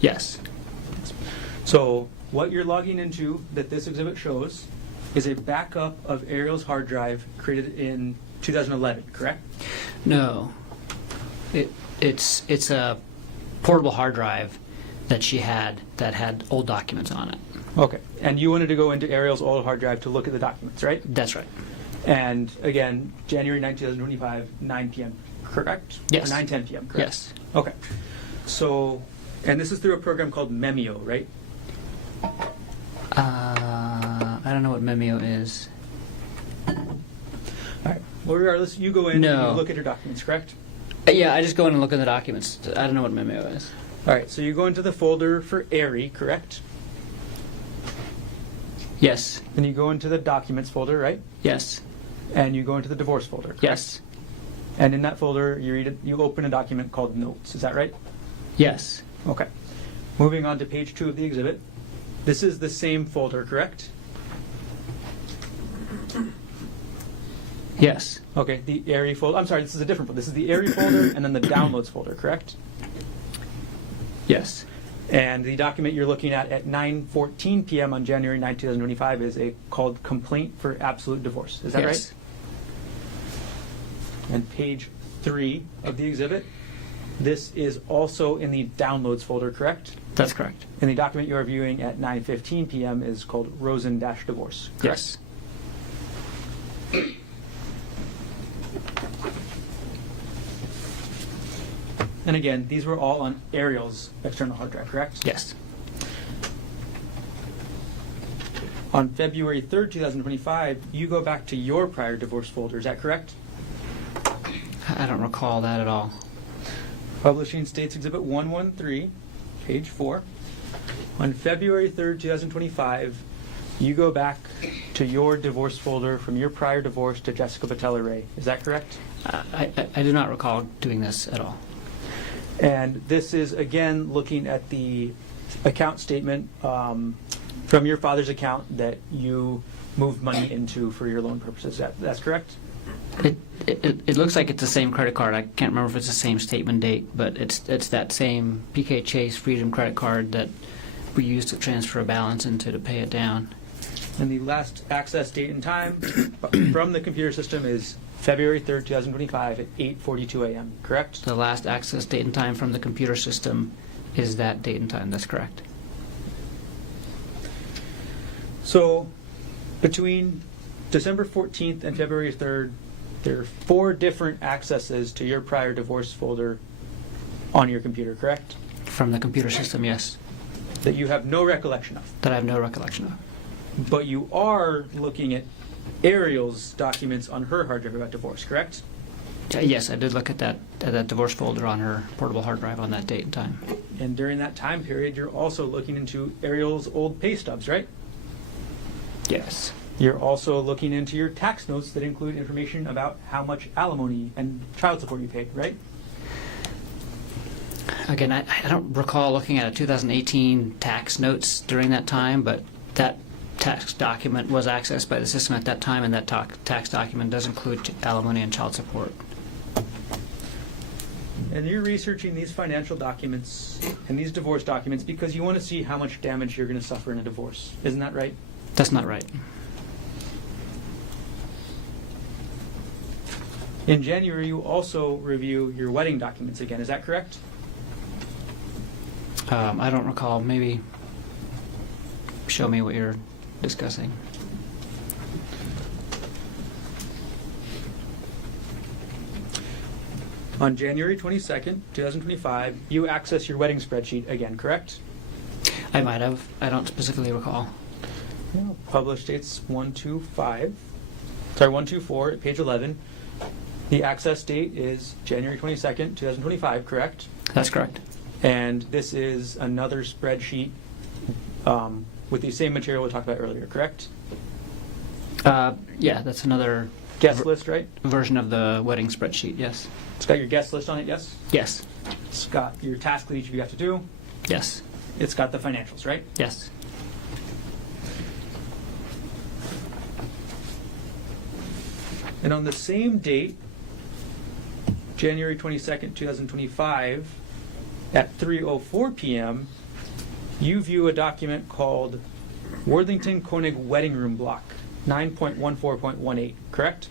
Yes. So what you're logging into that this exhibit shows is a backup of Ariel's hard drive created in 2011, correct? No. It's a portable hard drive that she had that had old documents on it. Okay. And you wanted to go into Ariel's old hard drive to look at the documents, right? That's right. And again, January 9, 2025, 9 p.m., correct? Yes. Or 9:10 p.m., correct? Yes. Okay. So, and this is through a program called Memio, right? I don't know what Memio is. All right. Well, regardless, you go in and No. you look at your documents, correct? Yeah, I just go in and look at the documents. I don't know what Memio is. All right. So you go into the folder for ARI, correct? Yes. Then you go into the documents folder, right? Yes. And you go into the divorce folder, correct? Yes. And in that folder, you open a document called Notes. Is that right? Yes. Okay. Moving on to page 2 of the exhibit. This is the same folder, correct? Yes. Okay, the ARI folder. I'm sorry, this is a different folder. This is the ARI folder and then the downloads folder, correct? Yes. And the document you're looking at 9:14 p.m. on January 9, 2025 is called Complaint for Absolute Divorce. Is that Yes. right? And page 3 of the exhibit, this is also in the downloads folder, correct? That's correct. And the document you are viewing at 9:15 p.m. is called Rosen-Divorce, correct? Yes. And again, these were all on Ariel's external hard drive, correct? Yes. On February 3rd, 2025, you go back to your prior divorce folder, is that correct? I don't recall that at all. Publishing States Exhibit 113, page 4. On February 3rd, 2025, you go back to your divorce folder from your prior divorce to Jessica Patella Ray. Is that correct? I do not recall doing this at all. And this is, again, looking at the account statement from your father's account that you moved money into for your loan purposes. That's correct? It looks like it's the same credit card. I can't remember if it's the same statement date, but it's that same PK Chase Freedom credit card that we used to transfer a balance into to pay it down. And the last access date and time from the computer system is February 3rd, 2025 at 8:42 a.m., correct? The last access date and time from the computer system is that date and time. That's correct. So between December 14th and February 3rd, there are 4 different accesses to your prior divorce folder on your computer, correct? From the computer system, yes. That you have no recollection of. That I have no recollection of. But you are looking at Ariel's documents on her hard drive about divorce, correct? Yes, I did look at that divorce folder on her portable hard drive on that date and time. And during that time period, you're also looking into Ariel's old pay stubs, right? Yes. You're also looking into your tax notes that include information about how much alimony and child support you paid, right? Again, I don't recall looking at a 2018 tax notes during that time, but that tax document was accessed by the system at that time, and that tax document does include alimony and child support. And you're researching these financial documents and these divorce documents because you want to see how much damage you're going to suffer in a divorce. Isn't that right? That's not right. In January, you also review your wedding documents again. Is that correct? I don't recall. Maybe show me what you're discussing. On January 22nd, 2025, you access your wedding spreadsheet again, correct? I might have. I don't specifically recall. Published dates 124 at page 11. The access date is January 22nd, 2025, correct? That's correct. And this is another spreadsheet with the same material we talked about earlier, correct? Yeah, that's another Guest list, right? version of the wedding spreadsheet. Yes. It's got your guest list on it, yes? Yes. It's got your task that each of you have to do. Yes. It's got the financials, right? Yes. And on the same date, January 22nd, 2025, at 3:04 p.m., you view a document called Worthington Konig Wedding Room Block 9.14.18, correct?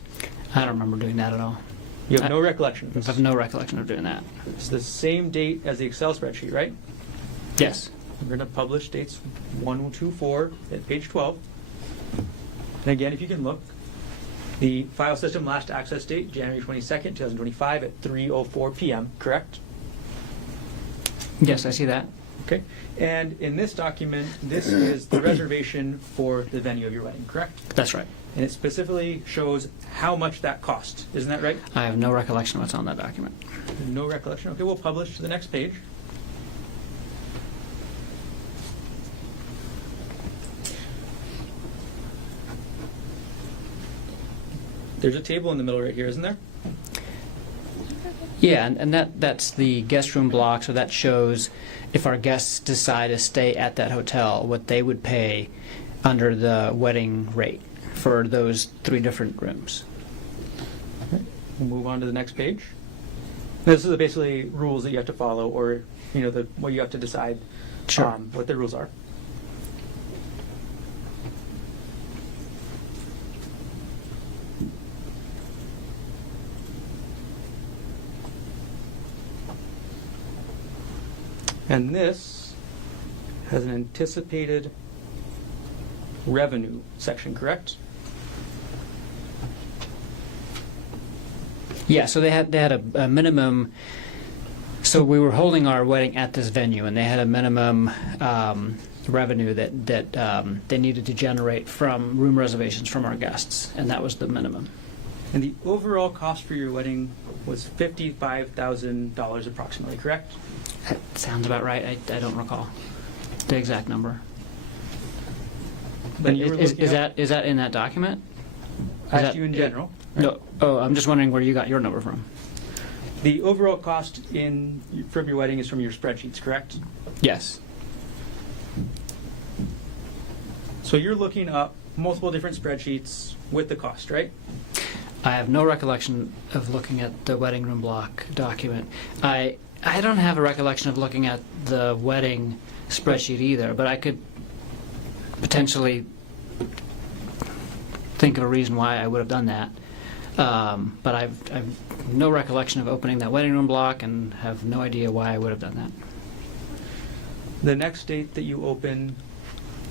I don't remember doing that at all. You have no recollection of I this. have no recollection of doing that. It's the same date as the Excel spreadsheet, right? Yes. We're going to publish dates 124 at page 12. And again, if you can look, the file system last access date, January 22nd, 2025 at 3:04 p.m., correct? Yes, I see that. Okay. And in this document, this is the reservation for the venue of your wedding, correct? That's right. And it specifically shows how much that cost. Isn't that right? I have no recollection of what's on that document. No recollection. Okay, we'll publish to the next page. There's a table in the middle right here, isn't there? Yeah, and that's the guest room block, so that shows if our guests decide to stay at that hotel, what they would pay under the wedding rate for those 3 different rooms. We'll move on to the next page. This is basically rules that you have to follow, or what you have to decide Sure. what the rules are. And this has an anticipated revenue section, correct? Yeah, so they had a minimum. So we were holding our wedding at this venue, and they had a minimum revenue that they needed to generate from room reservations from our guests, and that was the minimum. And the overall cost for your wedding was $55,000 approximately, correct? That sounds about right. I don't recall the exact number. Then you were Is looking at- that in that document? I Is asked that- you in general. No. Oh, I'm just wondering where you got your number from. The overall cost for your wedding is from your spreadsheets, correct? Yes. So you're looking up multiple different spreadsheets with the cost, right? I have no recollection of looking at the wedding room block document. I don't have a recollection of looking at the wedding spreadsheet either, but I could potentially think of a reason why I would have done that. But I've no recollection of opening that wedding room block and have no idea why I would have done that. The next date that you open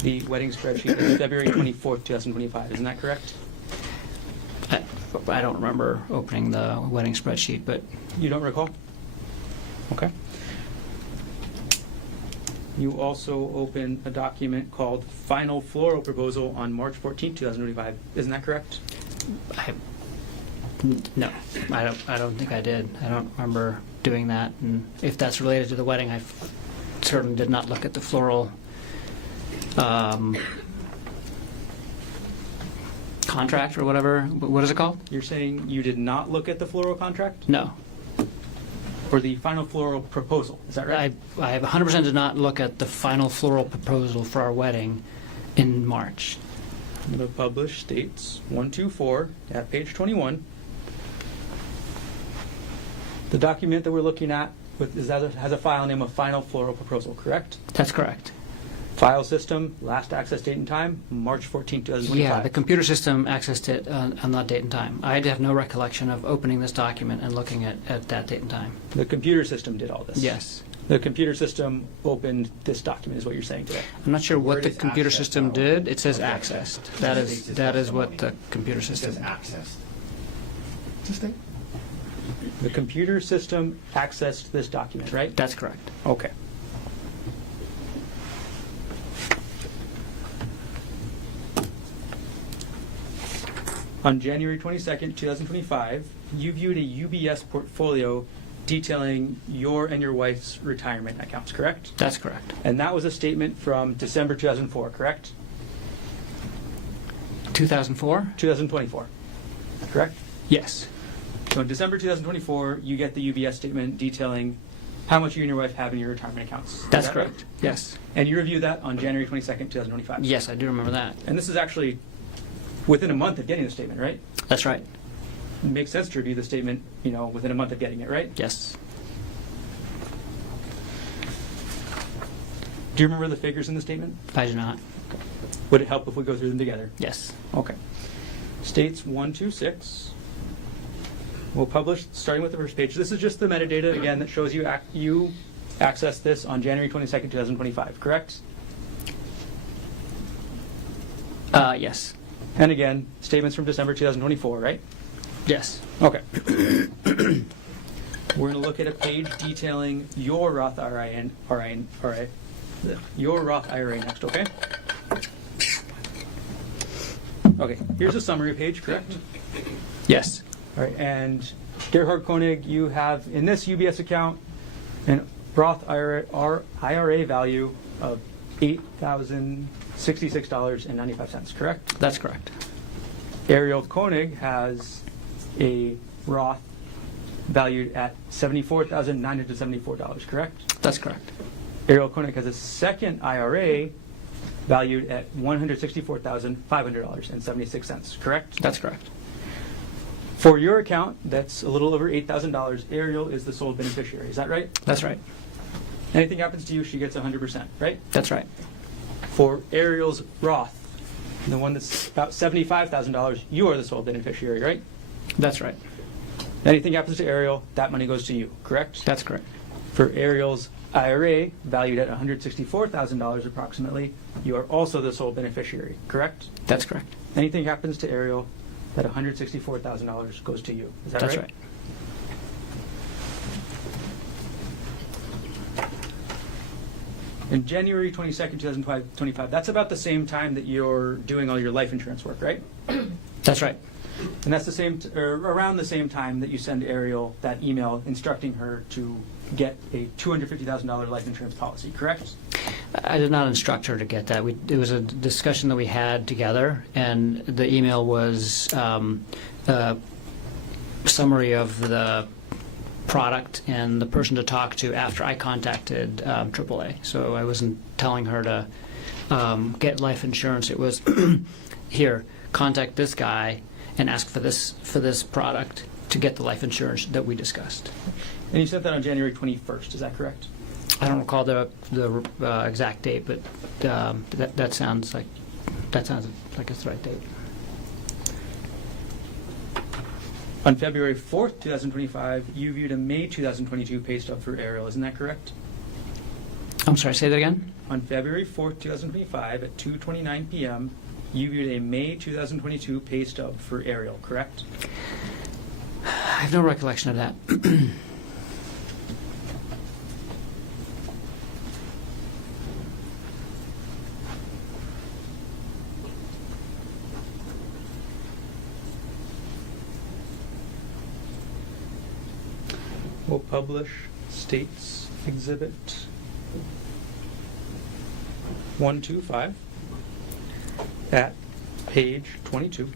the wedding spreadsheet is February 24th, 2025. Isn't that correct? I don't remember opening the wedding spreadsheet, but You don't recall? Okay. You also open a document called Final Floral Proposal on March 14th, 2025. Isn't that correct? no, I don't think I did. I don't remember doing that. And if that's related to the wedding, I certainly did not look at the floral contract or whatever. What is it called? You're saying you did not look at the floral contract? No. Or the final floral proposal, is that right? I 100% did not look at the final floral proposal for our wedding in March. The published dates 124 at page 21. The document that we're looking at has a file name of Final Floral Proposal, correct? That's correct. File system, last access date and time, March 14, 2025. Yeah, the computer system accessed it on that date and time. I have no recollection of opening this document and looking at that date and time. The computer system did all this? Yes. The computer system opened this document, is what you're saying today? I'm not sure what Where the does computer access system go? did. It says Okay. accessed. That is what the computer It system. says accessed. The computer system accessed this document, right? That's correct. Okay. On January 22nd, 2025, you viewed a UBS portfolio detailing your and your wife's retirement accounts, correct? That's correct. And that was a statement from December 2004, correct? 2004? 2024, correct? Yes. So in December 2024, you get the UBS statement detailing how much you and your wife have in your retirement accounts. Is That's that right? correct. Yes. And you reviewed that on January 22nd, 2025. Yes, I do remember that. And this is actually within a month of getting the statement, right? That's right. It makes sense to review the statement, within a month of getting it, right? Yes. Do you remember the figures in the statement? I do not. Would it help if we go through them together? Yes. Okay. States 126. We'll publish starting with the first page. This is just the metadata, again, that shows you you accessed this on January 22nd, 2025, correct? Yes. And again, statements from December 2024, right? Yes. Okay. We're going to look at a page detailing your Roth IRA, your Roth IRA next, okay? Okay, here's a summary page, correct? Yes. All right, and Gerhardt Konig, you have in this UBS account an Roth IRA value of $8,066.95, correct? That's correct. Ariel Konig has a Roth valued at $74,974, correct? That's correct. Ariel Konig has a second IRA valued at $164,500.76, correct? That's correct. For your account, that's a little over $8,000. Ariel is the sole beneficiary. Is that right? That's right. Anything happens to you, she gets 100%, right? That's right. For Ariel's Roth, the one that's about $75,000, you are the sole beneficiary, right? That's right. Anything happens to Ariel, that money goes to you, correct? That's correct. For Ariel's IRA, valued at $164,000 approximately, you are also the sole beneficiary, correct? That's correct. Anything happens to Ariel, that $164,000 goes to you. Is that That's right? right. In January 22nd, 2025, that's about the same time that you're doing all your life insurance work, right? That's right. And that's the same, or around the same time that you send Ariel that email instructing her to get a $250,000 life insurance policy, correct? I did not instruct her to get that. It was a discussion that we had together, and the email was a summary of the product and the person to talk to after I contacted AAA. So I wasn't telling her to get life insurance. It was, here, contact this guy and ask for this product to get the life insurance that we discussed. And you sent that on January 21st, is that correct? I don't recall the exact date, but that sounds like it's the right date. On February 4th, 2025, you viewed a May 2022 pay stub for Ariel, isn't that correct? I'm sorry, say that again? On February 4th, 2025, at 2:29 p.m., you viewed a May 2022 pay stub for Ariel, correct? I have no recollection of that. We'll publish States Exhibit 125 at page 22.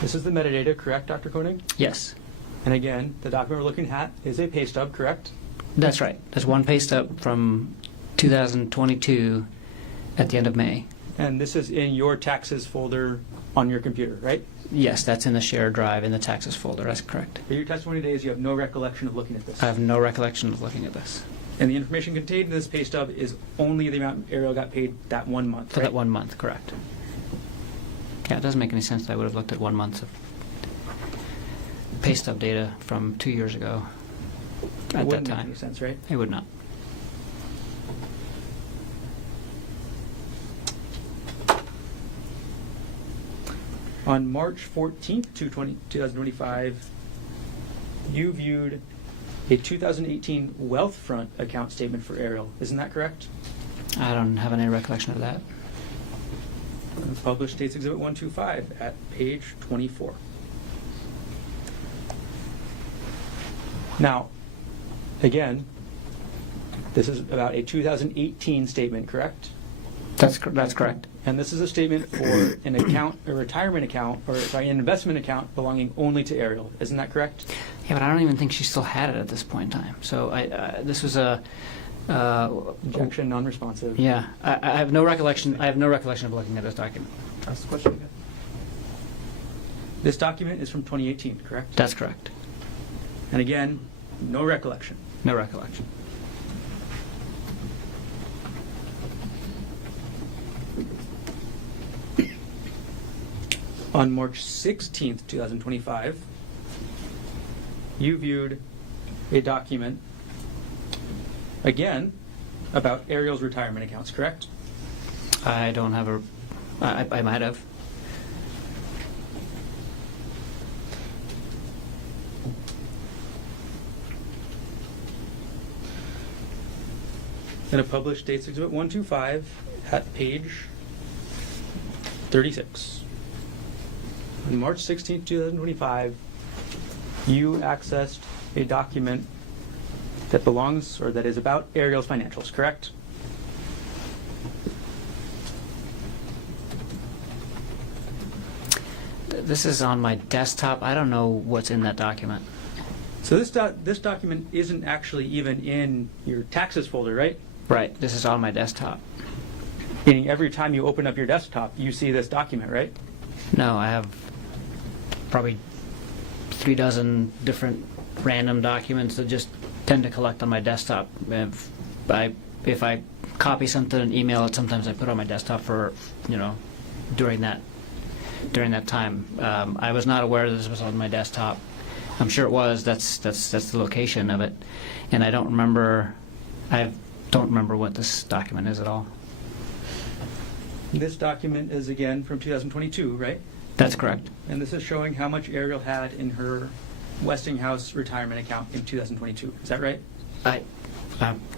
This is the metadata, correct, Dr. Konig? Yes, And again, the document we're looking at is a pay stub, correct? that's right. There's one pay stub from 2022 at the end of May. And this is in your taxes folder on your computer, right? Yes, that's in the shared drive in the taxes folder. That's correct. Your testimony today is you have no recollection of looking at this. I have no recollection of looking at this. And the information contained in this pay stub is only the amount Ariel got paid that 1 month, For right? that 1 month, correct. Yeah, it doesn't make any sense that I would have looked at 1 month of pay stub data from 2 years ago It at that wouldn't make time. any sense, right? It would not. On March 14th, 2025, you viewed a 2018 Wealthfront account statement for Ariel. Isn't that correct? I don't have any recollection of that. Published States Exhibit 125 at page 24. Now, again, this is about a 2018 statement, correct? That's correct. And this is a statement for an account, a retirement account, or sorry, an investment account belonging only to Ariel. Isn't that correct? Yeah, but I don't even think she still had it at this point in time. So this was a Objection, non-responsive. Yeah, I have no recollection. I have no recollection of looking at this document. Ask the question again. This document is from 2018, correct? That's correct. And again, no recollection. No recollection. On March 16th, 2025, you viewed a document, again, about Ariel's retirement accounts, correct? I don't have a. I might have. In a published States Exhibit 125 at page 36. On March 16th, 2025, you accessed a document that belongs, or that is about Ariel's financials, correct? This is on my desktop. I don't know what's in that document. So this document isn't actually even in your taxes folder, right? Right. This is on my desktop. Meaning every time you open up your desktop, you see this document, right? No, I have probably 3 dozen different random documents that just tend to collect on my desktop. If I copy something and email it, sometimes I put it on my desktop for, during that time. I was not aware that this was on my desktop. I'm sure it was. That's the location of it, and I don't remember. I don't remember what this document is at all. This document is again from 2022, right? That's correct. And this is showing how much Ariel had in her Westinghouse retirement account in 2022. Is that right? I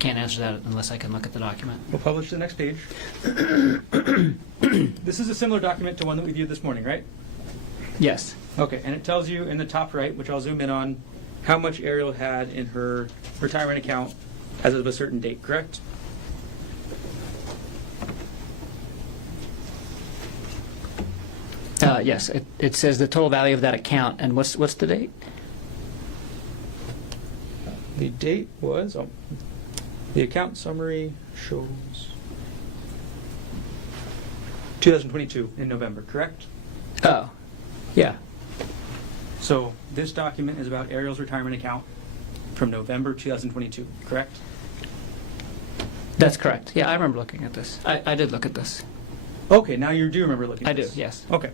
can't answer that unless I can look at the document. We'll publish the next page. This is a similar document to one that we viewed this morning, right? Yes. Okay, and it tells you in the top right, which I'll zoom in on, how much Ariel had in her retirement account as of a certain date, correct? Yes. It says the total value of that account, and what's the date? The date was, the account summary shows 2022 in November, correct? Oh, yeah. So this document is about Ariel's retirement account from November 2022, correct? That's correct. Yeah, I remember looking at this. I did look at this. Okay, now you do remember looking at I do, this. yes. Okay.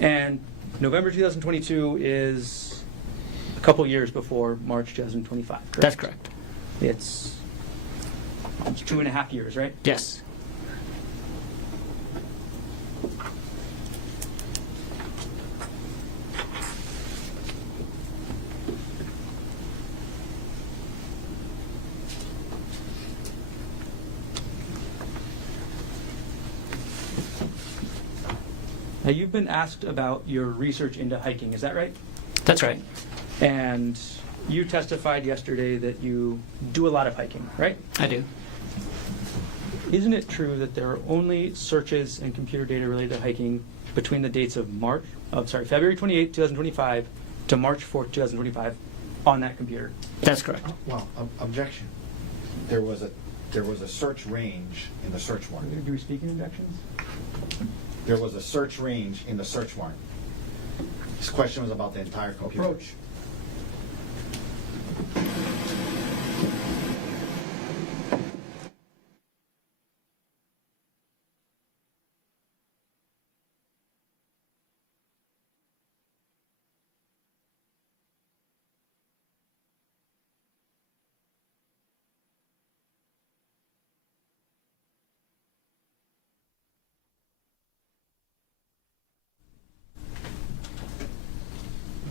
And November 2022 is a couple years before March 2025, correct? That's correct. It's 2.5 years, right? Yes. Now, you've been asked about your research into hiking, is that right? That's right. And you testified yesterday that you do a lot of hiking, right? I do. Isn't it true that there are only searches and computer data related to hiking between the dates of February 28, 2025 to March 4, 2025 on that computer? That's correct. Well, objection. There was a search range in the search warrant. Do we speak in objections? there was a search range in the search warrant. This question was about the entire computer. Approach.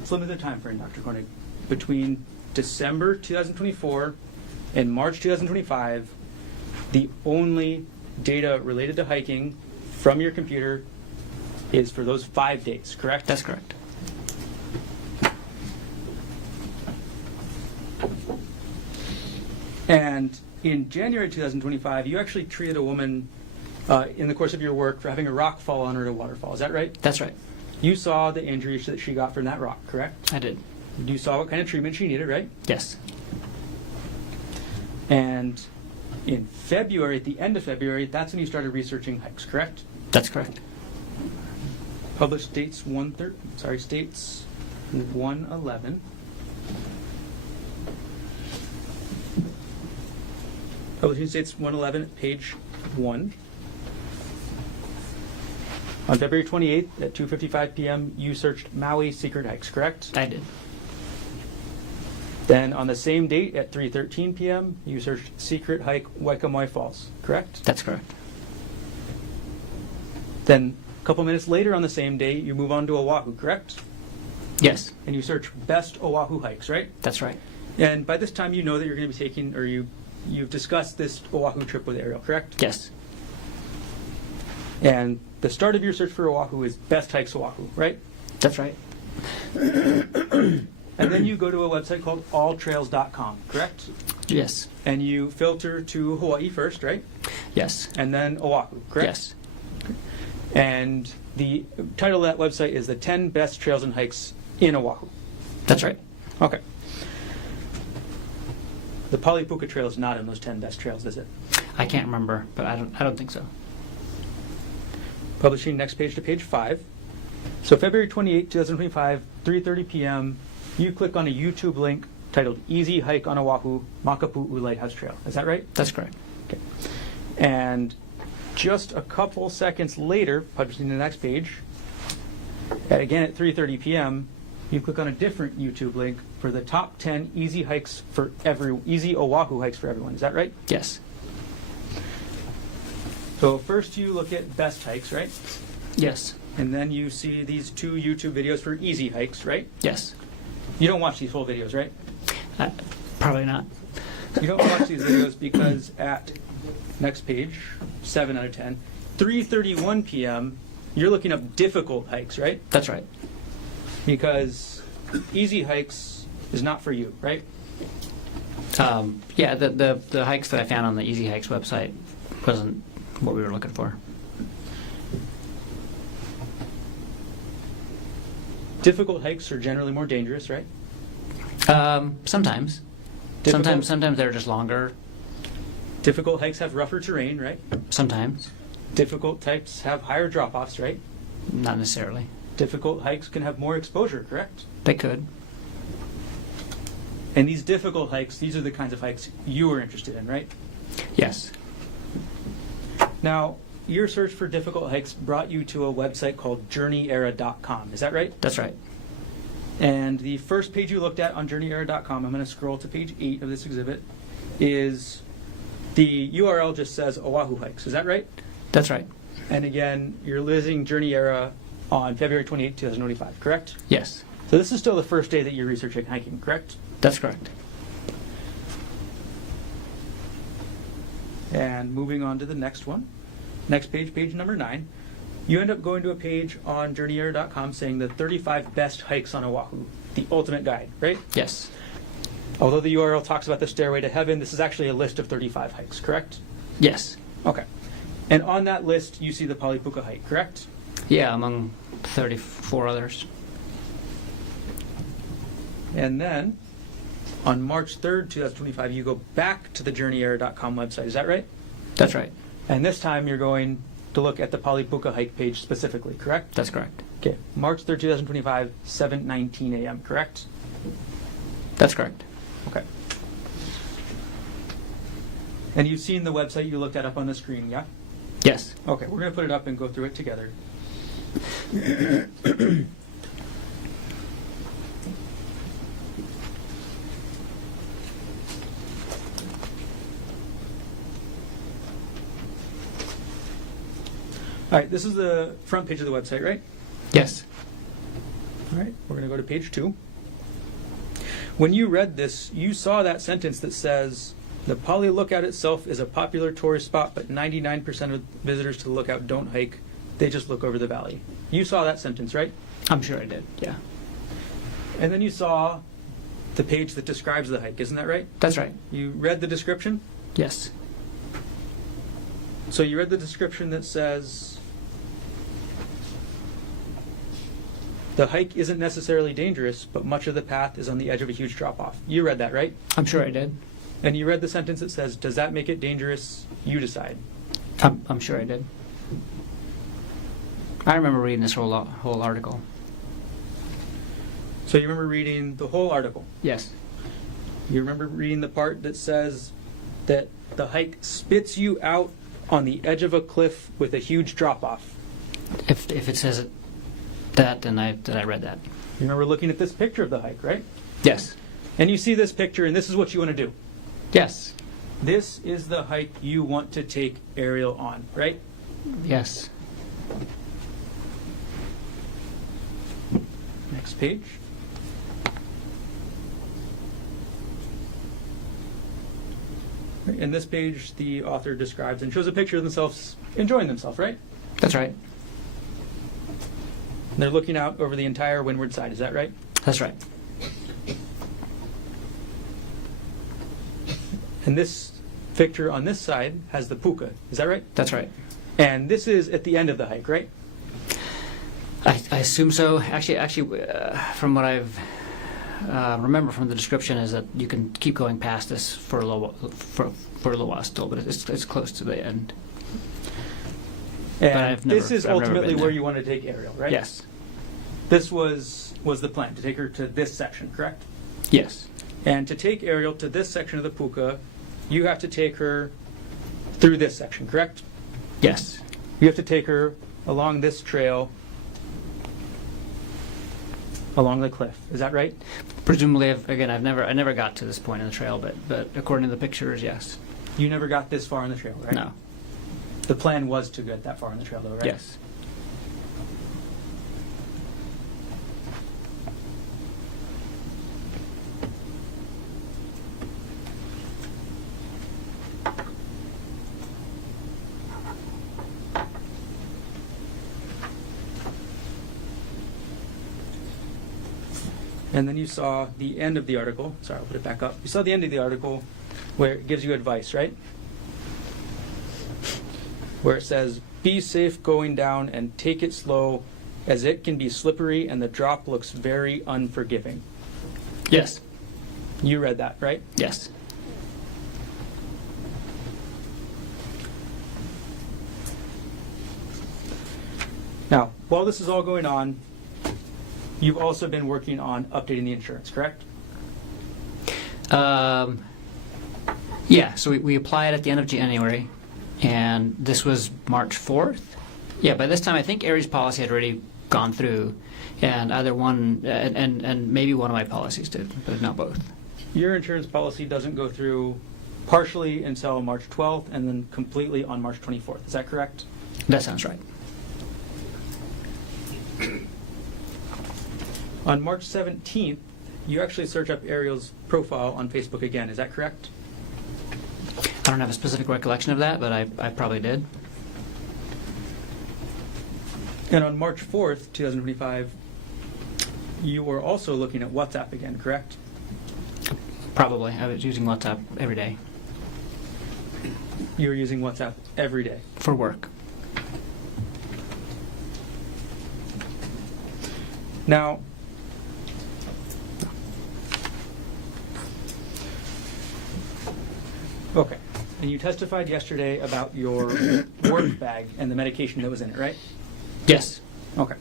It's limited time frame, Dr. Konig. Between December 2024 and March 2025, the only data related to hiking from your computer is for those 5 days, correct? That's correct. And in January 2025, you actually treated a woman in the course of your work for having a rock fall on her at a waterfall. Is that right? That's right. You saw the injury that she got from that rock, correct? I did. You saw what kind of treatment she needed, right? Yes. And in February, at the end of February, that's when you started researching hikes, correct? That's correct. Published states 111. Publishing states 111, page 1. On February 28th at 2:55 p.m., you searched Maui secret hikes, correct? I did. Then on the same date at 3:13 p.m., you searched secret hike Waikamai Falls, correct? That's correct. Then a couple minutes later on the same day, you move on to Oahu, correct? Yes. And you search best Oahu hikes, right? That's right. And by this time, you know that you're going to be taking, or you've discussed this Oahu trip with Ariel, correct? Yes. And the start of your search for Oahu is best hikes Oahu, right? That's right. And then you go to a website called alltrails.com, correct? Yes. And you filter to Hawaii first, right? Yes. And then Oahu, correct? Yes. And the title of that website is the 10 best trails and hikes in Oahu. That's right. Okay. The Palipuka Trail is not in those 10 best trails, is it? I can't remember, but I don't think so. Publishing next page to page 5. So February 28, 2025, 3:30 p.m., you click on a YouTube link titled Easy Hike on Oahu, Makapu'u Lighthouse Trail. Is that right? That's correct. Okay. And just a couple seconds later, publishing the next page, again at 3:30 p.m., you click on a different YouTube link for the top 10 easy Oahu hikes for everyone. Is that right? Yes. So first you look at best hikes, right? Yes. And then you see these 2 YouTube videos for easy hikes, right? Yes. You don't watch these full videos, right? Probably not. You don't watch these videos because at next page, 7 out of 10, 3:31 p.m., you're looking up difficult hikes, right? That's right. Because easy hikes is not for you, right? Yeah, the hikes that I found on the Easy Hikes website wasn't what we were looking for. Difficult hikes are generally more dangerous, right? Sometimes. Difficult- Sometimes they're just longer. Difficult hikes have rougher terrain, right? Sometimes. Difficult hikes have higher drop-offs, right? Not necessarily. Difficult hikes can have more exposure, correct? They could. And these difficult hikes, these are the kinds of hikes you were interested in, right? Yes. Now, your search for difficult hikes brought you to a website called journeyera.com. Is that right? That's right. And the first page you looked at on journeyera.com, I'm going to scroll to page 8 of this exhibit, is the URL just says Oahu hikes. Is that right? That's right. And again, you're visiting Journey Era on February 28, 2025, correct? Yes. So this is still the first day that you're researching hiking, correct? That's correct. And moving on to the next one. Next page, page number 9. You end up going to a page on journeyera.com saying the 35 best hikes on Oahu, the ultimate guide, right? Yes. Although the URL talks about the Stairway to Heaven, this is actually a list of 35 hikes, correct? Yes. Okay. And on that list, you see the Palipuka hike, correct? Yeah, among 34 others. And then on March 3rd, 2025, you go back to the journeyera.com website. Is that right? That's right. And this time you're going to look at the Polypuka hike page specifically, correct? That's correct. Okay, March 3rd, 2025, 7:19 a.m., correct? That's correct. Okay. And you've seen the website you looked at up on the screen, yeah? Yes. Okay, we're going to put it up and go through it together. All right, this is the front page of the website, right? Yes. All right, we're going to go to page 2. When you read this, you saw that sentence that says, the Poly Lookout itself is a popular tourist spot, but 99% of visitors to the lookout don't hike. They just look over the valley. You saw that sentence, right? I'm sure I did. Yeah. And then you saw the page that describes the hike, isn't that right? That's right. You read the description? Yes. So you read the description that says, the hike isn't necessarily dangerous, but much of the path is on the edge of a huge drop-off. You read that, right? I'm sure I did. And you read the sentence that says, does that make it dangerous? You decide. I'm sure I did. I remember reading this whole article. So you remember reading the whole article. Yes. You remember reading the part that says that the hike spits you out on the edge of a cliff with a huge drop-off. If it says that, then I read that. You remember looking at this picture of the hike, right? Yes. And you see this picture, and this is what you want to do. Yes. This is the hike you want to take Ariel on, right? Yes. Next page. In this page, the author describes and shows a picture of themselves enjoying themselves, right? That's right. And they're looking out over the entire windward side, is that right? That's right. And this picture on this side has the puka, is that right? That's right. And this is at the end of the hike, right? I assume so. Actually, from what I've remember from the description is that you can keep going past this for a little while still, but it's close to the end. And this is I've never ultimately been where there. you want to take Ariel, right? Yes. This was the plan, to take her to this section, correct? Yes. And to take Ariel to this section of the puka, you have to take her through this section, correct? Yes. You have to take her along this trail, along the cliff. Is that right? Presumably, I never got to this point in the trail, but according to the pictures, yes. You never got this far on the trail, right? No. The plan was to get that far on the trail, though, right? Yes. And then you saw the end of the article. Sorry, I'll put it back up. You saw the end of the article where it gives you advice, right? Where it says, be safe going down and take it slow, as it can be slippery and the drop looks very unforgiving. Yes. You read that, right? Yes. Now, while this is all going on, you've also been working on updating the insurance, correct? Yeah, so we applied at the end of January, and this was March 4th. Yeah, by this time I think Aries' policy had already gone through, and either one, and maybe one of my policies did, but not both. Your insurance policy doesn't go through partially until March 12th and then completely on March 24th. Is that correct? That sounds right. On March 17th, you actually search up Ariel's profile on Facebook again. Is that correct? I don't have a specific recollection of that, but I probably did. And on March 4th, 2025, you were also looking at WhatsApp again, correct? Probably. I was using WhatsApp every day You were using WhatsApp every day. for work. Now, okay. and you testified yesterday about your work bag and the medication that was in it, right? Yes. Okay.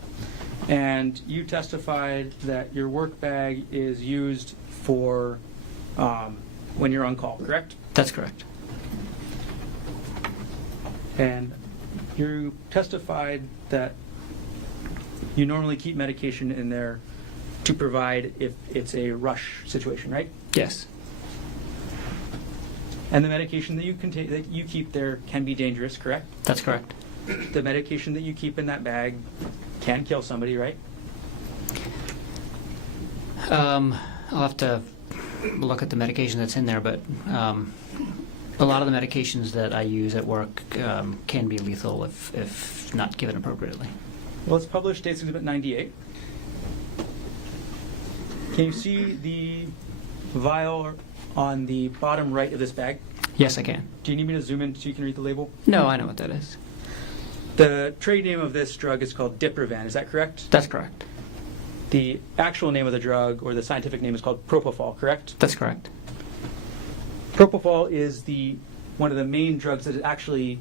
And you testified that your work bag is used for when you're on call, correct? That's correct. And you testified that you normally keep medication in there to provide if it's a rush situation, right? Yes. And the medication that you keep there can be dangerous, correct? That's correct. The medication that you keep in that bag can kill somebody, right? I'll have to look at the medication that's in there, but a lot of the medications that I use at work can be lethal if not given appropriately. Well, it's published States Exhibit 98. Can you see the vial on the bottom right of this bag? Yes, I can. Do you need me to zoom in so you can read the label? No, I know what that is. The trade name of this drug is called Diprivan, is that correct? That's correct. The actual name of the drug, or the scientific name, is called propofol, correct? That's correct. Propofol is one of the main drugs that actually,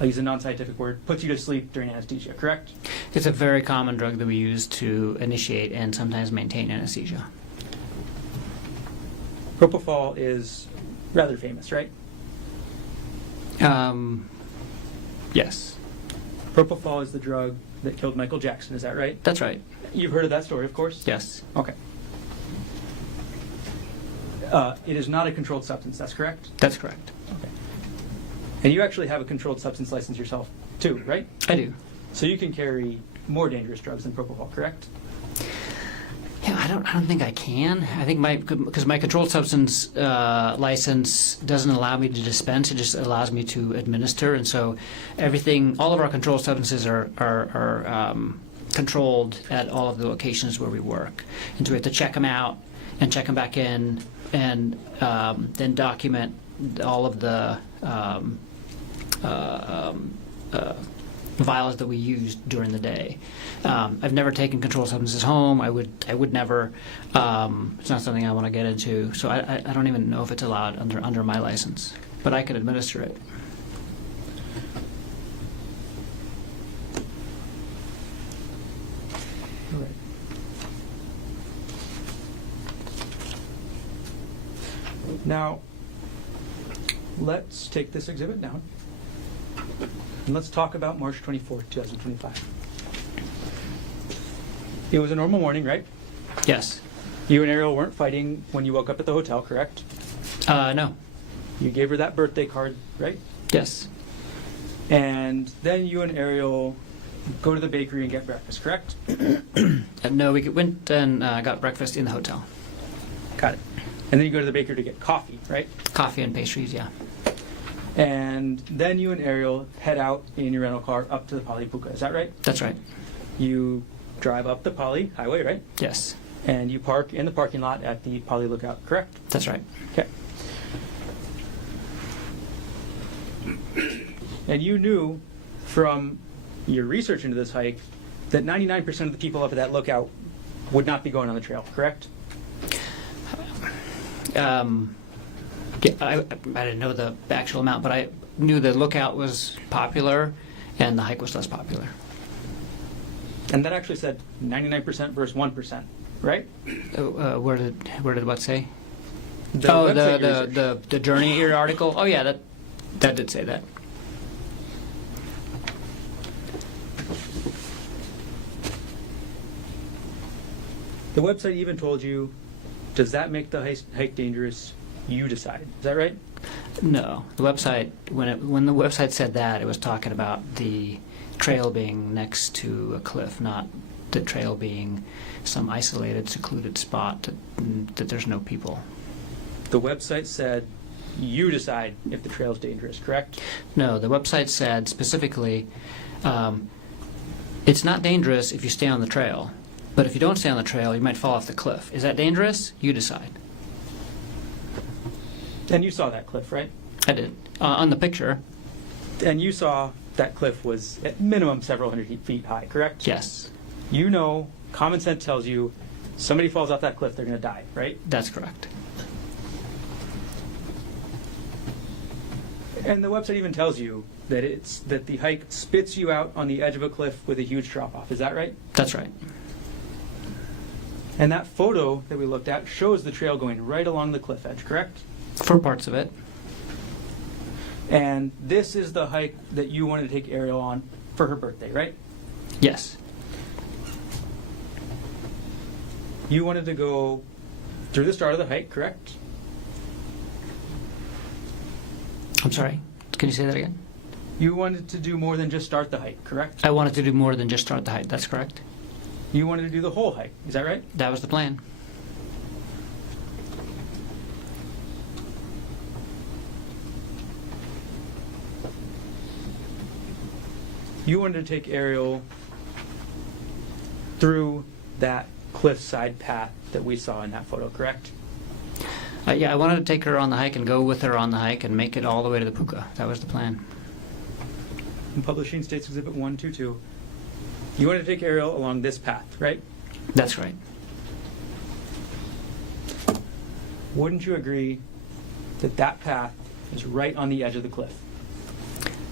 I'll use a non-scientific word, puts you to sleep during anesthesia, correct? It's a very common drug that we use to initiate and sometimes maintain anesthesia. Propofol is rather famous, right? Yes. Propofol is the drug that killed Michael Jackson, is that right? That's right. You've heard of that story, of course? Yes. Okay. It is not a controlled substance, that's correct? That's correct. Okay. And you actually have a controlled substance license yourself, too, right? I do. So you can carry more dangerous drugs than propofol, correct? Yeah, I don't think I can. I think because my controlled substance license doesn't allow me to dispense; it just allows me to administer. And so, all of our controlled substances are controlled at all of the locations where we work. And so we have to check them out and check them back in, and then document all of the vials that we used during the day. I've never taken controlled substances home. I would never. It's not something I want to get into. So I don't even know if it's allowed under my license, but I can administer it. All right. Now, let's take this exhibit down, and let's talk about March 24th, 2025. It was a normal morning, right? Yes. You and Ariel weren't fighting when you woke up at the hotel, correct? No. You gave her that birthday card, right? Yes. And then you and Ariel go to the bakery and get breakfast, correct? No, we went and got breakfast in the hotel. Got it. And then you go to the bakery to get coffee, right? Coffee and pastries, yeah. And then you and Ariel head out in your rental car up to the Pali Puka, is that right? That's right. You drive up the Pali Highway, right? Yes. And you park in the parking lot at the Pali Lookout, correct? That's right. Okay. And you knew from your research into this hike that 99% of the people up at that lookout would not be going on the trail, correct? Yeah, I didn't know the actual amount, but I knew the lookout was popular and the hike was less popular. And that actually said 99% versus 1%, right? Where did what say? The website you researched. The Journey Ear article. Oh yeah, that did say that. The website even told you, does that make the hike dangerous? You decide. Is that right? No, the website when the website said that, it was talking about the trail being next to a cliff, not the trail being some isolated, secluded spot that there's no people. The website said you decide if the trail is dangerous, correct? No, the website said specifically, it's not dangerous if you stay on the trail, but if you don't stay on the trail, you might fall off the cliff. Is that dangerous? You decide. And you saw that cliff, right? I did. On the picture, And you saw that cliff was at minimum several hundred feet high, correct? yes, You know, common sense tells you somebody falls off that cliff, they're going to die, right? that's correct. And the website even tells you that the hike spits you out on the edge of a cliff with a huge drop off. Is that right? That's right. And that photo that we looked at shows the trail going right along the cliff edge, correct? For parts of it. And this is the hike that you wanted to take Ariel on for her birthday, right? Yes. You wanted to go through the start of the hike, correct? I'm sorry. Can you say that again? You wanted to do more than just start the hike, correct? I wanted to do more than just start the hike. That's correct. You wanted to do the whole hike, is that right? That was the plan. You wanted to take Ariel through that cliffside path that we saw in that photo, correct? Yeah, I wanted to take her on the hike and go with her on the hike and make it all the way to the puka. That was the plan. In Publishing States Exhibit 122, you wanted to take Ariel along this path, right? That's right. Wouldn't you agree that that path is right on the edge of the cliff?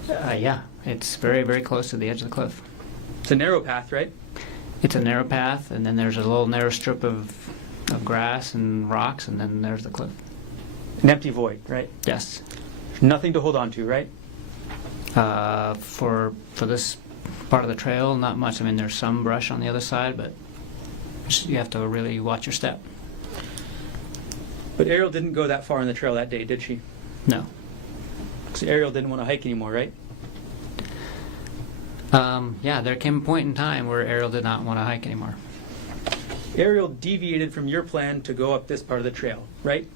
Yeah, it's very, very close to the edge of the cliff. It's a narrow path, right? It's a narrow path, and then there's a little narrow strip of grass and rocks, and then there's the cliff. An empty void, right? Yes. Nothing to hold on to, right? For this part of the trail, not much. I mean, there's some brush on the other side, but you have to really watch your step. But Ariel didn't go that far on the trail that day, did she? No. Because Ariel didn't want to hike anymore, right? Yeah, there came a point in time where Ariel did not want to hike anymore. Ariel deviated from your plan to go up this part of the trail, right?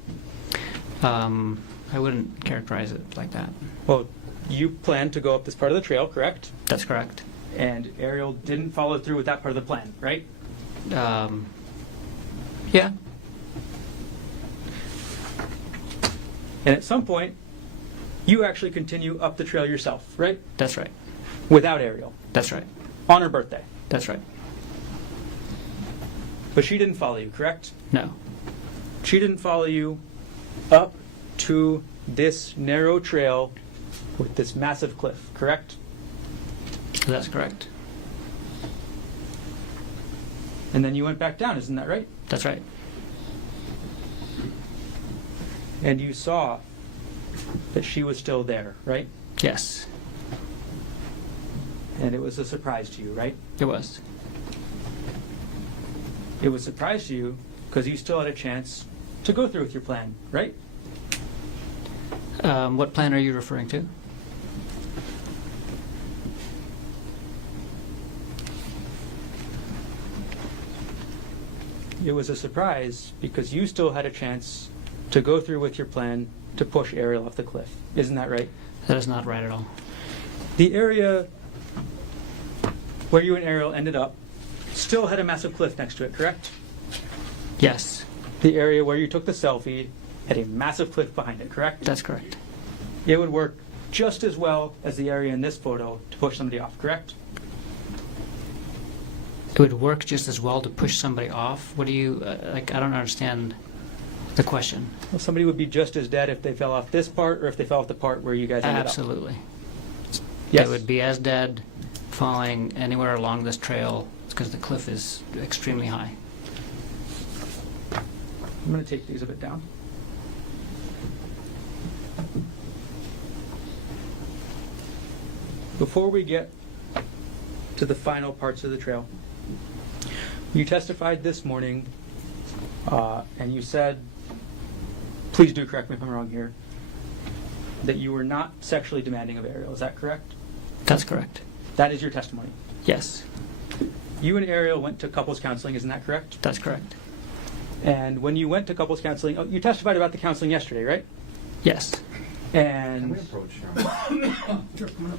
I wouldn't characterize it like that. Well, you planned to go up this part of the trail, correct? That's correct. And Ariel didn't follow through with that part of the plan, right? Yeah. And at some point, you actually continue up the trail yourself, right? That's right. Without Ariel, That's right. on her birthday. That's right. But she didn't follow you, correct? No. She didn't follow you up to this narrow trail with this massive cliff, correct? That's correct. And then you went back down, isn't that right? That's right. And you saw that she was still there, right? Yes, And it was a surprise to you, right? it was. It was a surprise to you because you still had a chance to go through with your plan, right? What plan are you referring to? It was a surprise because you still had a chance to go through with your plan to push Ariel off the cliff. Isn't that right? That is not right at all. The area where you and Ariel ended up still had a massive cliff next to it, correct? Yes, The area where you took the selfie had a massive cliff behind it, correct? that's correct. It would work just as well as the area in this photo to push somebody off, correct? It would work just as well to push somebody off. What do you, like, I don't understand the question. Well, somebody would be just as dead if they fell off this part or if they fell off the part where you guys ended up. Absolutely. Yes? They would be as dead falling anywhere along this trail because the cliff is extremely high. I'm going to take the exhibit down. Before we get to the final parts of the trail, you testified this morning, and you said, please do correct me if I'm wrong here, that you were not sexually demanding of Ariel. Is that correct? That's correct. That is your testimony. Yes, You and Ariel went to couples counseling, isn't that correct? that's correct. And when you went to couples counseling, you testified about the counseling yesterday, right? Yes. Can And we approach Sharon? Sure, come on up.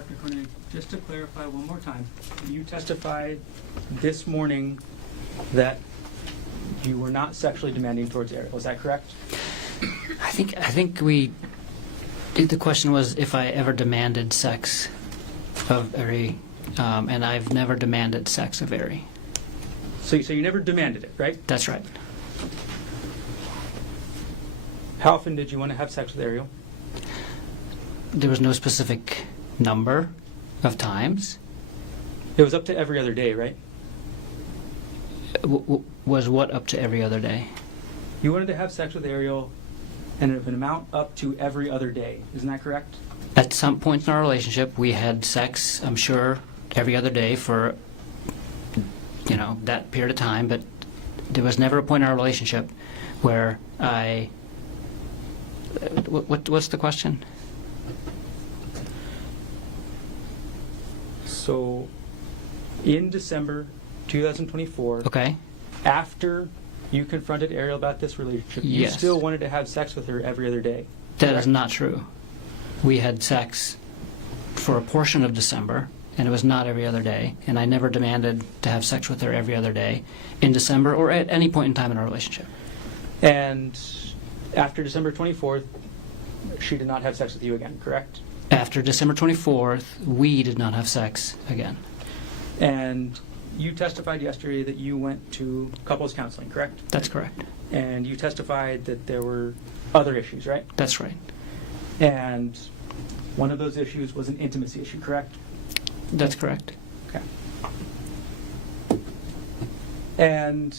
Dr. Konig, just to clarify one more time, you testified this morning that you were not sexually demanding towards Ariel. Is that correct? I think we. The question was if I ever demanded sex of Ari, and I've never demanded sex of Ari. So you never demanded it, right? That's right. How often did you want to have sex with Ariel? There was no specific number of times. It was up to every other day, right? Was what up to every other day? You wanted to have sex with Ariel and of an amount up to every other day. Isn't that correct? At some point in our relationship, we had sex, I'm sure, every other day for, that period of time, but there was never a point in our relationship where I... What's the question? So, in December 2024, Okay. after you confronted Ariel about this relationship, you Yes. still wanted to have sex with her every other day. That is not true. We had sex for a portion of December, and it was not every other day, and I never demanded to have sex with her every other day in December or at any point in time in our relationship. And after December 24th, she did not have sex with you again, correct? After December 24th, we did not have sex again. And you testified yesterday that you went to couples counseling, correct? That's correct. And you testified that there were other issues, right? That's right. And one of those issues was an intimacy issue, correct? That's correct. Okay. And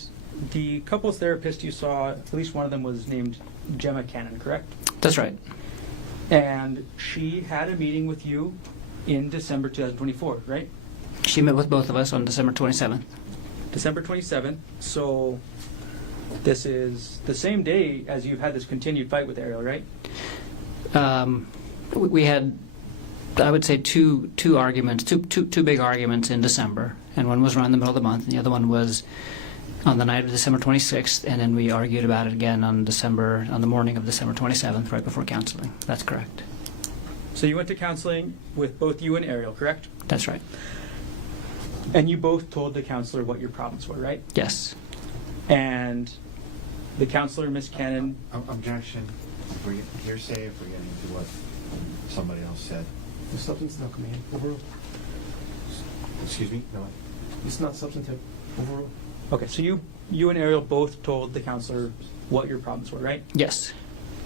the couples therapist you saw, at least one of them was named Gemma Cannon, correct? That's right. And she had a meeting with you in December 2024, right? She met with both of us on December 27th. December 27th. So this is the same day as you've had this continued fight with Ariel, right? We had, I would say, two arguments, two big arguments in December, and one was around the middle of the month, and the other one was on the night of December 26th, and then we argued about it again on the morning of December 27th, right before counseling. That's correct. So you went to counseling with both you and Ariel, correct? That's right. And you both told the counselor what your problems were, right? Yes. And the counselor, Miss Cannon, Objection. If we're hearsay, if we're getting into what somebody else said. The substance not coming in. Overrule. Excuse me? No. It's not substantive. Overrule. okay, so you and Ariel both told the counselor what your problems were, right? Yes.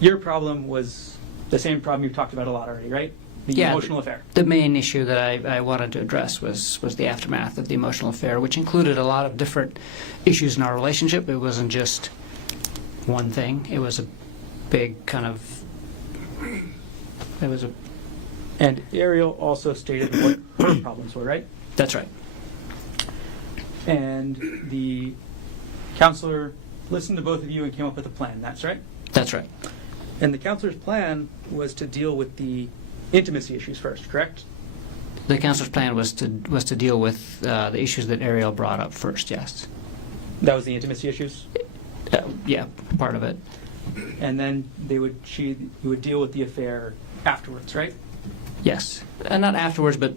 Your problem was the same problem you've talked about a lot already, right? The Yeah, emotional affair. The main issue that I wanted to address was the aftermath of the emotional affair, which included a lot of different issues in our relationship. It wasn't just one thing. It was a big kind of... It was a... And Ariel also stated what her problems were, right? That's right. And the counselor listened to both of you and came up with a plan, that's right? That's right. And the counselor's plan was to deal with the intimacy issues first, correct? The counselor's plan was to deal with the issues that Ariel brought up first. Yes. That was the intimacy issues? Yeah, part of it. And then you would deal with the affair afterwards, right? Yes, and not afterwards, but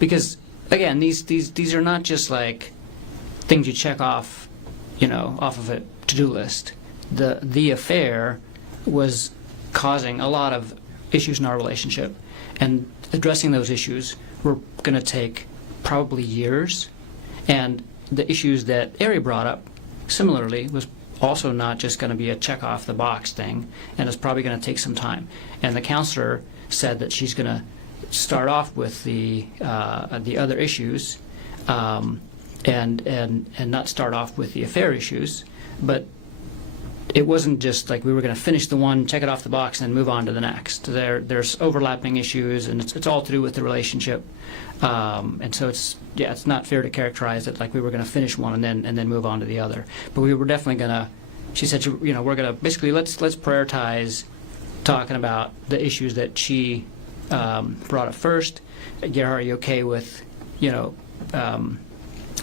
because again, these are not just like things you check off, off of a to-do list. The affair was causing a lot of issues in our relationship, and addressing those issues were going to take probably years. And the issues that Ari brought up, similarly, was also not just going to be a check off the box thing, and it's probably going to take some time. And the counselor said that she's going to start off with the other issues, and not start off with the affair issues, but it wasn't just like we were going to finish the one, check it off the box, and then move on to the next. There's overlapping issues, and it's all to do with the relationship. And so it's not fair to characterize it like we were going to finish one and then move on to the other. But we were definitely going to. She said, we're going to basically let's prioritize talking about the issues that she brought up first. Gerhardt, are you okay with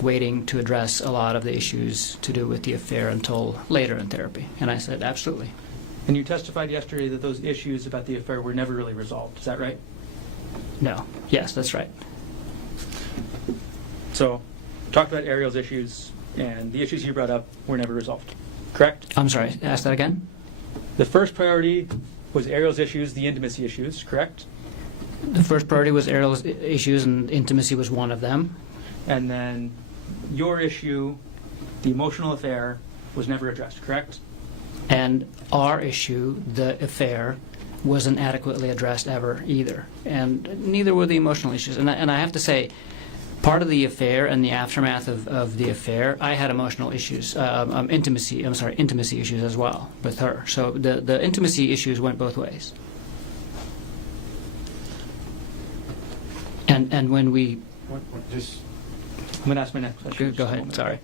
waiting to address a lot of the issues to do with the affair until later in therapy? And I said, absolutely. And you testified yesterday that those issues about the affair were never really resolved. Is that right? No. Yes, that's right. So, talked about Ariel's issues, and the issues you brought up were never resolved. Correct? I'm sorry, ask that again? The first priority was Ariel's issues, the intimacy issues, correct? The first priority was Ariel's issues, and intimacy was one of them. And then your issue, the emotional affair, was never addressed, correct? And our issue, the affair, wasn't adequately addressed ever either. And neither were the emotional issues. And I have to say, part of the affair and the aftermath of the affair, I had emotional issues, intimacy issues as well with her. So the intimacy issues went both ways. And when we... Just I'm going to ask my next question. Go ahead, sorry.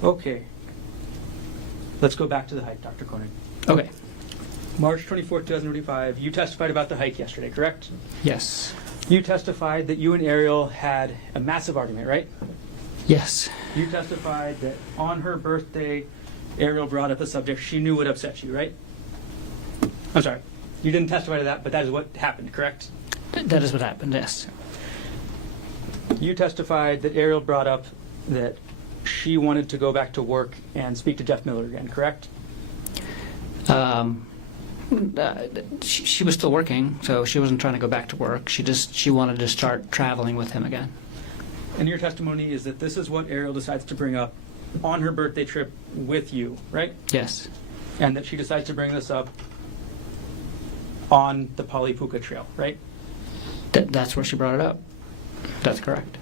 Okay. Let's go back to the hike, Dr. Konig. Okay. March 24, 2025, you testified about the hike yesterday, correct? Yes. You testified that you and Ariel had a massive argument, right? Yes. You testified that on her birthday, Ariel brought up a subject she knew would upset you, right? I'm sorry. You didn't testify to that, but that is what happened, correct? That is what happened, yes. You testified that Ariel brought up that she wanted to go back to work and speak to Jeff Miller again, correct? She was still working, so she wasn't trying to go back to work. She wanted to start traveling with him again. And your testimony is that this is what Ariel decides to bring up on her birthday trip with you, right? Yes. And that she decides to bring this up on the Polipuka Trail, right? That's where she brought it up. That's correct.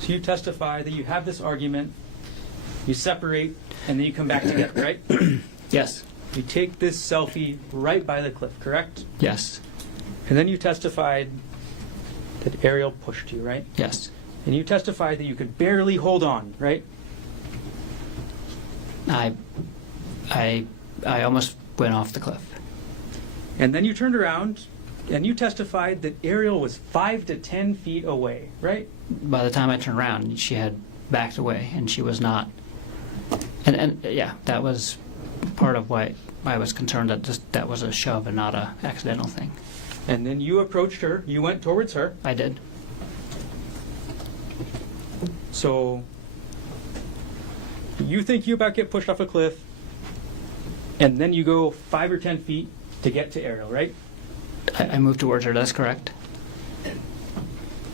So you testify that you have this argument, you separate, and then you come back together, right? Yes. You take this selfie right by the cliff, correct? Yes. And then you testified that Ariel pushed you, right? Yes. And you testified that you could barely hold on, right? I almost went off the cliff. And then you turned around and you testified that Ariel was 5 to 10 feet away, right? By the time I turned around, she had backed away, and she was not. And yeah, that was part of why I was concerned that that was a shove and not a accidental thing. And then you approached her, you went towards her. I did. So you think you about get pushed off a cliff, and then you go 5 or 10 feet to get to Ariel, right? I moved towards her, that's correct.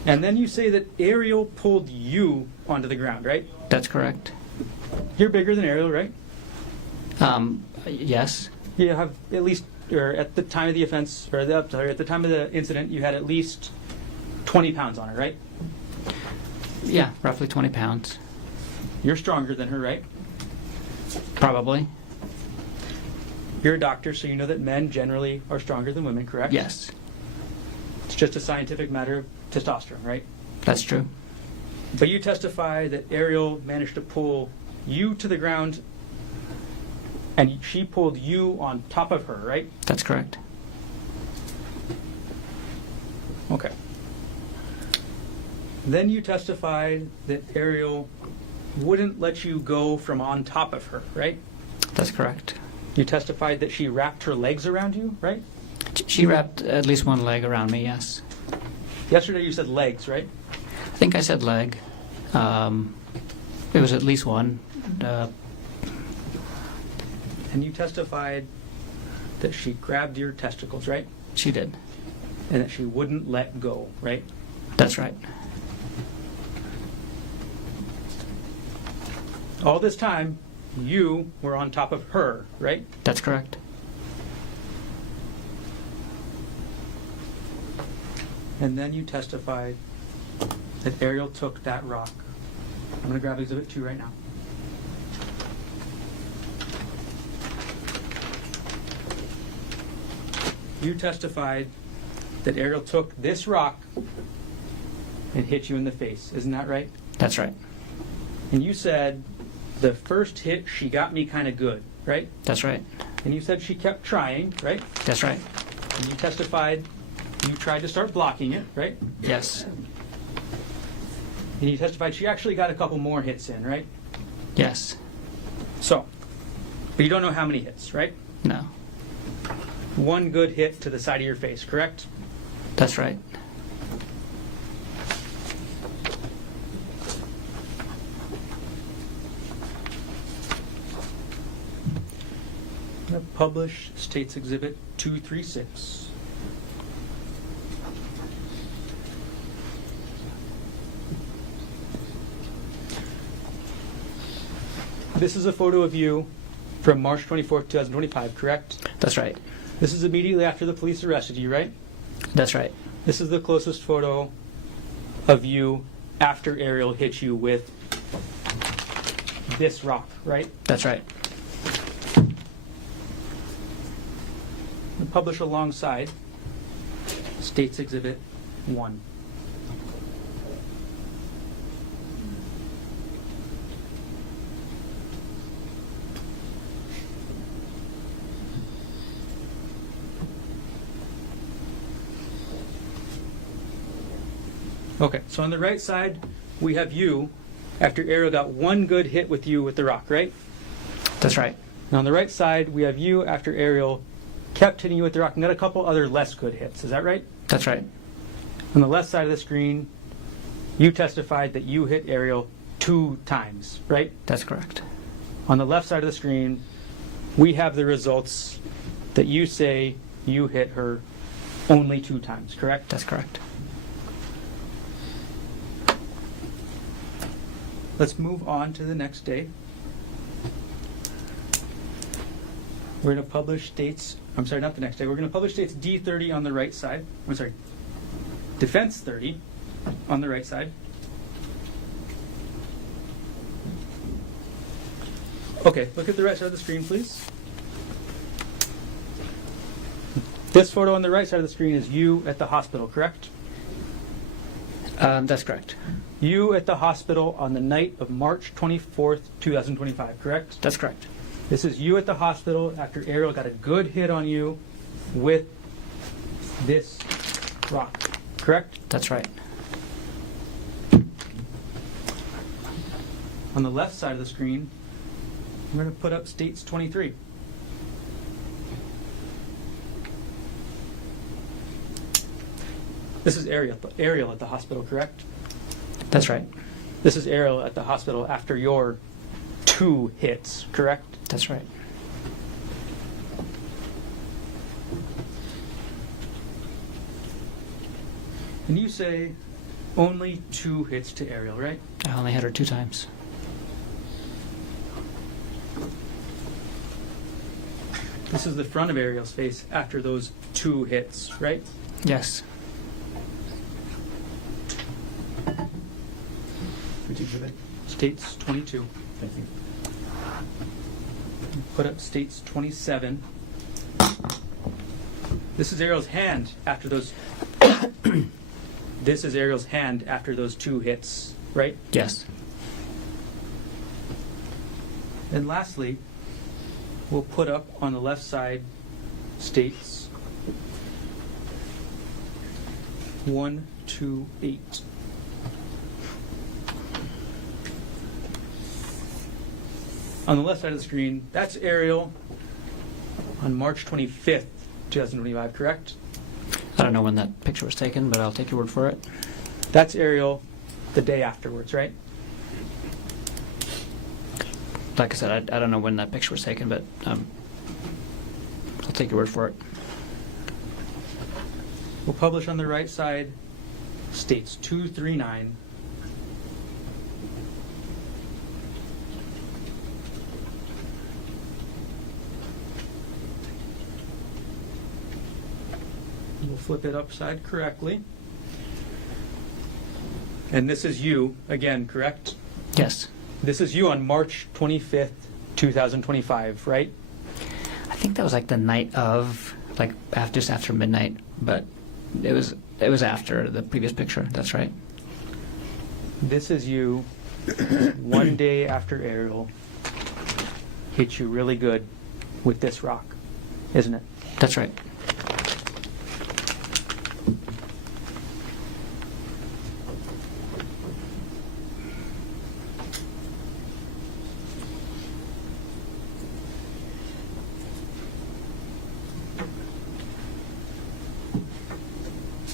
And then you say that Ariel pulled you onto the ground, right? That's correct. You're bigger than Ariel, right? Yes. You have at least, or at the time of the offense, or at the time of the incident, you had at least 20 pounds on her, right? Yeah, roughly 20 pounds. You're stronger than her, right? Probably. You're a doctor, so you know that men generally are stronger than women, correct? Yes. It's just a scientific matter of testosterone, right? That's true. But you testify that Ariel managed to pull you to the ground, and she pulled you on top of her, right? That's correct. Okay. Then you testified that Ariel wouldn't let you go from on top of her, right? That's correct. You testified that she wrapped her legs around you, right? She wrapped at least one leg around me, yes. Yesterday you said legs, right? I think I said leg. It was at least one. And you testified that she grabbed your testicles, right? She did. And that she wouldn't let go, right? That's right. All this time, you were on top of her, right? That's correct. And then you testified that Ariel took that rock. I'm going to grab Exhibit 2 right now. You testified that Ariel took this rock and hit you in the face. Isn't that right? That's right. And you said the first hit, she got me kind of good, right? That's right. And you said she kept trying, right? That's right. And you testified you tried to start blocking it, right? Yes. And you testified she actually got a couple more hits in, right? Yes. So, but you don't know how many hits, right? No. One good hit to the side of your face, correct? That's right. I'm going to publish State's Exhibit 236. This is a photo of you from March 24th, 2025, correct? That's right. This is immediately after the police arrested you, right? That's right. This is the closest photo of you after Ariel hit you with this rock, right? That's right. And publish alongside State's Exhibit 1. Okay, so on the right side, we have you after Ariel got one good hit with you with the rock, right? That's right. And on the right side, we have you after Ariel kept hitting you with the rock and got a couple other less good hits. Is that right? That's right. On the left side of the screen, you testified that you hit Ariel 2 times, right? That's correct. On the left side of the screen, we have the results that you say you hit her only 2 times, correct? That's correct. Let's move on to the next day. We're going to publish States, I'm sorry, not the next day. We're going to publish States D30 on the right side. I'm sorry, Defense 30 on the right side. Okay, look at the right side of the screen, please. This photo on the right side of the screen is you at the hospital, correct? That's correct. You at the hospital on the night of March 24th, 2025, correct? That's correct. This is you at the hospital after Ariel got a good hit on you with this rock, correct? That's right. On the left side of the screen, I'm going to put up States 23. This is Ariel at the hospital, correct? That's right. This is Ariel at the hospital after your 2 hits, correct? That's right. And you say only 2 hits to Ariel, right? I only hit her 2 times. This is the front of Ariel's face after those 2 hits, right? Yes. Which exhibit? States 22. Thank you. Put up States 27. This is Ariel's hand after those. This is Ariel's hand after those 2 hits, right? Yes. And lastly, we'll put up on the left side States 1, 2, 8. On the left side of the screen, that's Ariel on March 25th, 2025, correct? I don't know when that picture was taken, but I'll take your word for it. That's Ariel the day afterwards, right? Like I said, I don't know when that picture was taken, but I'll take your word for it. We'll publish on the right side States 239. We'll flip it upside correctly. And this is you, again, correct? Yes. This is you on March 25th, 2025, right? I think that was like the night of, like just after midnight, but it was after the previous picture. That's right. This is you one day after Ariel hit you really good with this rock, isn't it? That's right.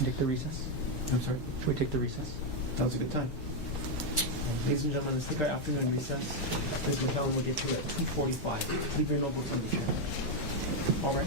Take the recess. I'm sorry. Should we take the recess? That was a good time. Ladies and gentlemen, let's take our afternoon recess. Ms. McKellen will get to it at 2:45. Leave your notebooks on the chair. All right.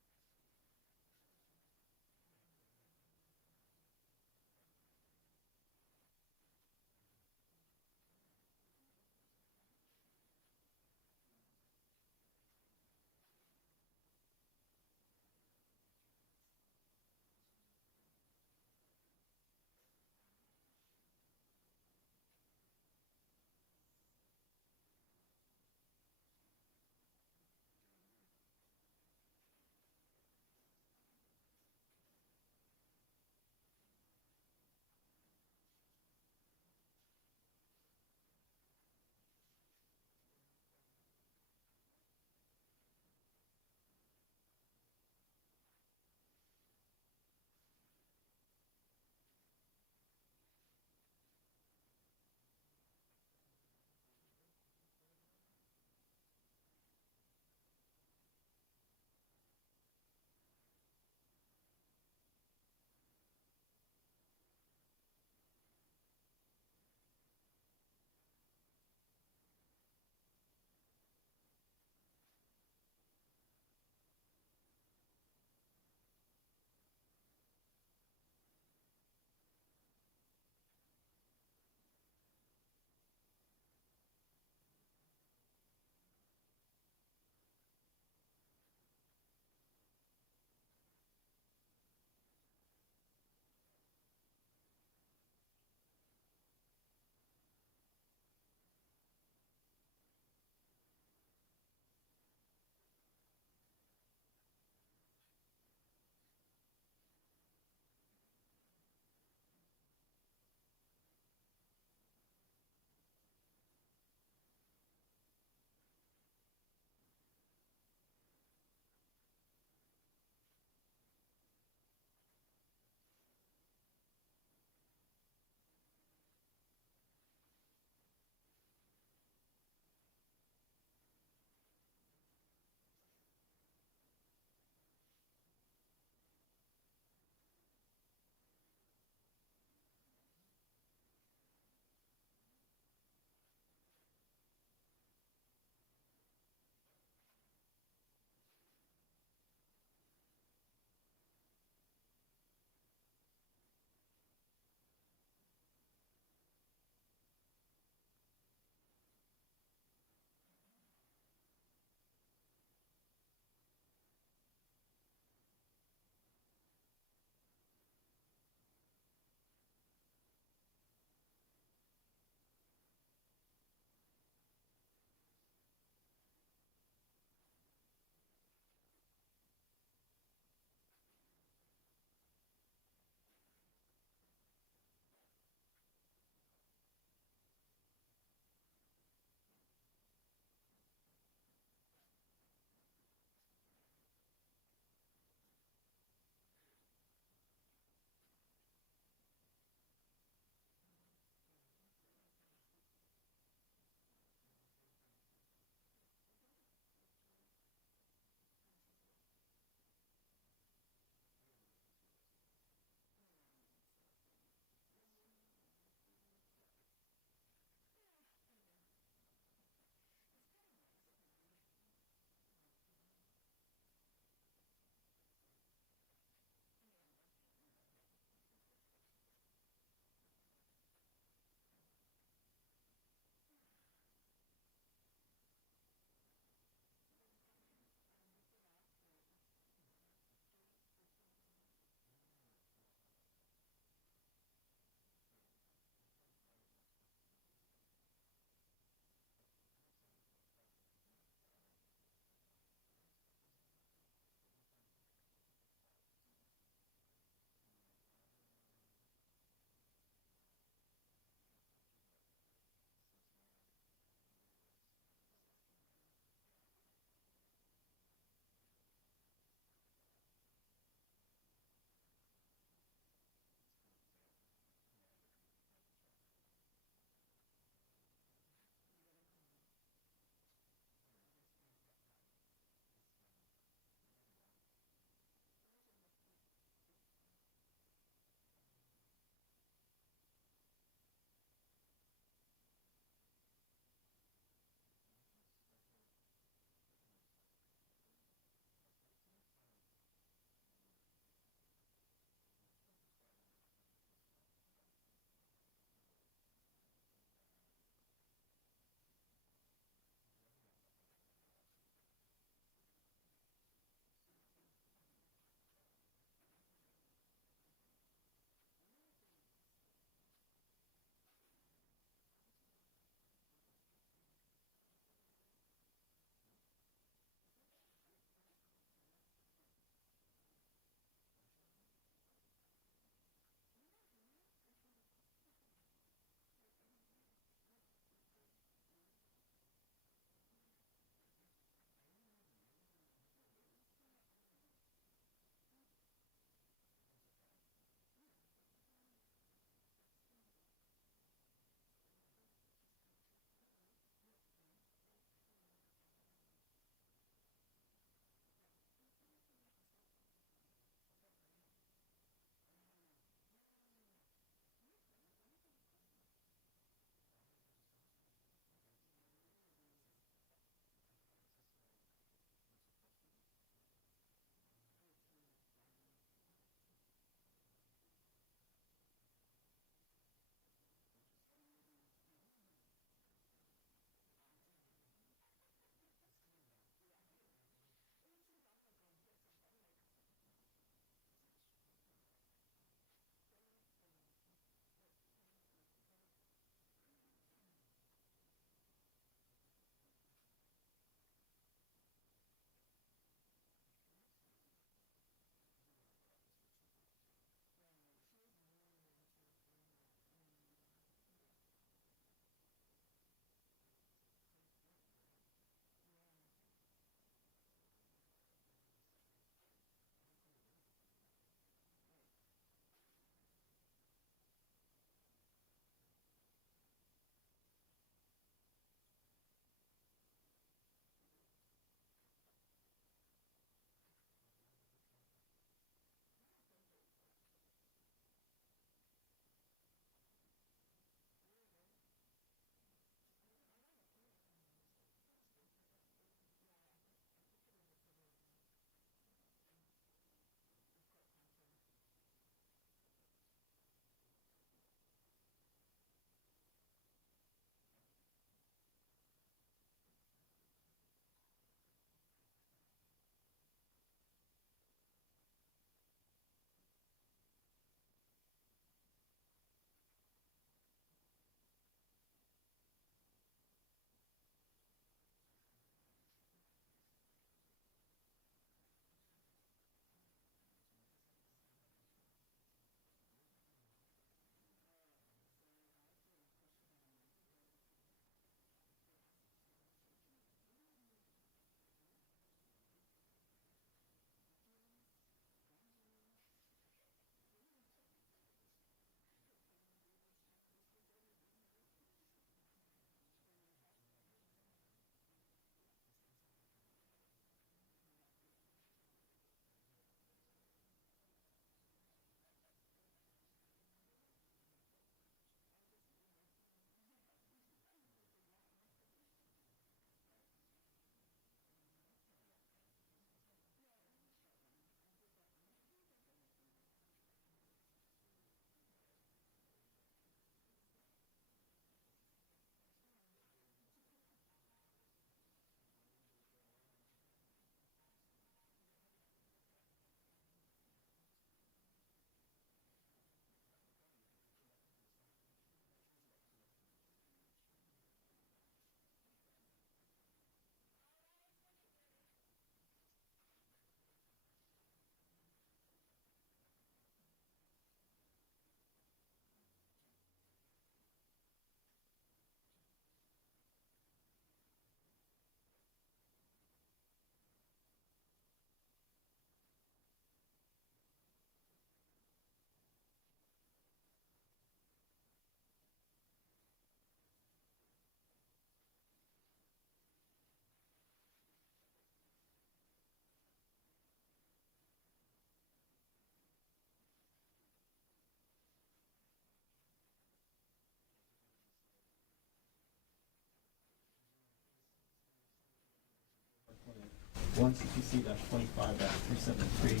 1CPC-25-373.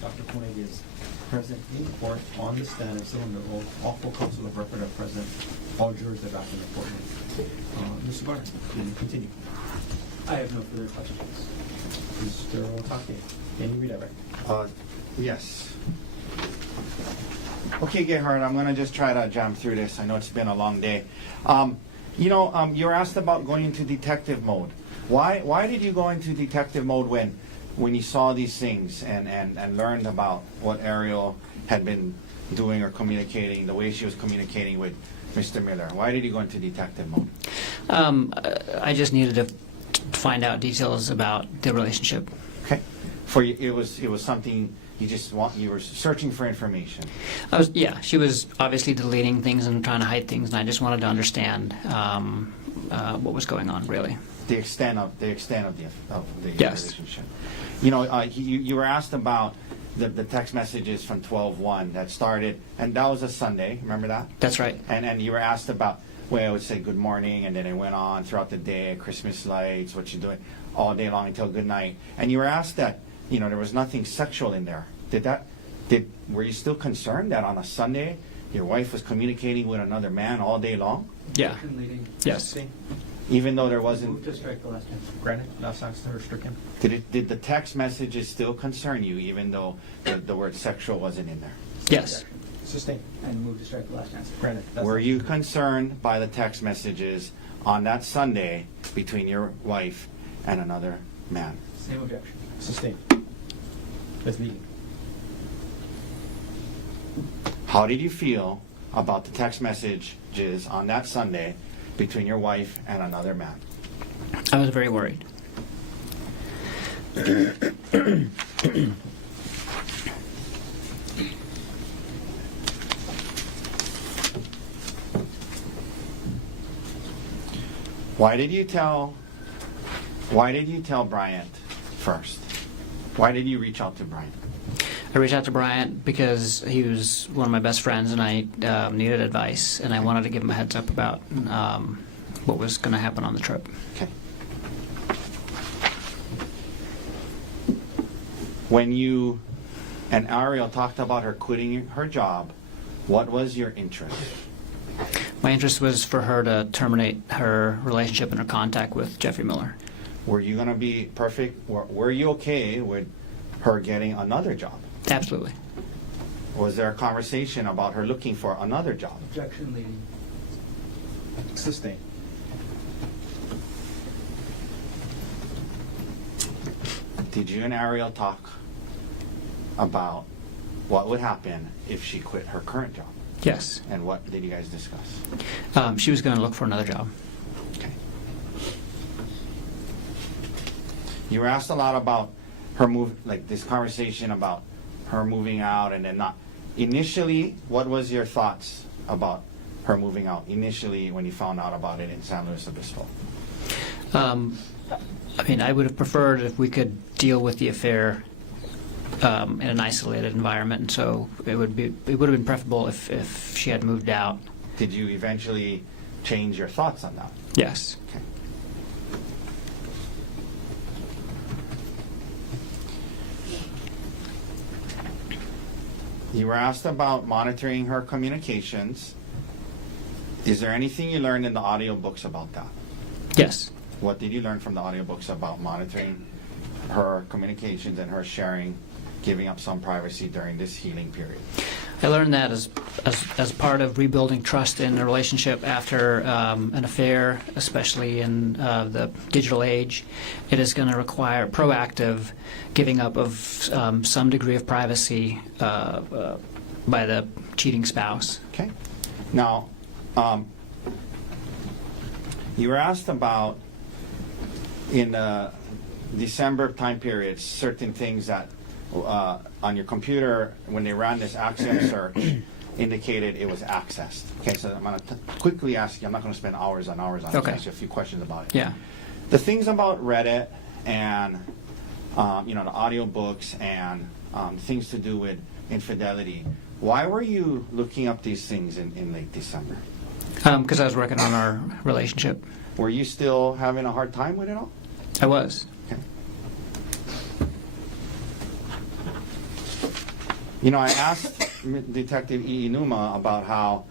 Dr. Konig is present in court on the stand and still under oath. All full counsel of record are present. All jurors are back in the courtroom. Mr. Barr, can you continue? I have no further questions. Mr. Otake, can you redirect? Yes. Okay, Gerhardt, I'm going to just try to jam through this. I know it's been a long day. You were asked about going into detective mode. Why did you go into detective mode when you saw these things and learned about what Ariel had been doing or communicating, the way she was communicating with Mr. Miller? Why did you go into detective mode? I just needed to find out details about the relationship. Okay. For you, it was something you were searching for information. She was obviously deleting things and trying to hide things, and I just wanted to understand what was going on, really. The extent of the Yes. relationship. You were asked about the text messages from 12/1 that started, and that was a Sunday. Remember that? That's right. And you were asked about, well, I would say good morning, and then it went on throughout the day, Christmas lights, what you're doing, all day long until good night. And you were asked that, there was nothing sexual in there. Were you still concerned that on a Sunday your wife was communicating with another man all day long? Yeah. Objection leading. Yes. Even though there Move wasn't. to strike the last answer. Granted, last answer stricken. Did the text messages still concern you, even though the word sexual wasn't in there? Yes. Sustained. And move to strike the last answer. Granted. last Were answer you stricken. concerned by the text messages on that Sunday between your wife and another man? Same objection. Sustained. That's leading. How did you feel about the text messages on that Sunday between your wife and another man? I was very worried. Why did you tell Bryant first? Why did you reach out to Bryant? I reached out to Bryant because he was one of my best friends, and I needed advice, and I wanted to give him a heads up about what was going to happen on the trip. Okay. When you and Ariel talked about her quitting her job, what was your interest? My interest was for her to terminate her relationship and her contact with Jeffrey Miller. Were you going to be perfect? Were you okay with her getting another job? Absolutely. Was there a conversation about her looking for another job? Objection leading. Sustained. Did you and Ariel talk about what would happen if she quit her current job? Yes. And what did you guys discuss? She was going to look for another job. Okay. You were asked a lot about her this conversation about her moving out and then not. Initially, what was your thoughts about her moving out? Initially, when you found out about it in San Luis Obispo? I would have preferred if we could deal with the affair in an isolated environment, and so it would have been preferable if she had moved out. Did you eventually change your thoughts on that? Yes. Okay. You were asked about monitoring her communications. Is there anything you learned in the audiobooks about that? Yes. What did you learn from the audiobooks about monitoring her communications and her sharing, giving up some privacy during this healing period? I learned that as part of rebuilding trust in a relationship after an affair, especially in the digital age, it is going to require proactive giving up of some degree of privacy by the cheating spouse. Okay. Now, you were asked about in the December time period certain things that on your computer when they ran this Axiom search indicated it was accessed. Okay, so I'm going to quickly ask you. I'm not going to spend hours on hours on it. Okay. Ask you a few questions about it. Yeah. The things about Reddit and the audiobooks and things to do with infidelity. Why were you looking up these things in late December? Because I was working on our relationship. Were you still having a hard time with it all? I was. Okay. You know, I asked Detective Inuma about how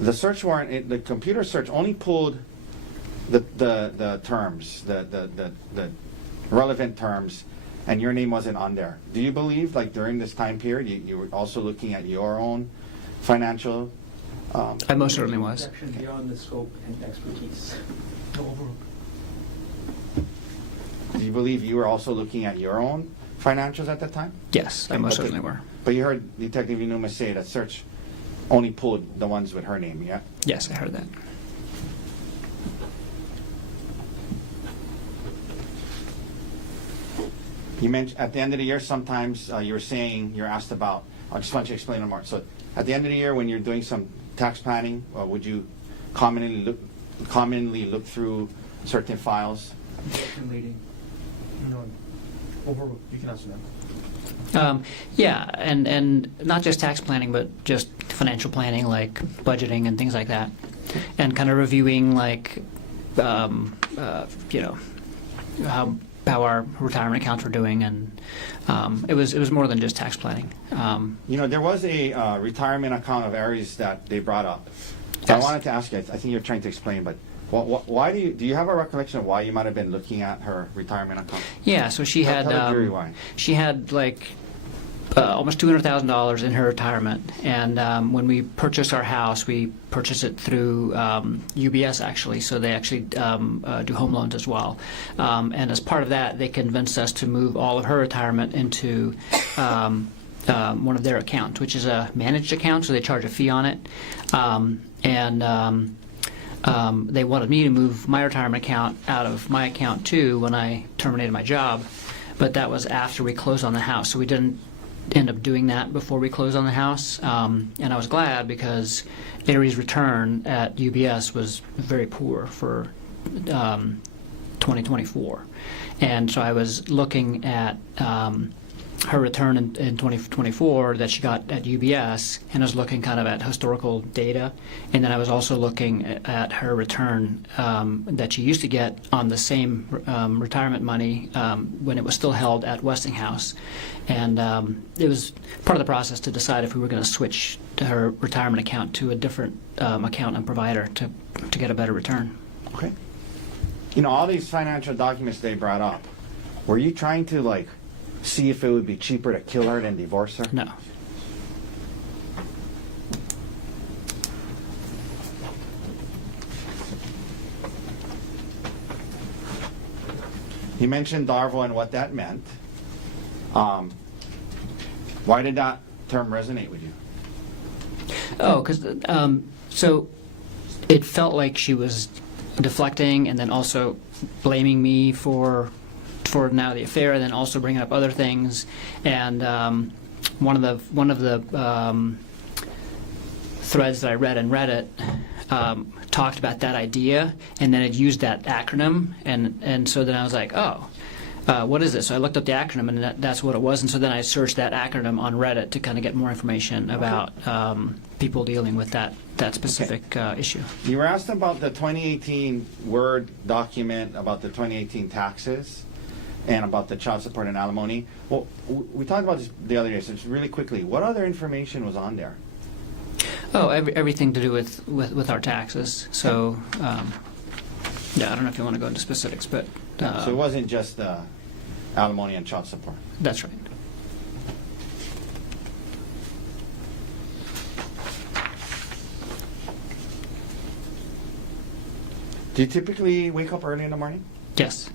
the search warrant, the computer search only pulled the terms, the relevant terms, and your name wasn't on there. Do you believe, like during this time period, you were also looking at your own financial? I most certainly was. Objection beyond the scope and expertise. Do you believe you were also looking at your own financials at that time? Yes, I most Okay. certainly were. But you heard Detective Inuma say that search only pulled the ones with her name, yeah? Yes, I heard that. You mentioned at the end of the year, sometimes you were saying, you're asked about, I just want you to explain it more. So at the end of the year, when you're doing some tax planning, would you commonly look through certain files? Objection leading. No, overruled. You can answer that. Yeah, and not just tax planning, but just financial planning, like budgeting and things like that, and kind of reviewing, like, you know, how our retirement accounts were doing, and it was more than just tax planning. You know, there was a retirement account of Aries that they brought up. Yes. I wanted to ask you, I think you're trying to explain, but why do you have a recollection of why you might have been looking at her retirement account? Yeah, so she had Tell the jury why. she had like almost $200,000 in her retirement, and when we purchased our house, we purchased it through UBS actually. So they actually do home loans as well, and as part of that, they convinced us to move all of her retirement into one of their accounts, which is a managed account, so they charge a fee on it, and they wanted me to move my retirement account out of my account too when I terminated my job, but that was after we closed on the house, so we didn't end up doing that before we closed on the house, and I was glad because Aries' return at UBS was very poor for 2024, and so I was looking at her return in 2024 that she got at UBS, and I was looking kind of at historical data, and then I was also looking at her return that she used to get on the same retirement money when it was still held at Westinghouse, and it was part of the process to decide if we were going to switch to her retirement account to a different account and provider to get a better return. Okay. You know, all these financial documents they brought up, were you trying to, like, see if it would be cheaper to kill her than divorce her? No. You mentioned Darvo and what that meant. Why did that term resonate with you? Oh, because so it felt like she was deflecting and then also blaming me for now the affair, and then also bringing up other things. And one of the threads that I read in Reddit talked about that idea, and then it used that acronym, and so then I was like, oh. What is this? So I looked up the acronym, and that's what it was. And so then I searched that acronym on Reddit to kind of get more information about people dealing with that specific issue. You were asked about the 2018 Word document about the 2018 taxes and about the child support and alimony. Well, we talked about this the other day, so just really quickly, what other information was on there? Oh, everything to do with our taxes. So, yeah, I don't know if you want to go into specifics, but... So it wasn't just alimony and child support? That's right. Do you typically wake up early in the morning? Yes.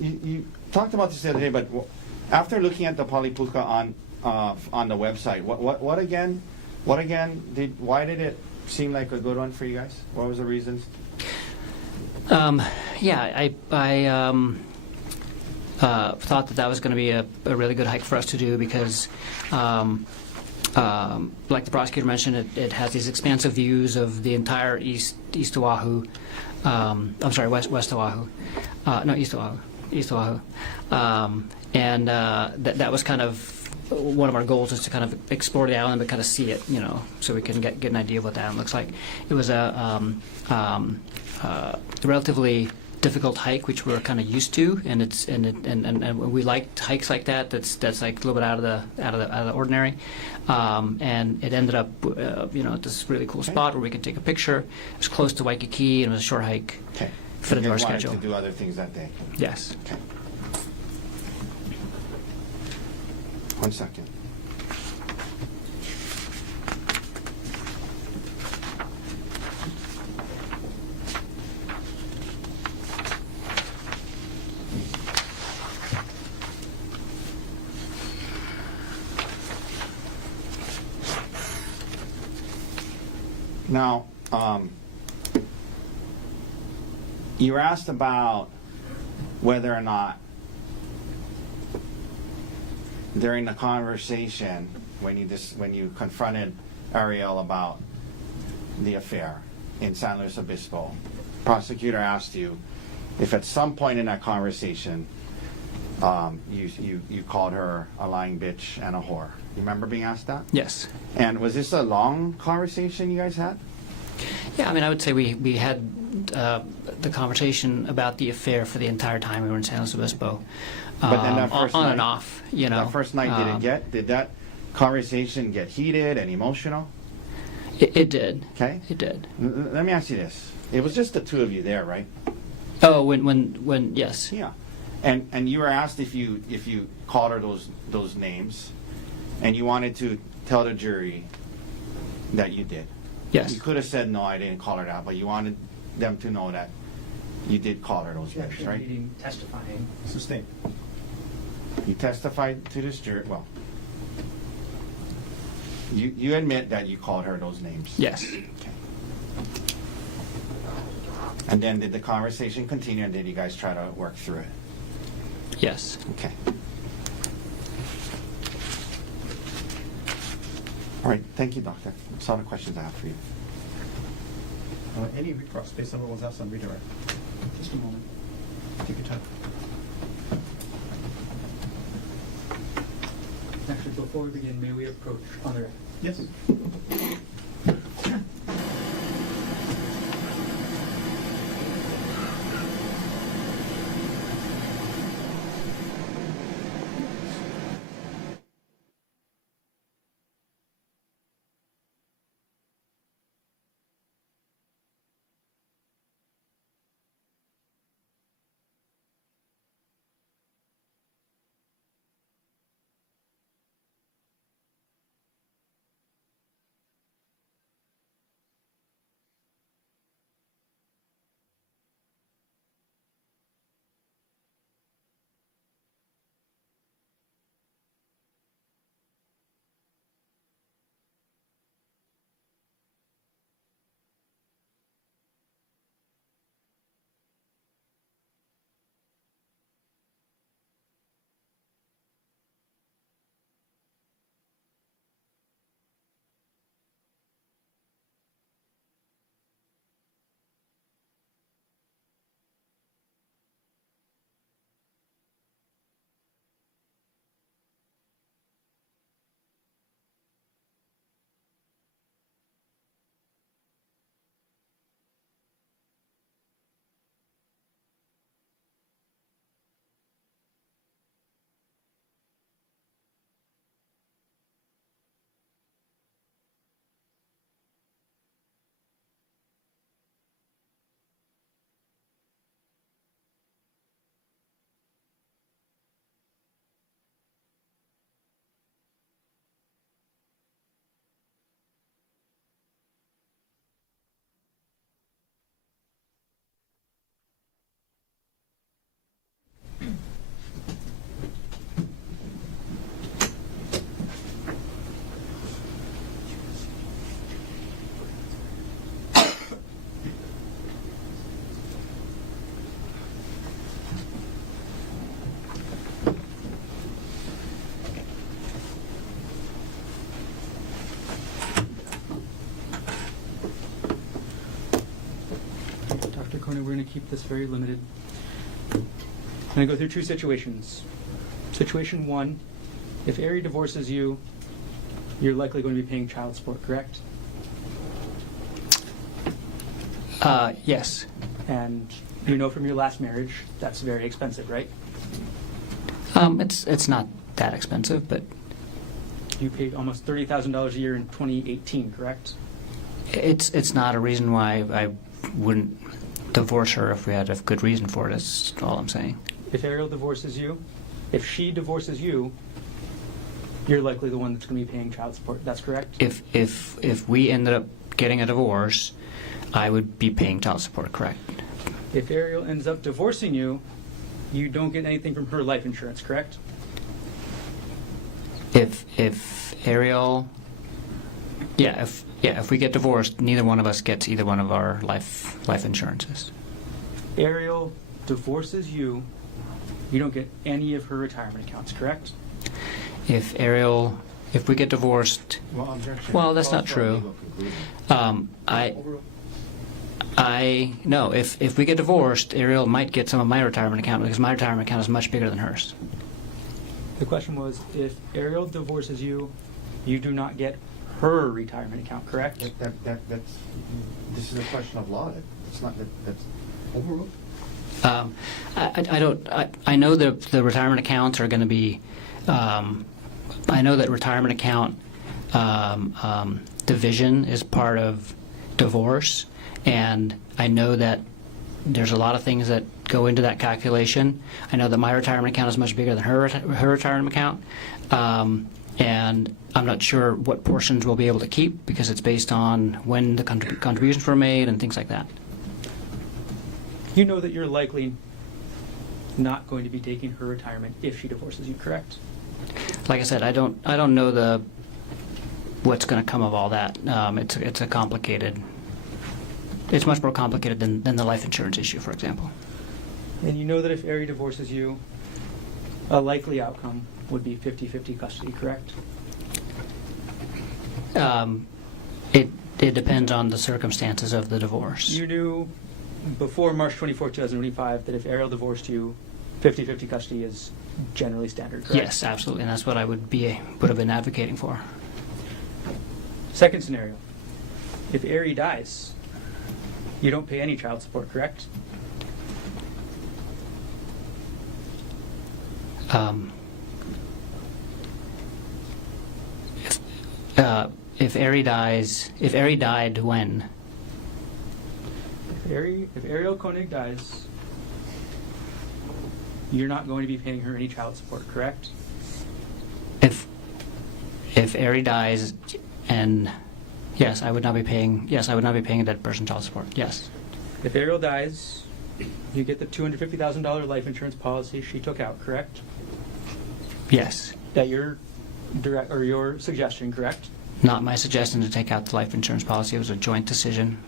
You talked about this the other day, but after looking at the Palipuka on the website, what again? Why did it seem like a good one for you guys? What was the reasons? Yeah, I thought that was going to be a really good hike for us to do because, like the prosecutor mentioned, it has these expansive views of the entire East Oahu. I'm sorry, West Oahu. No, East Oahu. East Oahu. That was kind of one of our goals, is to kind of explore the island but kind of see it, so we can get an idea of what the island looks like. It was a relatively difficult hike, which we were kind of used to, and we liked hikes like that. That's like a little bit out of the ordinary, and it ended up, at this really cool spot where we could take a picture. It was close to Waikiki, and it was a short hike. Okay. Fit into You our guys wanted schedule. to do other things that day. Yes. Okay. 1 second. Now, you were asked about whether or not during the conversation when you confronted Ariel about the affair in San Luis Obispo, prosecutor asked you if at some point in that conversation you called her a lying bitch and a whore. You remember being asked that? Yes. And was this a long conversation you guys had? Yeah, I mean, I would say we had the conversation about the affair for the entire time we were in San Luis Obispo. But then that first on night, and off, That first night, did that conversation get heated and emotional? It did. Okay. It did. Let me ask you this. It was just the two of you there, right? Oh, when yes. Yeah. And you were asked if you called her those names, and you wanted to tell the jury that you did. Yes. You could have said, no, I didn't call her that, but you wanted them to know that you did call her those names, right? Meeting, testifying. Sustained. You testified to this jury, well, you admit that you called her those names. Yes. Okay. And then did the conversation continue, and did you guys try to work through it? Yes. Okay. All right, thank you, doctor. That's all the questions I have for you. Any recross based on what was asked on redirect? Just a moment. Take your time. Actually, before we begin, may we approach on the record? Yes. Dr. Konig, we're going to keep this very limited. going to go through two situations. Situation one, if Ari divorces you, you're likely going to be paying child support, correct? Yes. And you know from your last marriage that's very expensive, right? It's not that expensive, but You paid almost $30,000 a year in 2018, correct? it's not a reason why I wouldn't divorce her if we had a good reason for it. That's all I'm saying. If Ariel divorces you, if she divorces you, you're likely the one that's going to be paying child support. That's correct? If we ended up getting a divorce, I would be paying child support. Correct. If Ariel ends up divorcing you, you don't get anything from her life insurance, correct? If Ariel, if we get divorced, neither one of us gets either one of our life insurances. Ariel divorces you, you don't get any of her retirement accounts, correct? If we get divorced, well, that's not true. No. If we get divorced, Ariel might get some of my retirement account because my retirement account is much bigger than hers. The question was, if Ariel divorces you, you do not get her retirement account, correct? This is a question of law. It's not that's overruled. I know that the retirement accounts are going to be. I know that retirement account division is part of divorce, and I know that there's a lot of things that go into that calculation. I know that my retirement account is much bigger than her retirement account, and I'm not sure what portions we'll be able to keep because it's based on when the contributions were made and things like that. You know that you're likely not going to be taking her retirement if she divorces you, correct? Like I said, I don't know what's going to come of all that. It's a complicated. It's much more complicated than the life insurance issue, for example. And you know that if Ari divorces you, a likely outcome would be 50-50 custody, correct? It depends on the circumstances of the divorce. You knew before March 24, 2025 that if Ariel divorced you, 50-50 custody is generally standard, correct? Yes, absolutely, and that's what I would have been advocating for. Second scenario, if Ari dies, you don't pay any child support, correct? If Ari died when? If Ariel Konig dies, you're not going to be paying her any child support, correct? If Ari dies, and yes, I would not be paying a dead person child support. Yes. If Ariel dies, you get the $250,000 life insurance policy she took out, correct? Yes. That your suggestion, correct? Not my suggestion to take out the life insurance policy. It was a joint decision.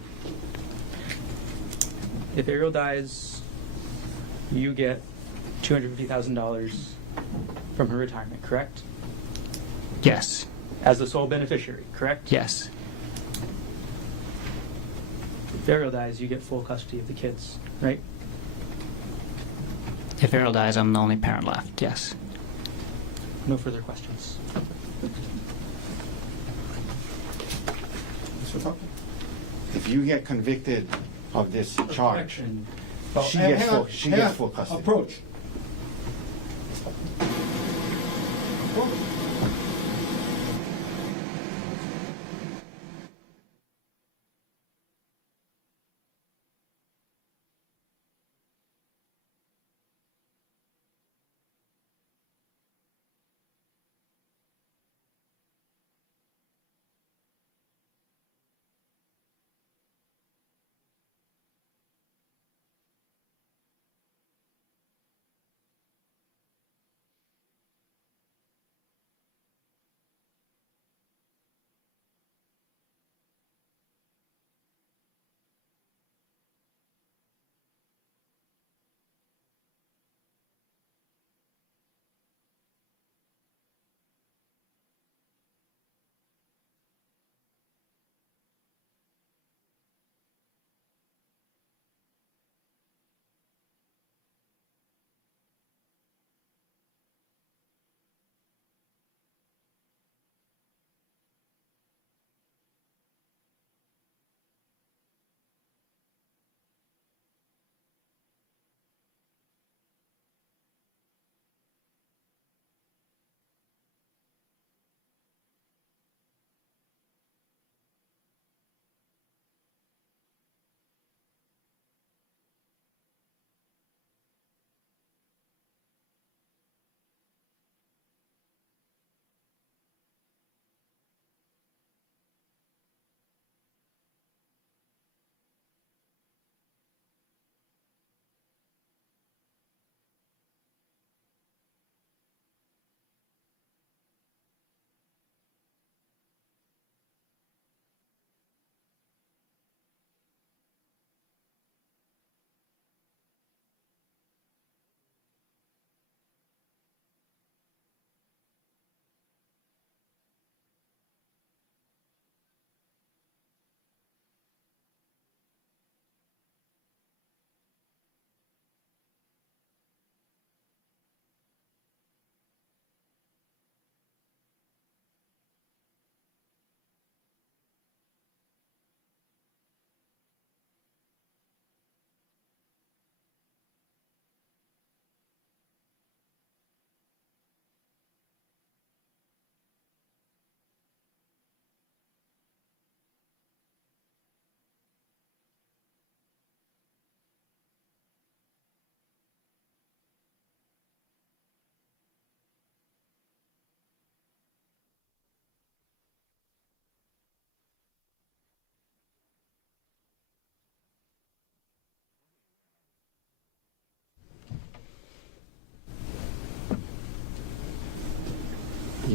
If Ariel dies, you get $250,000 from her retirement, correct? Yes. As the sole beneficiary, correct? Yes. If Ariel dies, you get full custody of the kids, right? If Ariel dies, I'm the only parent left. Yes. No further questions. If you get convicted of this charge, Correction. she gets full custody. Approach.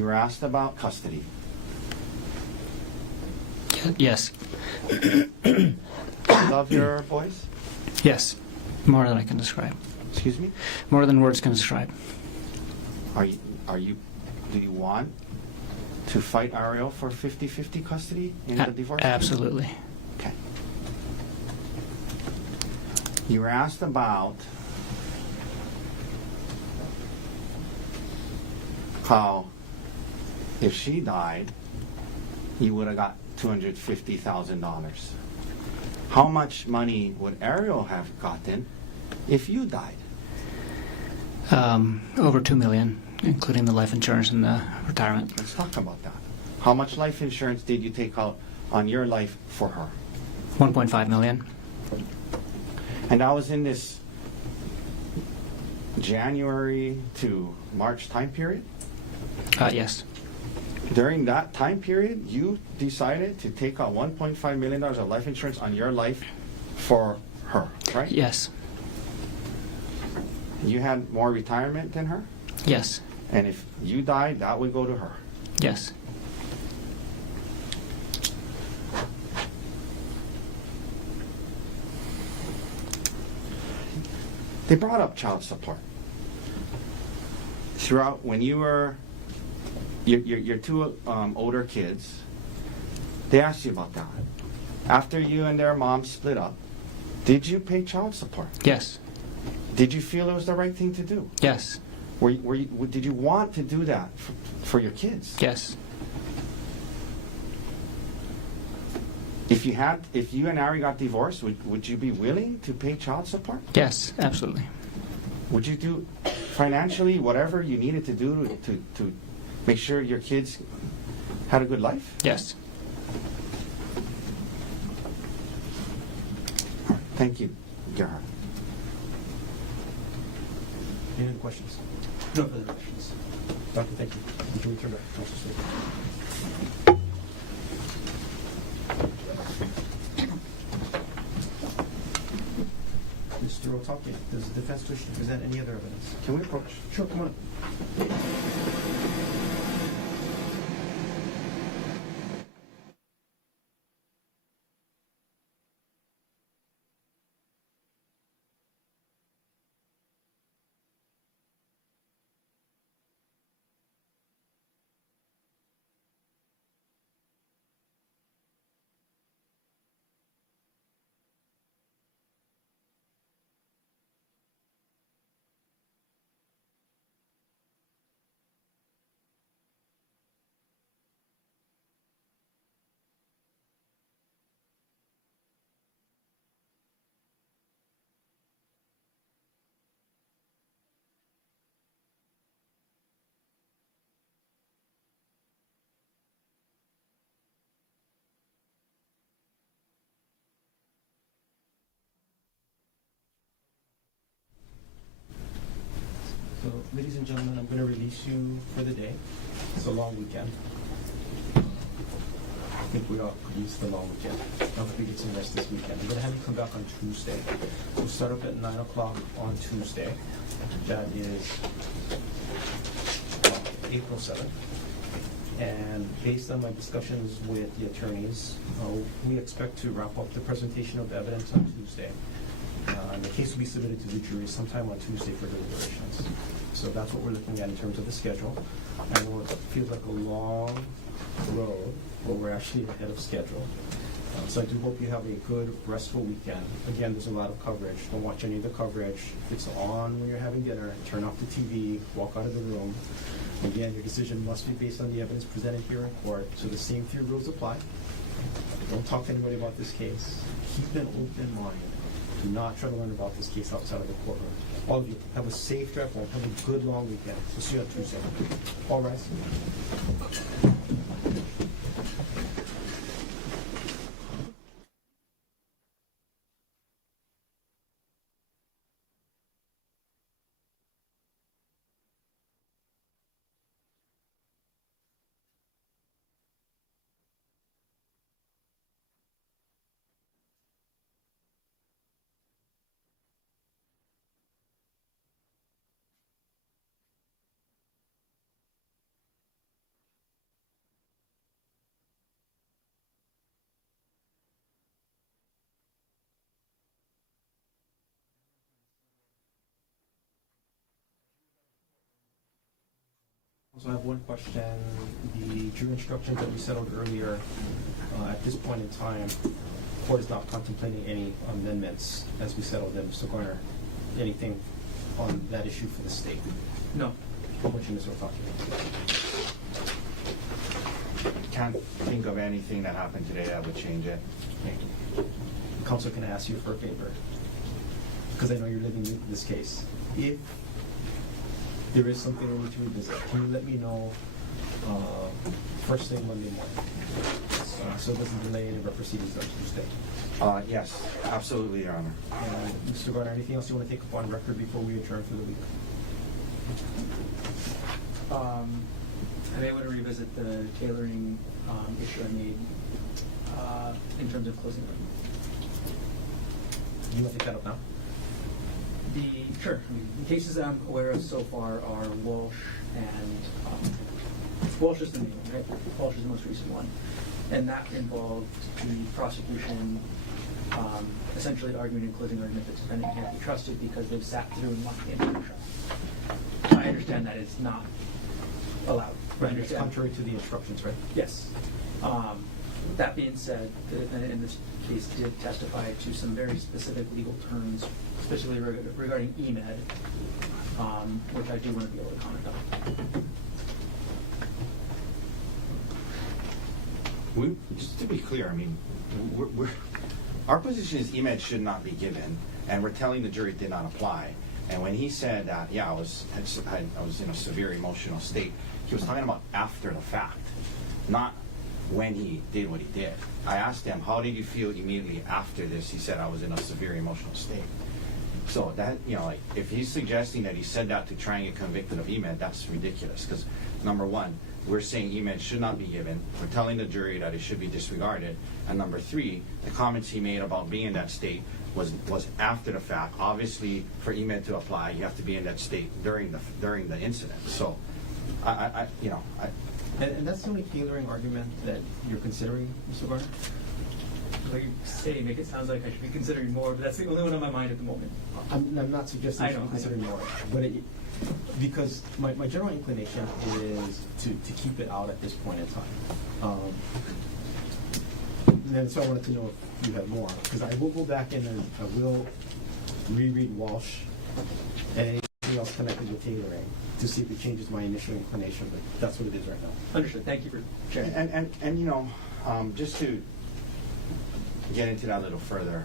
were asked about custody. Yes. Love your boys? Yes. More than I can describe. Excuse me? More than words can describe. Do you want to fight Ariel for 50-50 custody in the divorce? Absolutely. Okay. You were asked about how if she died, you would have got $250,000. How much money would Ariel have gotten if you died? Over $2 million, including the life insurance and the retirement. Let's talk about that. How much life insurance did you take out on your life for her? $1.5 million. And that was in this January to March time period? Yes. During that time period, you decided to take out $1.5 million of life insurance on your life for her, right? Yes. You had more retirement than her? Yes. And if you died, that would go to her. Yes. They brought up child support. Throughout, when you were your two older kids, they asked you about that. After you and their mom split up, did you pay child support? Yes. Did you feel it was the right thing to do? Yes. Did you want to do that for your kids? Yes. If you and Ari got divorced, would you be willing to pay child support? Yes, absolutely. Would you do financially whatever you needed to do to make sure your kids had a good life? Yes. Thank you, Gerhardt. Any other questions? No further questions. Doctor, thank you. You can return back to Council State. Mr. Otake, does the defense wish to present any other evidence? Can we approach? Sure, come on up. So, ladies and gentlemen, I'm going to release you for the day. It's a long weekend. I think we all could use the long weekend. I hope we get some rest this weekend. I'm going to have you come back on Tuesday. We'll start up at 9 o'clock on Tuesday. That is April 7th. And based on my discussions with the attorneys, we expect to wrap up the presentation of the evidence on Tuesday. And the case will be submitted to the jury sometime on Tuesday for deliberations. So that's what we're looking at in terms of the schedule. I know it feels like a long road, but we're actually ahead of schedule. So I do hope you have a good, restful weekend. Again, there's a lot of coverage. Don't watch any of the coverage. If it's on when you're having dinner, turn off the TV, walk out of the room. Again, your decision must be based on the evidence presented here in court. So the same 3 rules apply. Don't talk to anybody about this case. Keep an open mind. Do not try to learn about this case outside of the courtroom. All of you, have a safe drive home. Have a good long weekend. We'll see you on Tuesday. All rise. So I have one question. The jury instructions that we settled earlier, at this point in time, court is not contemplating any amendments as we settle them. Mr. Garner, anything on that issue for the state? No. What you Mr. Otake? Can't think of anything that happened today that would change it. Counsel, can I ask you for a favor? Because I know you're living this case. If there is something we need to revisit, can you let me know first thing Monday morning? So it doesn't delay any of our proceedings on Tuesday. Yes, absolutely, Your Honor. And Mr. Garner, anything else you want to take up on record before we adjourn for the week? I may want to revisit the tailoring issue I made in terms of closing argument. You want to take that up now? Sure. I mean, the cases that I'm aware of so far are Walsh and Walsh is the main one, right? Walsh is the most recent one, and that involved the prosecution essentially arguing in closing argument that the defendant can't be trusted because they've sat through and locked in the trial. I understand that it's not allowed. Right, it's contrary to the instructions, right? Yes. That being said, the defendant in this case did testify to some very specific legal terms, especially regarding EMED, which I do want to be able to comment on. Just to be clear, I mean, our position is EMED should not be given, and we're telling the jury it did not apply. And when he said that, yeah, I was in a severe emotional state, he was talking about after the fact, not when he did what he did. I asked him, how did you feel immediately after this? He said, I was in a severe emotional state. So that, like, if he's suggesting that he said that to try and get convicted of EMED, that's ridiculous. Because number one, we're saying EMED should not be given. We're telling the jury that it should be disregarded. And number three, the comments he made about being in that state was after the fact. Obviously, for EMED to apply, you have to be in that state during the incident. So, And that's the only tailoring argument that you're considering, Mr. Garner? Like you say, make it sound like I should be considering more, but that's the only one on my mind at the moment. I'm not suggesting you should be considering more, but because my general inclination is to keep it out at this point in time. And so I wanted to know if you had more, because I will go back in and I will reread Walsh and anything else connected with tailoring to see if it changes my initial inclination, but that's what it is right now. Understood. Thank you for sharing. And just to get into that a little further,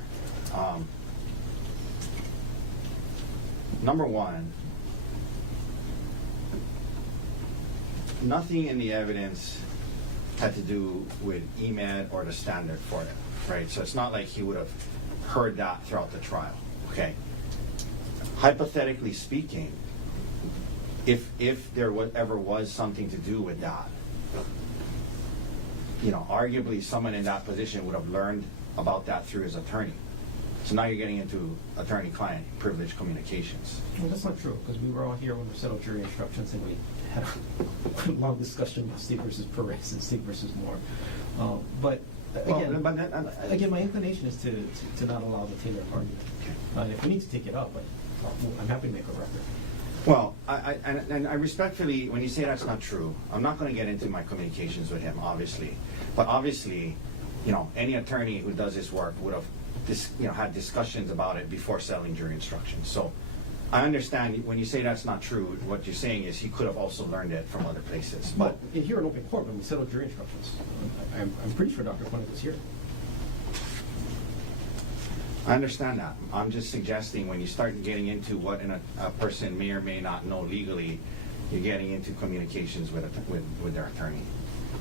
number one, nothing in the evidence had to do with EMED or the standard for it, right? So it's not like he would have heard that throughout the trial, okay? Hypothetically speaking, if there ever was something to do with that, arguably someone in that position would have learned about that through his attorney. So now you're getting into attorney-client privileged communications. Well, that's not true, because we were all here when we settled jury instructions and we had a long discussion about State versus Perez and State versus Moore. But again, my inclination is to not allow the Taylor argument. If we need to take it up, but I'm happy to make a record. Well, I respectfully, when you say that's not true, I'm not going to get into my communications with him, obviously. But obviously, any attorney who does this work would have had discussions about it before settling jury instructions. So I understand when you say that's not true, what you're saying is he could have also learned it from other places. But here in open court, when we settled jury instructions, I'm pretty sure Dr. Konig was here. I understand that. I'm just suggesting when you start getting into what a person may or may not know legally, you're getting into communications with their attorney,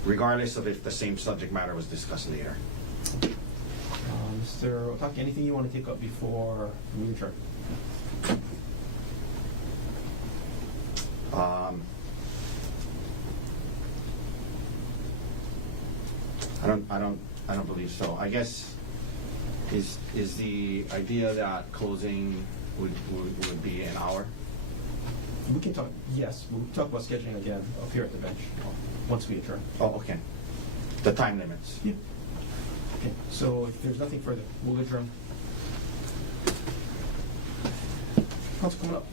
regardless of if the same subject matter was discussed later. Mr. Otake, anything you want to take up before we adjourn? I don't believe so. I guess is the idea that closing would be an hour? We can talk. Yes, we'll talk about scheduling again up here at the bench once we adjourn. Oh, okay. The time limits. Yeah. Okay. So if there's nothing further, we'll adjourn. Council coming up.